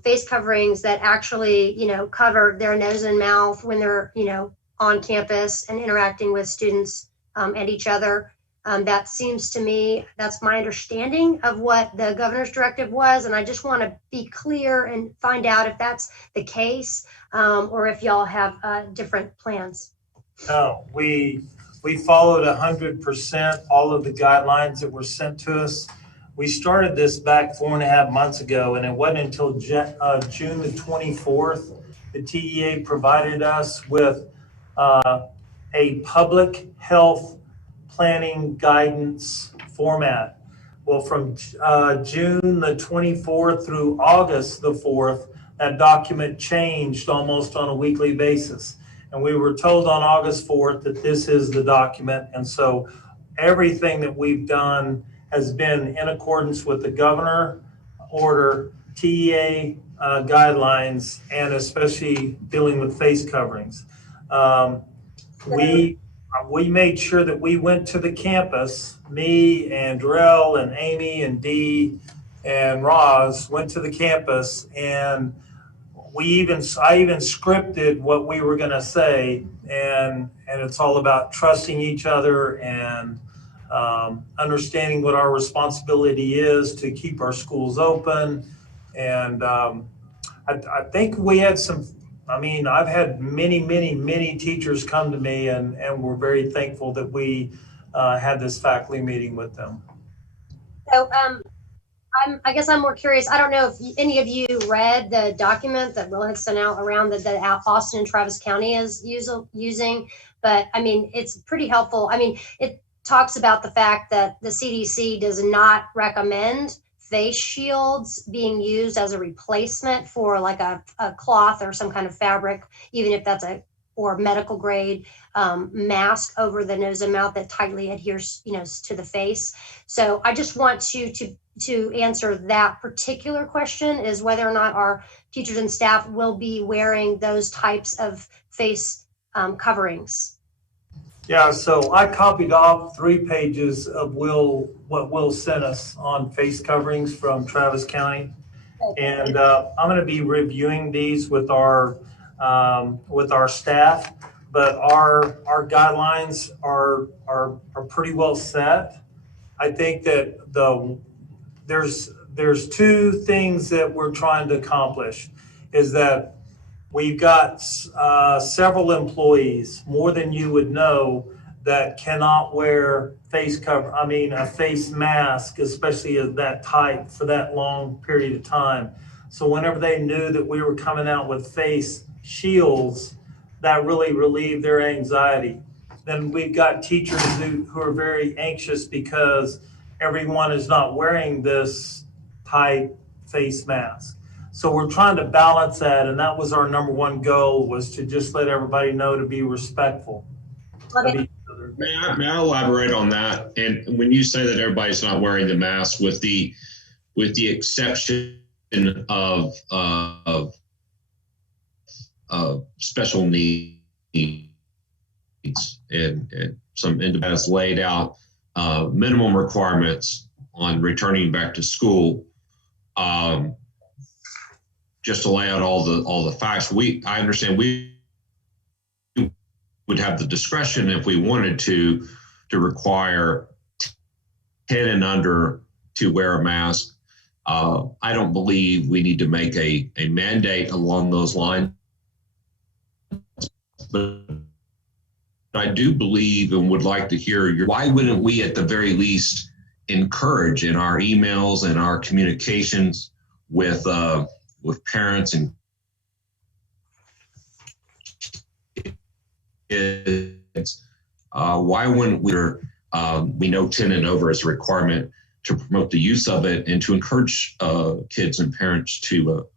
face coverings that actually, you know, cover their nose and mouth when they're, you know, on campus and interacting with students and each other. That seems to me, that's my understanding of what the governor's directive was. And I just want to be clear and find out if that's the case or if y'all have different plans. No, we followed 100% all of the guidelines that were sent to us. We started this back 4.5 months ago, and it wasn't until June the 24th, the TEA provided us with a public health planning guidance format. Well, from June the 24th through August the 4th, that document changed almost on a weekly basis. And we were told on August 4th that this is the document. And so everything that we've done has been in accordance with the governor order, TEA guidelines, and especially dealing with face coverings. We made sure that we went to the campus, me and Darrell and Amy and Dee and Roz went to the campus, and I even scripted what we were going to say, and it's all about trusting each other and understanding what our responsibility is to keep our schools open. And I think we had some, I mean, I've had many teachers come to me, and we're very thankful that we had this faculty meeting with them. So I guess I'm more curious. I don't know if any of you read the document that Will had sent out around that Austin and Travis County is using, but I mean, it's pretty helpful. I mean, it talks about the fact that the CDC does not recommend face shields being used as a replacement for like a cloth or some kind of fabric, even if that's or medical grade mask over the nose and mouth that tightly adheres, you know, to the face. So I just want you to answer that particular question, is whether or not our teachers and staff will be wearing those types of face coverings. Yeah, so I copied off 3 pages of what Will sent us on face coverings from Travis County. And I'm going to be reviewing these with our staff, but our guidelines are pretty well set. I think that there's two things that we're trying to accomplish, is that we've got several employees, more than you would know, that cannot wear a face mask, especially of that type, for that long period of time. So whenever they knew that we were coming out with face shields, that really relieved their anxiety. Then we've got teachers who are very anxious because everyone is not wearing this type face mask. So we're trying to balance that, and that was our number one goal, was to just let everybody know to be respectful of each other. May I elaborate on that? And when you say that everybody's not wearing the mask, with the exception of special needs and some independents laid out minimum requirements on returning back to school. Just to lay out all the facts, I understand we would have the discretion, if we wanted to require 10 and under to wear a mask. I don't believe we need to make a mandate along those lines, but I do believe and would like to hear why wouldn't we at the very least encourage in our emails and our communications with parents and kids, why wouldn't we know 10 and over as a requirement to promote the use of it and to encourage kids and parents to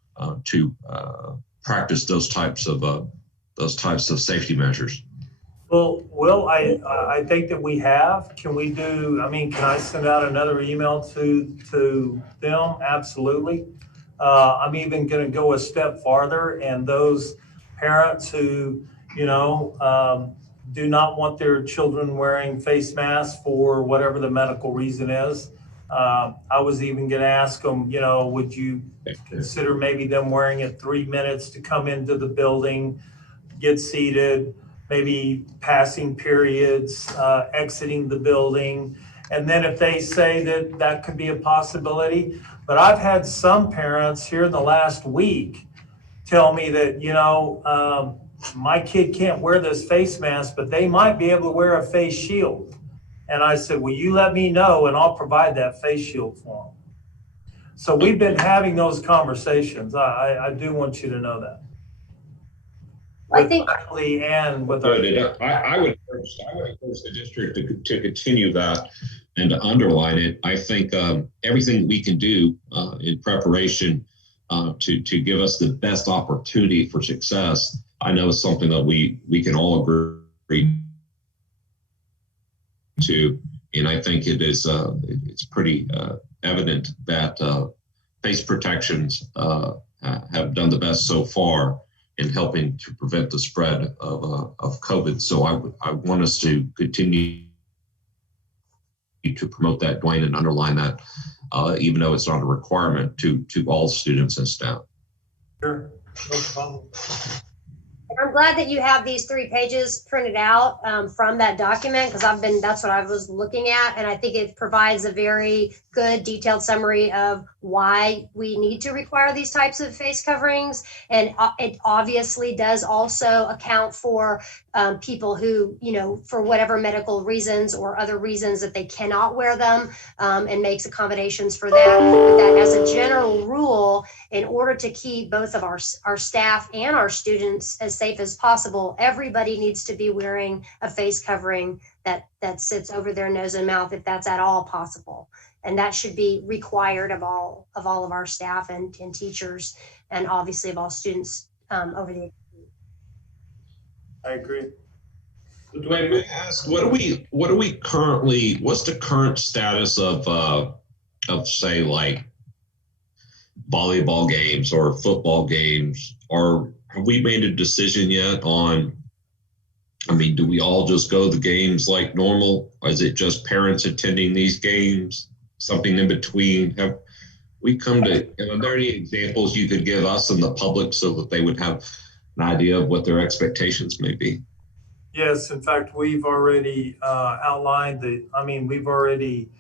practice those types of safety measures? Well, Will, I think that we have. Can I send out another email to them? Absolutely. I'm even going to go a step farther, and those parents who, do not want their children wearing face masks for whatever the medical reason is. I was even going to ask them, would you consider maybe them wearing it 3 minutes to come into the building, get seated, maybe passing periods, exiting the building. And then if they say that could be a possibility, but I've had some parents here in the last week tell me that, my kid can't wear this face mask, but they might be able to wear a face shield. And I said, well, you let me know and I'll provide that face shield for them. So we've been having those conversations. I do want you to know that. I think, and with I would encourage the district to continue that and to underline it. I think everything we can do in preparation to give us the best opportunity for success, I know is something that we can all agree to, and I think it's pretty evident that face protections have done the best so far in helping to prevent the spread of COVID. So I want us to continue to promote that, Dwayne, and underline that, even though it's not a requirement to all students and staff. Sure, no problem. I'm glad that you have these 3 pages printed out from that document, because that's what I was looking at. And I think it provides a very good detailed summary of why we need to require these types of face coverings. And it obviously does also account for people who, for whatever medical reasons or other reasons that they cannot wear them, and makes accommodations for that. But that as a general rule, in order to keep both of our staff and our students as safe as possible, everybody needs to be wearing a face covering that sits over their nose and mouth, if that's at all possible. And that should be required of all of our staff and I teachers, and obviously of all students over the. I agree. Dwayne, may I ask, what's the current status of say, like volleyball games or football games? Or have we made a decision yet on, do we all just go to the games like normal? Or is it just parents attending these games? Something in between? we come to, are there any examples you could give us and the public so that they would have an idea of what their expectations may be? Yes, in fact, we've already outlined we've already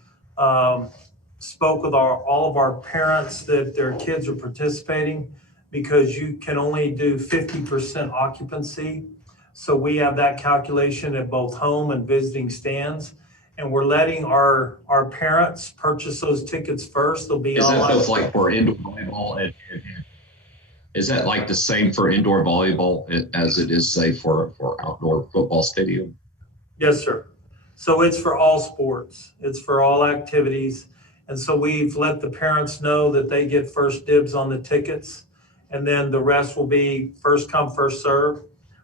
spoke with all of our parents that their kids are participating, because you can only do 50% occupancy. So we have that calculation at both home and visiting stands. And we're letting our parents purchase those tickets first. They'll be Is that online. both like for indoor volleyball and is that like the same for indoor volleyball as it is, say, for outdoor football stadium? Yes, sir. So it's for all sports. It's for all activities. And so we've let the parents know that they get first dibs on the tickets, and then the rest will be first come, first serve.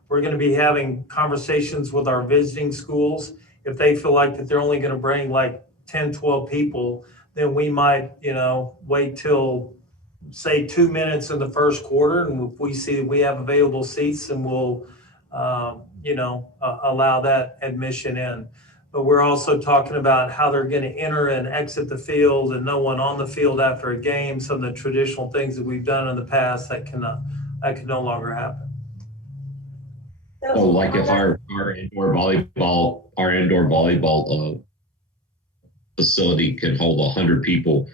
We're going to be having conversations with our visiting schools. If they feel like that they're only going to bring like 10, 12 people, then we might, wait till say 2 minutes in the first quarter. And if we see we have available seats, and we'll, allow that admission in. But we're also talking about how they're going to enter and exit the field, and no one on the field after a game. Some of the traditional things that we've done in the past that can no longer happen. So like if our indoor volleyball facility can hold 100 people,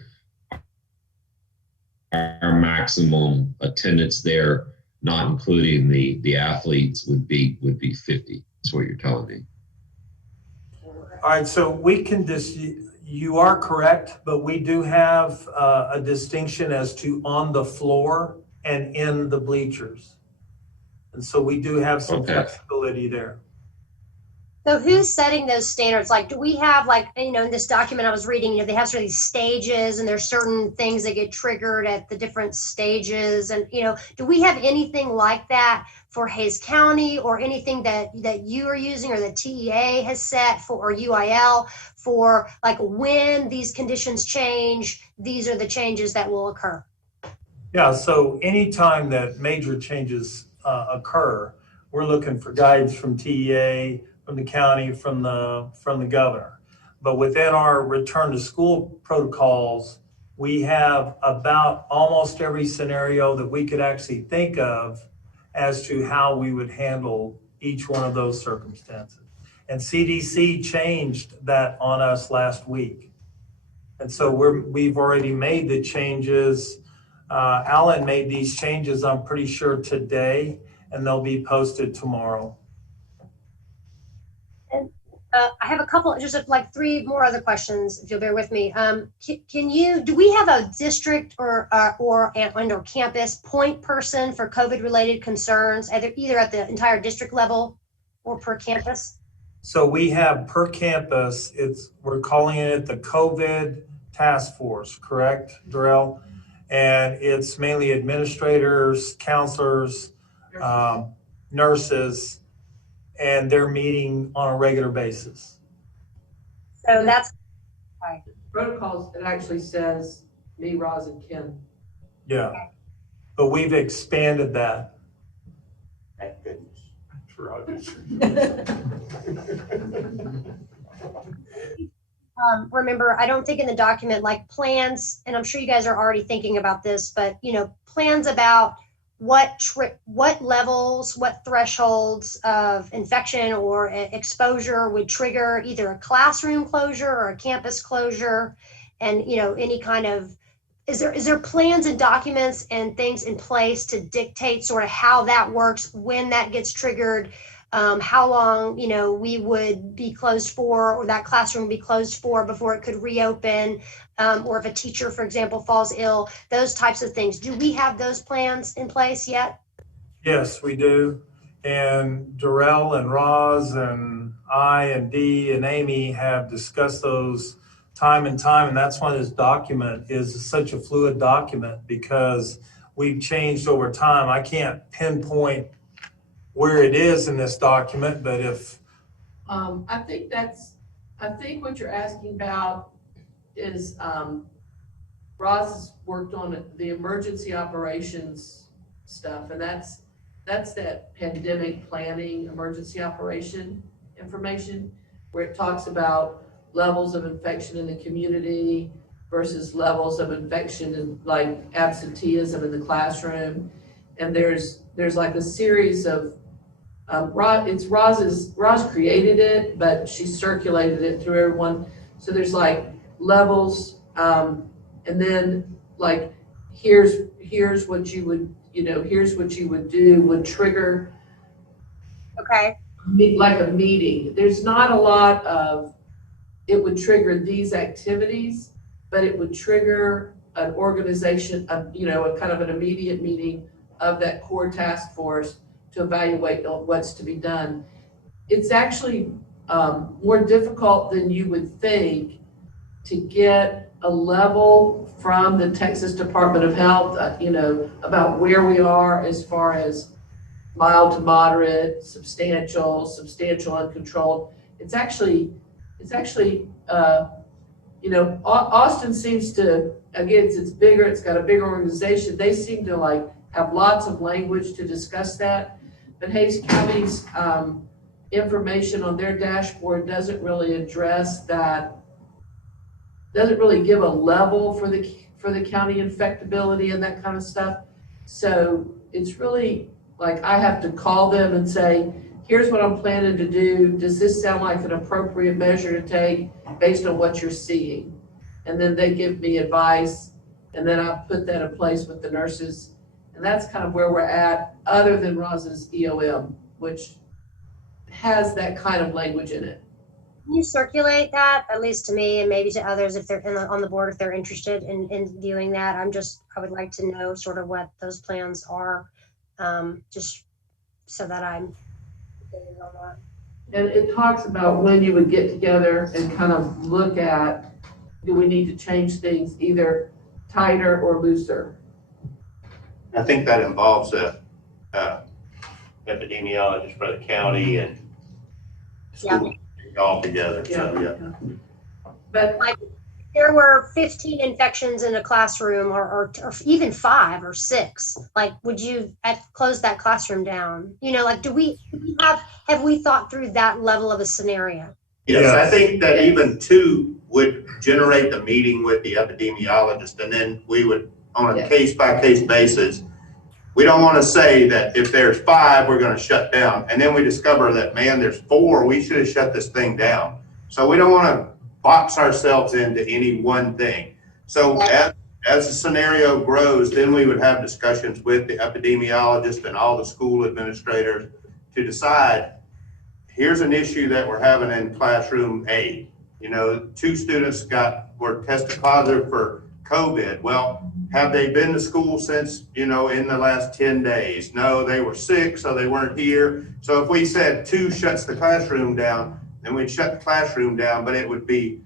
our maximum attendance there, not including the athletes, would be 50. That's what you're telling me. All right, so we can you are correct, but we do have a distinction as to on the floor and in the bleachers. And so we do have some flexibility there. So who's setting those standards? Like, do we have in this document I was reading, they have sort of these stages, and there's certain things that get triggered at the different stages. And, do we have anything like that for Hays County, or anything that you are using or that TEA has set for, or UIL for, like, when these conditions change, these are the changes that will occur? Yeah, so anytime that major changes occur, we're looking for guidance from TEA, from the county, from the governor. But within our return to school protocols, we have about almost every scenario that we could actually think of as to how we would handle each one of those circumstances. And CDC changed that on us last week. And so we've already made the changes. Alan made these changes, I'm pretty sure, today, and they'll be posted tomorrow. And I have a couple, just like 3 more other questions, if you'll bear with me. Do we have a district or campus point person for COVID-related concerns, either at the entire district level or per campus? So we have per campus, we're calling it the COVID task force, correct, Darrell? And it's mainly administrators, counselors, nurses, and they're meeting on a regular basis. So that's protocols. It actually says me, Roz, and Kim. Yeah, but we've expanded that. Thank goodness. Remember, I don't think in the document, like, plans, and I'm sure you guys are already thinking about this, but plans about what levels, what thresholds of infection or exposure would trigger either a classroom closure or a campus closure, and any kind of, is there plans and documents and things in place to dictate sort of how that works, when that gets triggered, how long we would be closed for, or that classroom would be closed for before it could reopen, or if a teacher, for example, falls ill, those types of things. Do we have those plans in place yet? Yes, we do. And Darrell and Roz and I and Dee and Amy have discussed those time and time. And that's why this document is such a fluid document, because we've changed over time. I can't pinpoint where it is in this document, but if I think what you're asking about is Roz worked on the emergency operations stuff, and that's that pandemic planning emergency operation information, where it talks about levels of infection in the community, versus levels of infection and like absenteeism in the classroom. And there's like a series of, Roz created it, but she circulated it through everyone. So there's like levels, and then like, here's what you would, here's what you would do, would trigger. Okay. Like a meeting. There's not a lot of, it would trigger these activities, but it would trigger an organization, a kind of an immediate meeting of that core task force to evaluate what's to be done. It's actually more difficult than you would think to get a level from the Texas Department of Health, about where we are as far as mild to moderate, substantial, uncontrolled. It's actually, Austin seems to, again, it's bigger, it's got a bigger organization. They seem to like have lots of language to discuss that. But Hays County's information on their dashboard doesn't really address that, doesn't really give a level for the county infectability and that kind of stuff. So it's really like I have to call them and say, here's what I'm planning to do. Does this sound like an appropriate measure to take based on what you're seeing? And then they give me advice, and then I put that in place with the nurses. And that's kind of where we're at, other than Roz's EOM, which has that kind of language in it. Can you circulate that, at least to me and maybe to others if they're on the board, if they're interested in viewing that? I would like to know sort of what those plans are, just so that I'm getting on that. And it talks about when you would get together and kind of look at, do we need to change things either tighter or looser? I think that involves a epidemiologist for the county and school all together. So yeah. But like, there were 15 infections in a classroom, or even 5 or 6. Like, would you close that classroom down? Like, have we thought through that level of a scenario? Yes, I think that even 2 would generate the meeting with the epidemiologist, and then we would, on a case-by-case basis, we don't want to say that if there's 5, we're going to shut down, and then we discover that, man, there's 4, we should have shut this thing down. So we don't want to box ourselves into any one thing. So as the scenario grows, then we would have discussions with the epidemiologist and all the school administrators to decide, here's an issue that we're having in classroom A. 2 students were tested positive for COVID. Well, have they been to school since, in the last 10 days? No, they were sick, so they weren't here. So if we said 2 shuts the classroom down, then we'd shut the classroom down, but it would be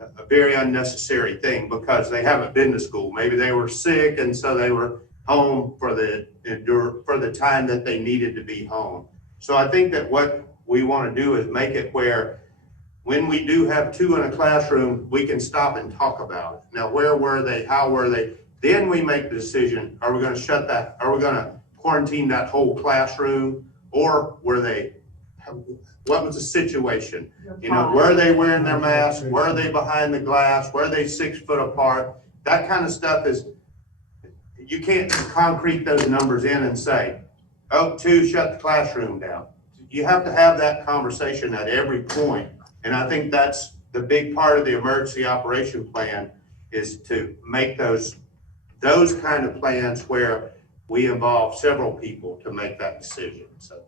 a very unnecessary thing because they haven't been to school. Maybe they were sick, and so they were home for the time that they needed to be home. So I think that what we want to do is make it where when we do have 2 in a classroom, we can stop and talk about it. Now, where were they? How were they? Then we make the decision, are we going to shut that? Are we going to quarantine that whole classroom? Or were they, what was the situation? Were they wearing their masks? Were they behind the glass? Were they 6 foot apart? That kind of stuff is, you can't concrete those numbers in and say, oh, 2 shut the classroom down. You have to have that conversation at every point. And I think that's the big part of the emergency operation plan, is to make those kind of plans where we involve several people to make that decision. So,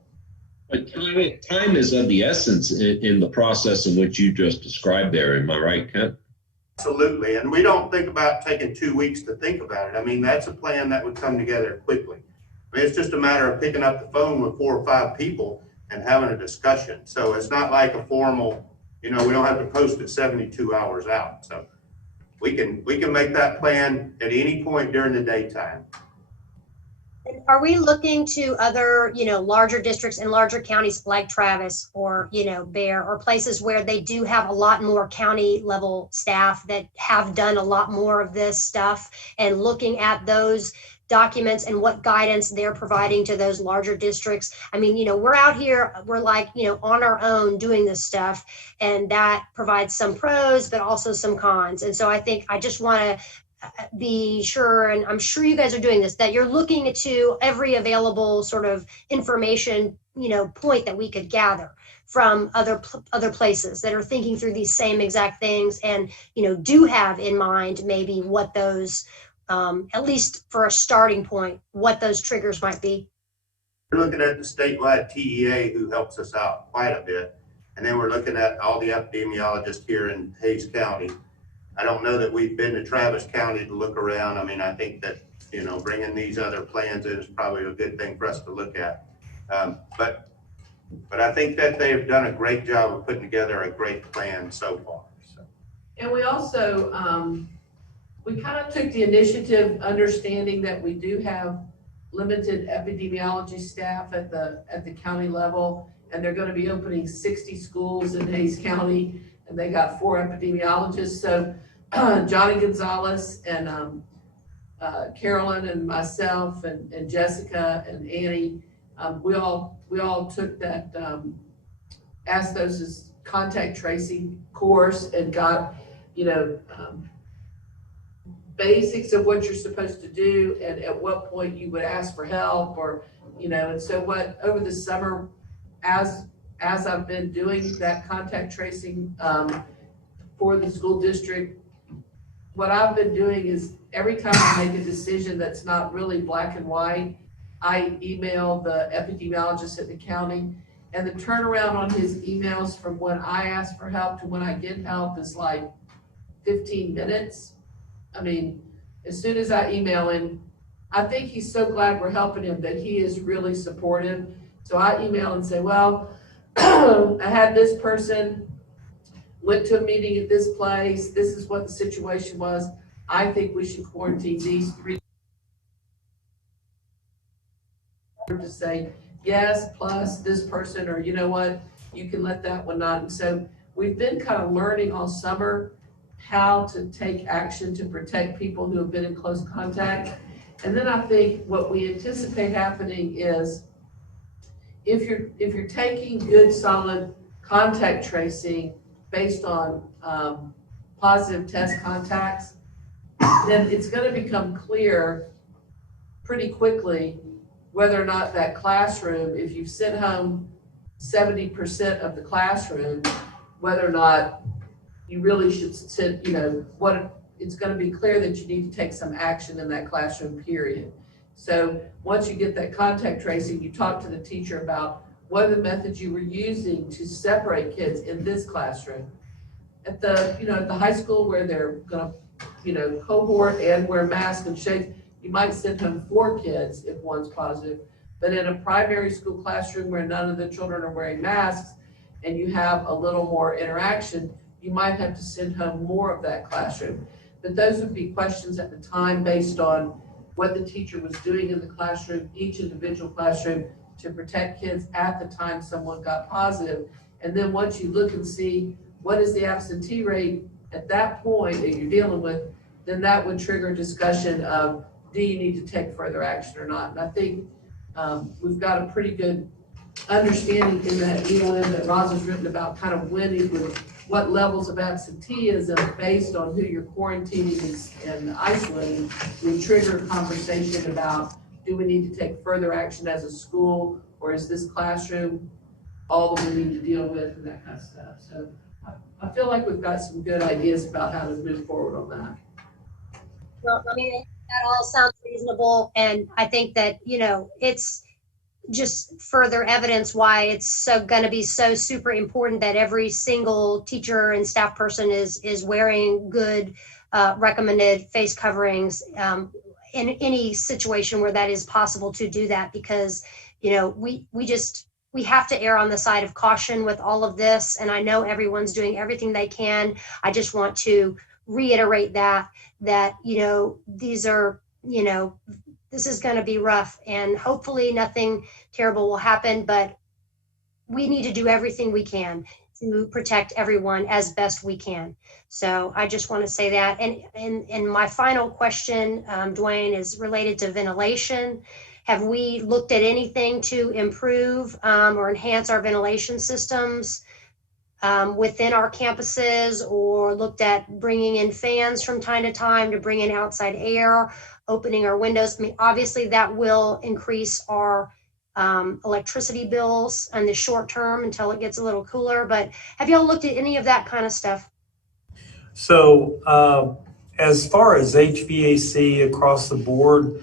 but time is of the essence in the process in which you just described there. Am I right, Kent? Absolutely. And we don't think about taking 2 weeks to think about it. I mean, that's a plan that would come together quickly. I mean, it's just a matter of picking up the phone with 4 or 5 people and having a discussion. So it's not like a formal, we don't have to post it 72 hours out. So we can make that plan at any point during the daytime. And are we looking to other, larger districts and larger counties like Travis or, Bear, or places where they do have a lot more county level staff that have done a lot more of this stuff, and looking at those documents and what guidance they're providing to those larger districts. I mean, we're out here, we're like, on our own doing this stuff, and that provides some pros, but also some cons. And so I just want to be sure, and I'm sure you guys are doing this, that you're looking into every available sort of information, point that we could gather from other places that are thinking through these same exact things, and do have in mind maybe what those, at least for a starting point, what those triggers might be. We're looking at the statewide TEA, who helps us out quite a bit, and then we're looking at all the epidemiologists here in Hays County. I don't know that we've been to Travis County to look around. I mean, I think that bringing these other plans in is probably a good thing for us to look at. But I think that they've done a great job of putting together a great plan so far. So. And we also, we kind of took the initiative, understanding that we do have limited epidemiology staff at the county level, and they're going to be opening 60 schools in Hays County, and they got 4 epidemiologists. So Johnny Gonzalez and Carolyn and myself and Jessica and Annie, we all took that Astos' contact tracing course and got, basics of what you're supposed to do and at what point you would ask for help, or, and so what over the summer, as I've been doing that contact tracing for the school district, what I've been doing is every time I make a decision that's not really black and white, I email the epidemiologist at the county, and the turnaround on his emails from when I ask for help to when I get help is like 15 minutes. I mean, as soon as I email him, I think he's so glad we're helping him that he is really supportive. So I email and say, well, I had this person, went to a meeting at this place, this is what the situation was. I think we should quarantine these 3. To say yes, plus this person, or you know what, you can let that one not. And so we've been kind of learning all summer how to take action to protect people who have been in close contact. And then I think what we anticipate happening is if you're taking good solid contact tracing based on positive test contacts, then it's going to become clear pretty quickly whether or not that classroom, if you've sent home 70% of the classroom, whether or not you really should send, it's going to be clear that you need to take some action in that classroom period. So once you get that contact tracing, you talk to the teacher about what are the methods you were using to separate kids in this classroom. At the, at the high school where they're going to, cohort and wear masks and shades, you might send home 4 kids if one's positive. But in a primary school classroom where none of the children are wearing masks and you have a little more interaction, you might have to send home more of that classroom. But those would be questions at the time based on what the teacher was doing in the classroom, each individual classroom, to protect kids at the time someone got positive. And then once you look and see what is the absentee rate at that point that you're dealing with, then that would trigger a discussion of, do you need to take further action or not? And I think we've got a pretty good understanding in that ELM that Roz has written about kind of when it would, what levels of absenteeism based on who you're quarantining and isolating would trigger a conversation about, do we need to take further action as a school, or is this classroom all that we need to deal with, and that kind of stuff. So I feel like we've got some good ideas about how to move forward on that. Well, I mean, that all sounds reasonable, and I think that, it's just further evidence why it's so going to be so super important that every single teacher and staff person is wearing good recommended face coverings in any situation where that is possible to do that, because we have to err on the side of caution with all of this, and I know everyone's doing everything they can. I just want to reiterate that these are, this is going to be rough, and hopefully nothing terrible will happen, but we need to do everything we can. to protect everyone as best we can. So I just want to say that. And my final question, Dwayne, is related to ventilation. Have we looked at anything to improve or enhance our ventilation systems within our campuses, or looked at bringing in fans from time to time to bring in outside air, opening our windows? I mean, obviously that will increase our electricity bills in the short term until it gets a little cooler. But have y'all looked at any of that kind of stuff? So as far as HVAC across the board,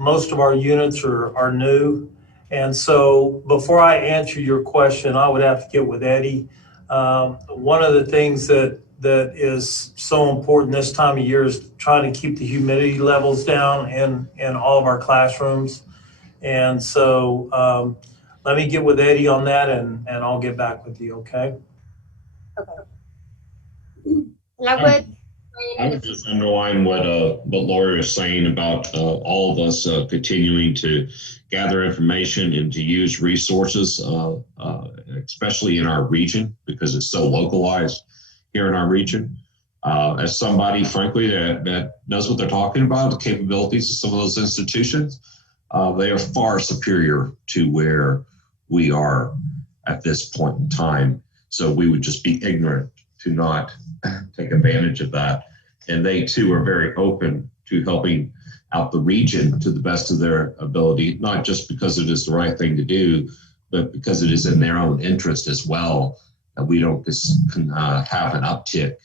most of our units are new. And so before I answer your question, I would have to get with Eddie. One of the things that is so important this time of year is trying to keep the humidity levels down in all of our classrooms. And so let me get with Eddie on that, and I'll get back with you, okay? Okay. And I would just underline what Laura is saying about all of us continuing to gather information and to use resources, especially in our region, because it's so localized here in our region. As somebody, frankly, that knows what they're talking about, the capabilities of some of those institutions, they are far superior to where we are at this point in time. So we would just be ignorant to not take advantage of that. And they too are very open to helping out the region to the best of their ability, not just because it is the right thing to do, but because it is in their own interest as well. And we don't have an uptick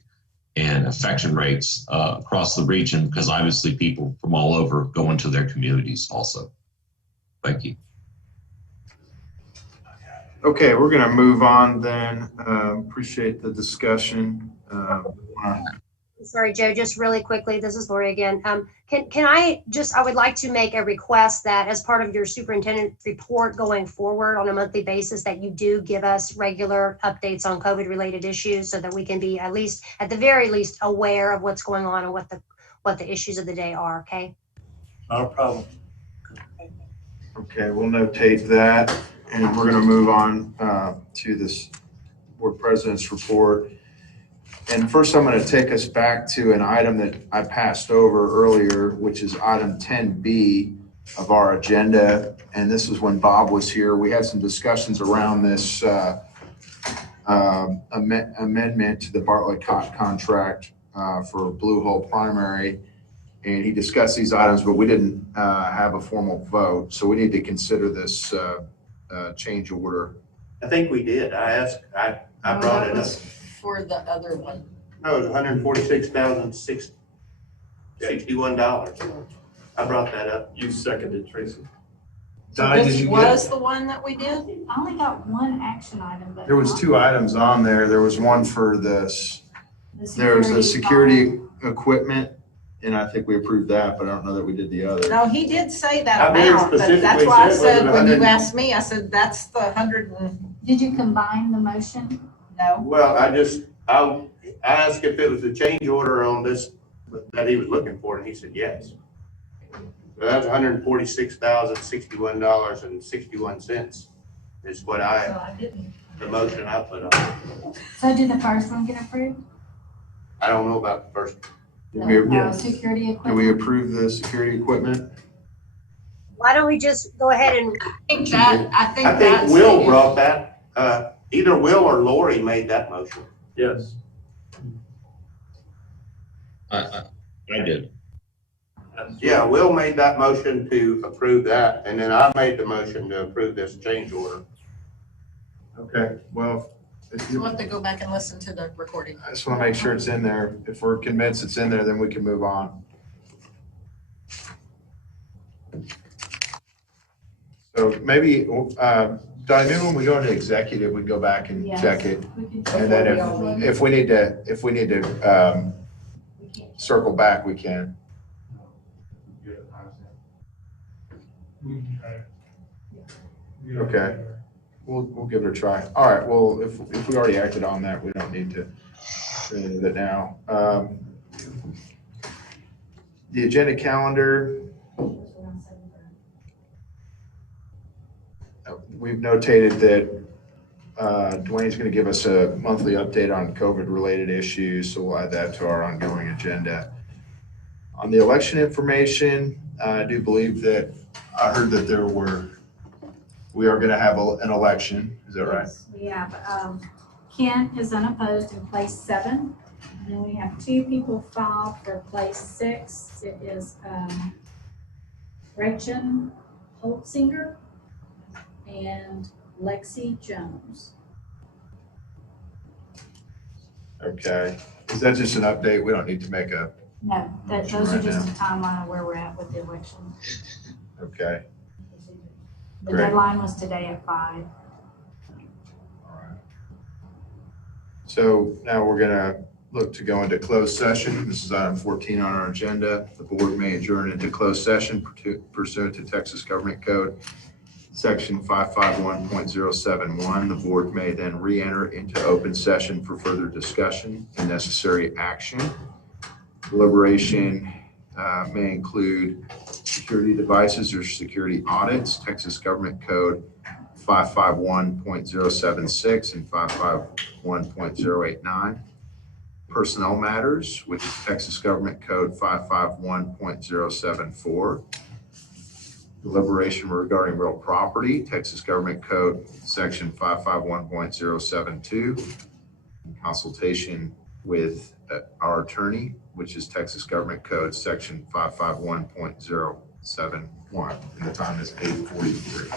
in infection rates across the region, because obviously people from all over go into their communities also. Thank you. Okay, we're gonna move on then. Appreciate the discussion. Sorry, Joe, just really quickly, this is Lori again. Can I would like to make a request that as part of your superintendent report going forward on a monthly basis, that you do give us regular updates on COVID related issues, so that we can be at the very least aware of what's going on and what the issues of the day are, okay? Not a problem. Okay, we'll notate that, and we're gonna move on to this board president's report. And first, I'm going to take us back to an item that I passed over earlier, which is item 10B of our agenda. And this was when Bob was here. We had some discussions around this amendment to the Bartlett contract for Blue Hole Primary. And he discussed these items, but we didn't have a formal vote. So we need to consider this change order. I think we did. I brought it up. For the other one. No, it was $146,061. I brought that up. You seconded, Tracy. So this was the one that we did? I only got one action item, but. There was two items on there. There was one for this. There's the security equipment, and I think we approved that, but I don't know that we did the other. No, he did say that amount, but that's why I said, when you asked me, I said, that's the 100 and. Did you combine the motion? No. Well, I asked if it was a change order on this that he was looking for, and he said yes. So that's $146,061.61 is what the motion I put on. So did the first one get approved? I don't know about the first. Security equipment? Do we approve the security equipment? Why don't we just go ahead and. I think Will brought that. Either Will or Lori made that motion. Yes. I did. Yeah, Will made that motion to approve that, and then I made the motion to approve this change order. Okay, well. We'll have to go back and listen to the recording. I just want to make sure it's in there. If we're convinced it's in there, then we can move on. So maybe, Diane, when we go into executive, we go back and check it. And then if we need to circle back, we can. Okay, we'll give it a try. All right, well, if we already acted on that, we don't need to do any of it now. The agenda calendar. We've notated that Dwayne's going to give us a monthly update on COVID-related issues, so we'll add that to our ongoing agenda. On the election information, I do believe that I heard that we are going to have an election. Is that right? Yes, we have, Kent is unopposed in place 7. And then we have 2 people filed for place 6. It is, Gretchen Holtzinger and Lexi Jones. Okay. Is that just an update? We don't need to make a, No, those are Right just now. a timeline of where we're at with the election. okay. The Great. deadline was today at 5. All right. So now we're going to look to go into closed session. This is item 14 on our agenda. The board may adjourn into closed session pursuant to Texas Government Code, Section 551.071. The board may then re-enter into open session for further discussion and necessary action. Deliberation may include security devices or security audits, Texas Government Code 551.076 and 551.089. Personnel matters, which is Texas Government Code 551.074. Deliberation regarding real property, Texas Government Code Section 551.072. Consultation with our attorney, which is Texas Government Code Section 551.071. And the time is 8:43.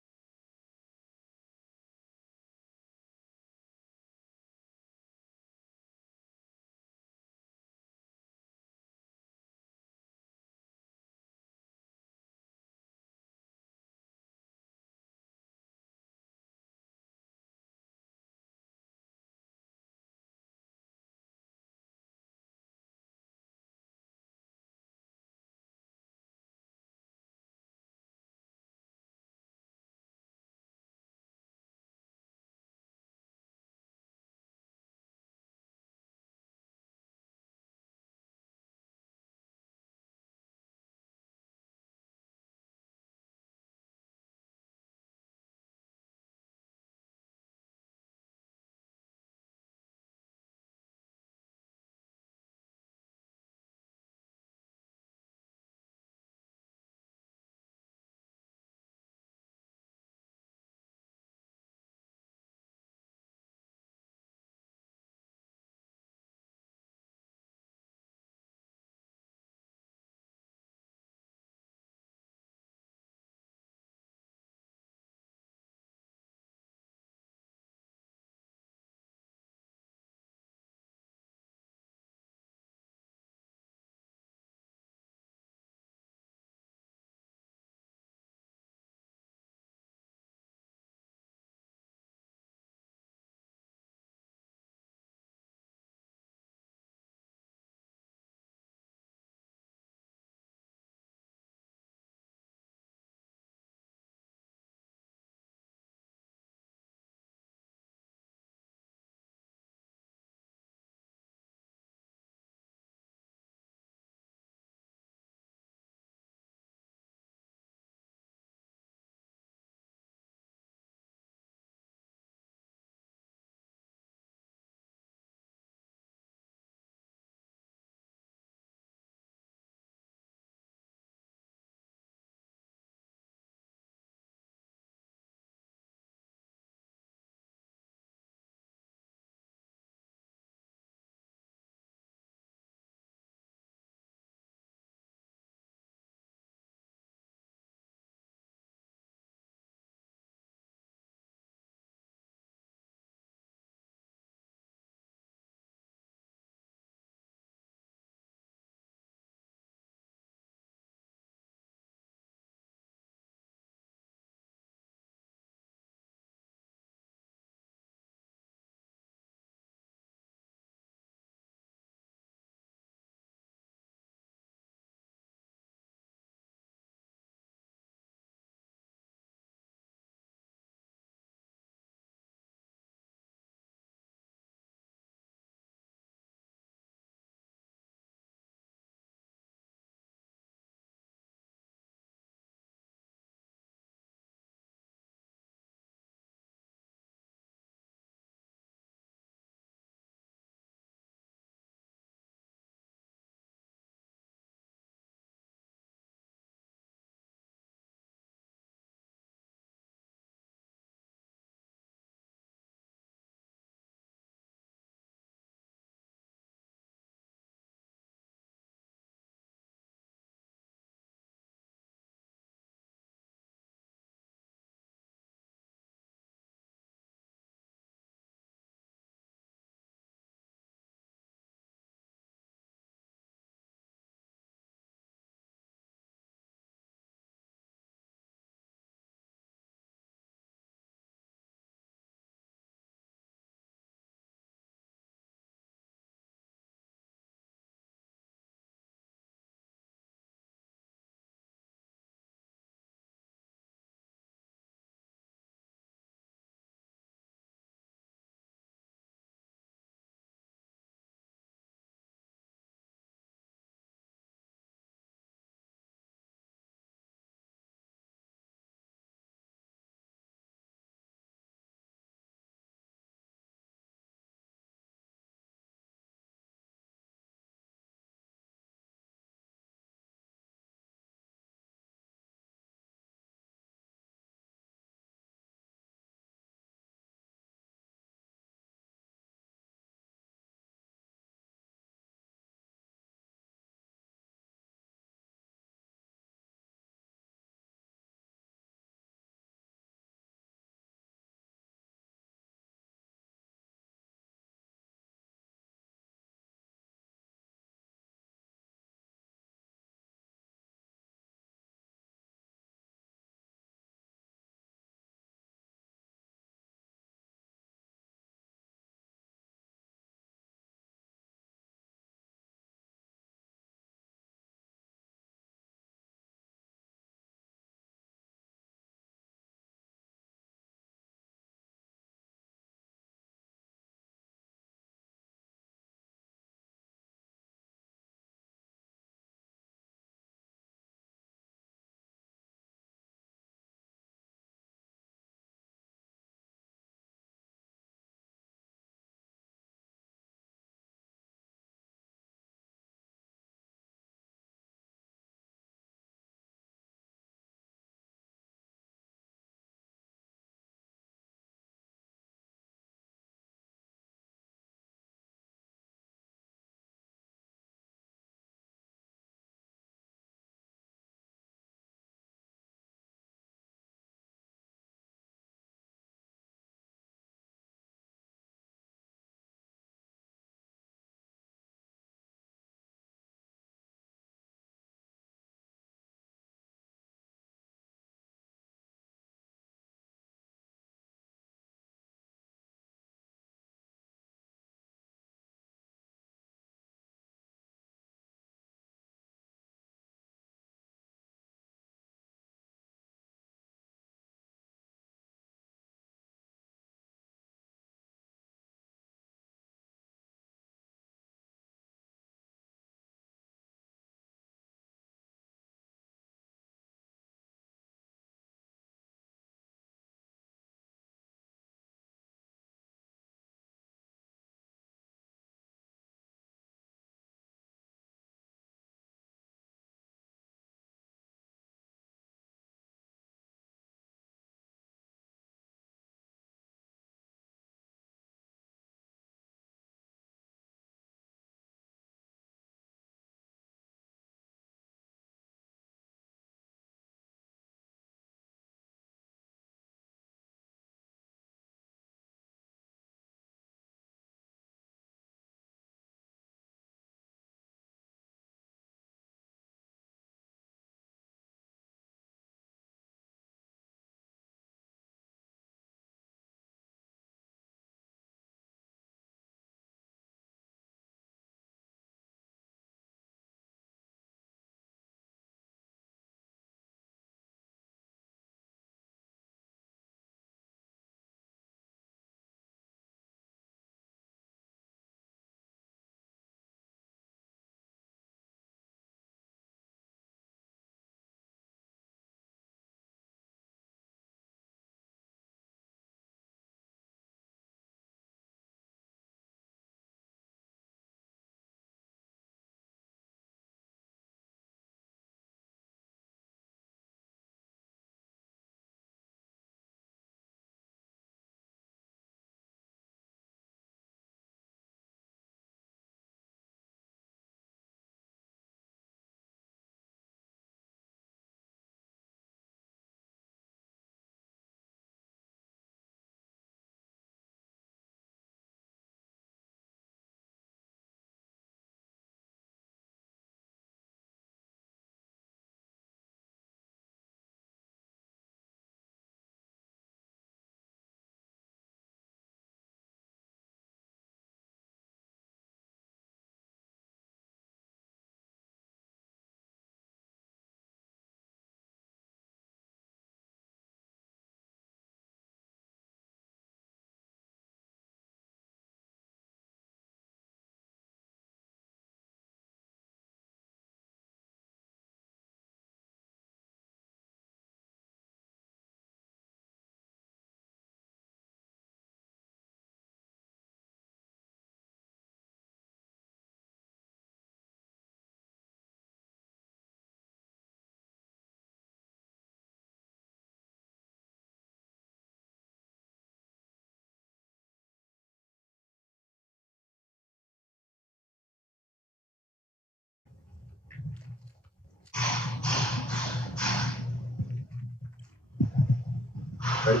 Okay,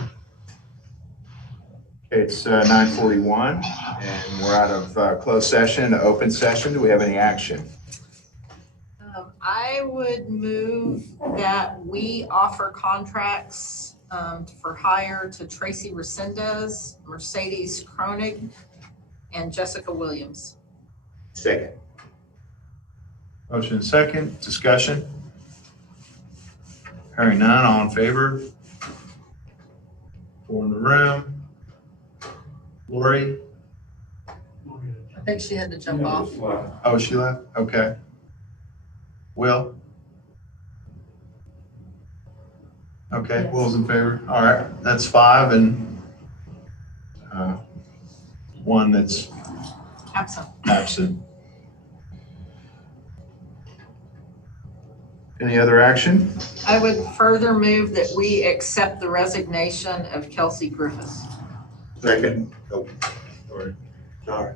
it's 9:41, and we're out of closed session to open session. Do we have any action? I would move that we offer contracts for hire to Tracy Resendez, Mercedes Kronig, and Jessica Williams. Second. Motion second, discussion. Hearing none, all in favor? Four in the room. Lori? I think she had to jump off. Oh, she left? Okay. Will? Okay, Yes. Will's in favor. All right, that's 5 and one that's absent. Any other action? I would further move that we accept the resignation of Kelsey Griffiths. Second. Oh, Sorry.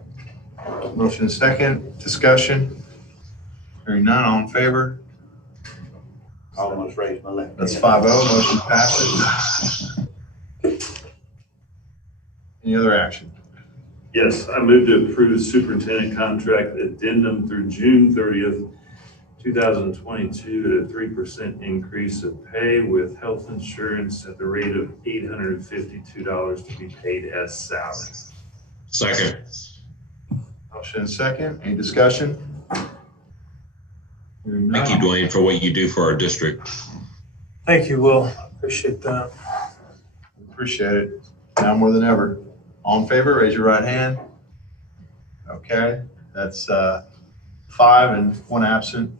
motion second, discussion. Hearing none, all in favor? Almost raised my left. That's 5-0, motion passes. Any other action? Yes, I move to approve the superintendent contract addendum through June 30th, 2022 at a 3% increase of pay with health insurance at the rate of $852 to be paid as salary. Second. Motion second, any discussion? Hearing none. Thank you, Dwayne, for what you do for our district. Thank you, Will. Appreciate that. Appreciate it. Now more than ever. All in favor, raise your right hand. Okay, that's 5 and 1 absent.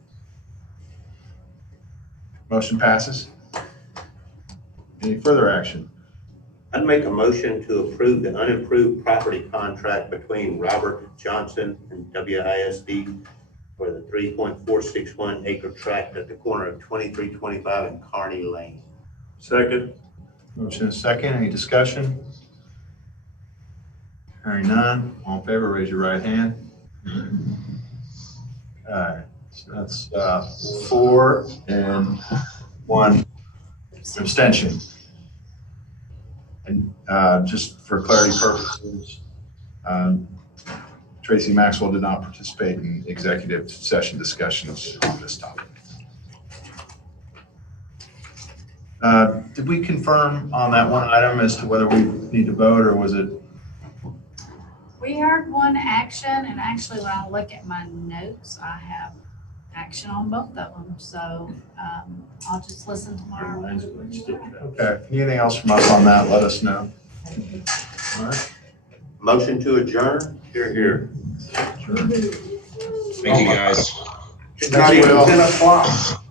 Motion passes. Any further action? I'd make a motion to approve the unimproved property contract between Robert Johnson and WISD for the 3.461 acre tract at the corner of 2325 and Kearney Lane. Second. Motion is second. Any discussion? Hearing none. All in favor, raise your right hand. Okay, so that's 4 and 1 abstention. And just for clarity purposes, Tracy Maxwell did not participate in executive session discussions on this topic. Did we confirm on that one item as to whether we need to vote, or was it? We heard one action, and actually when I look at my notes, I have action on both of them. So I'll just listen tomorrow. Okay, anything else from us on that, let us know. All right. Motion to adjourn? Here. Sure. Thank you, guys. It's not even 10 o'clock.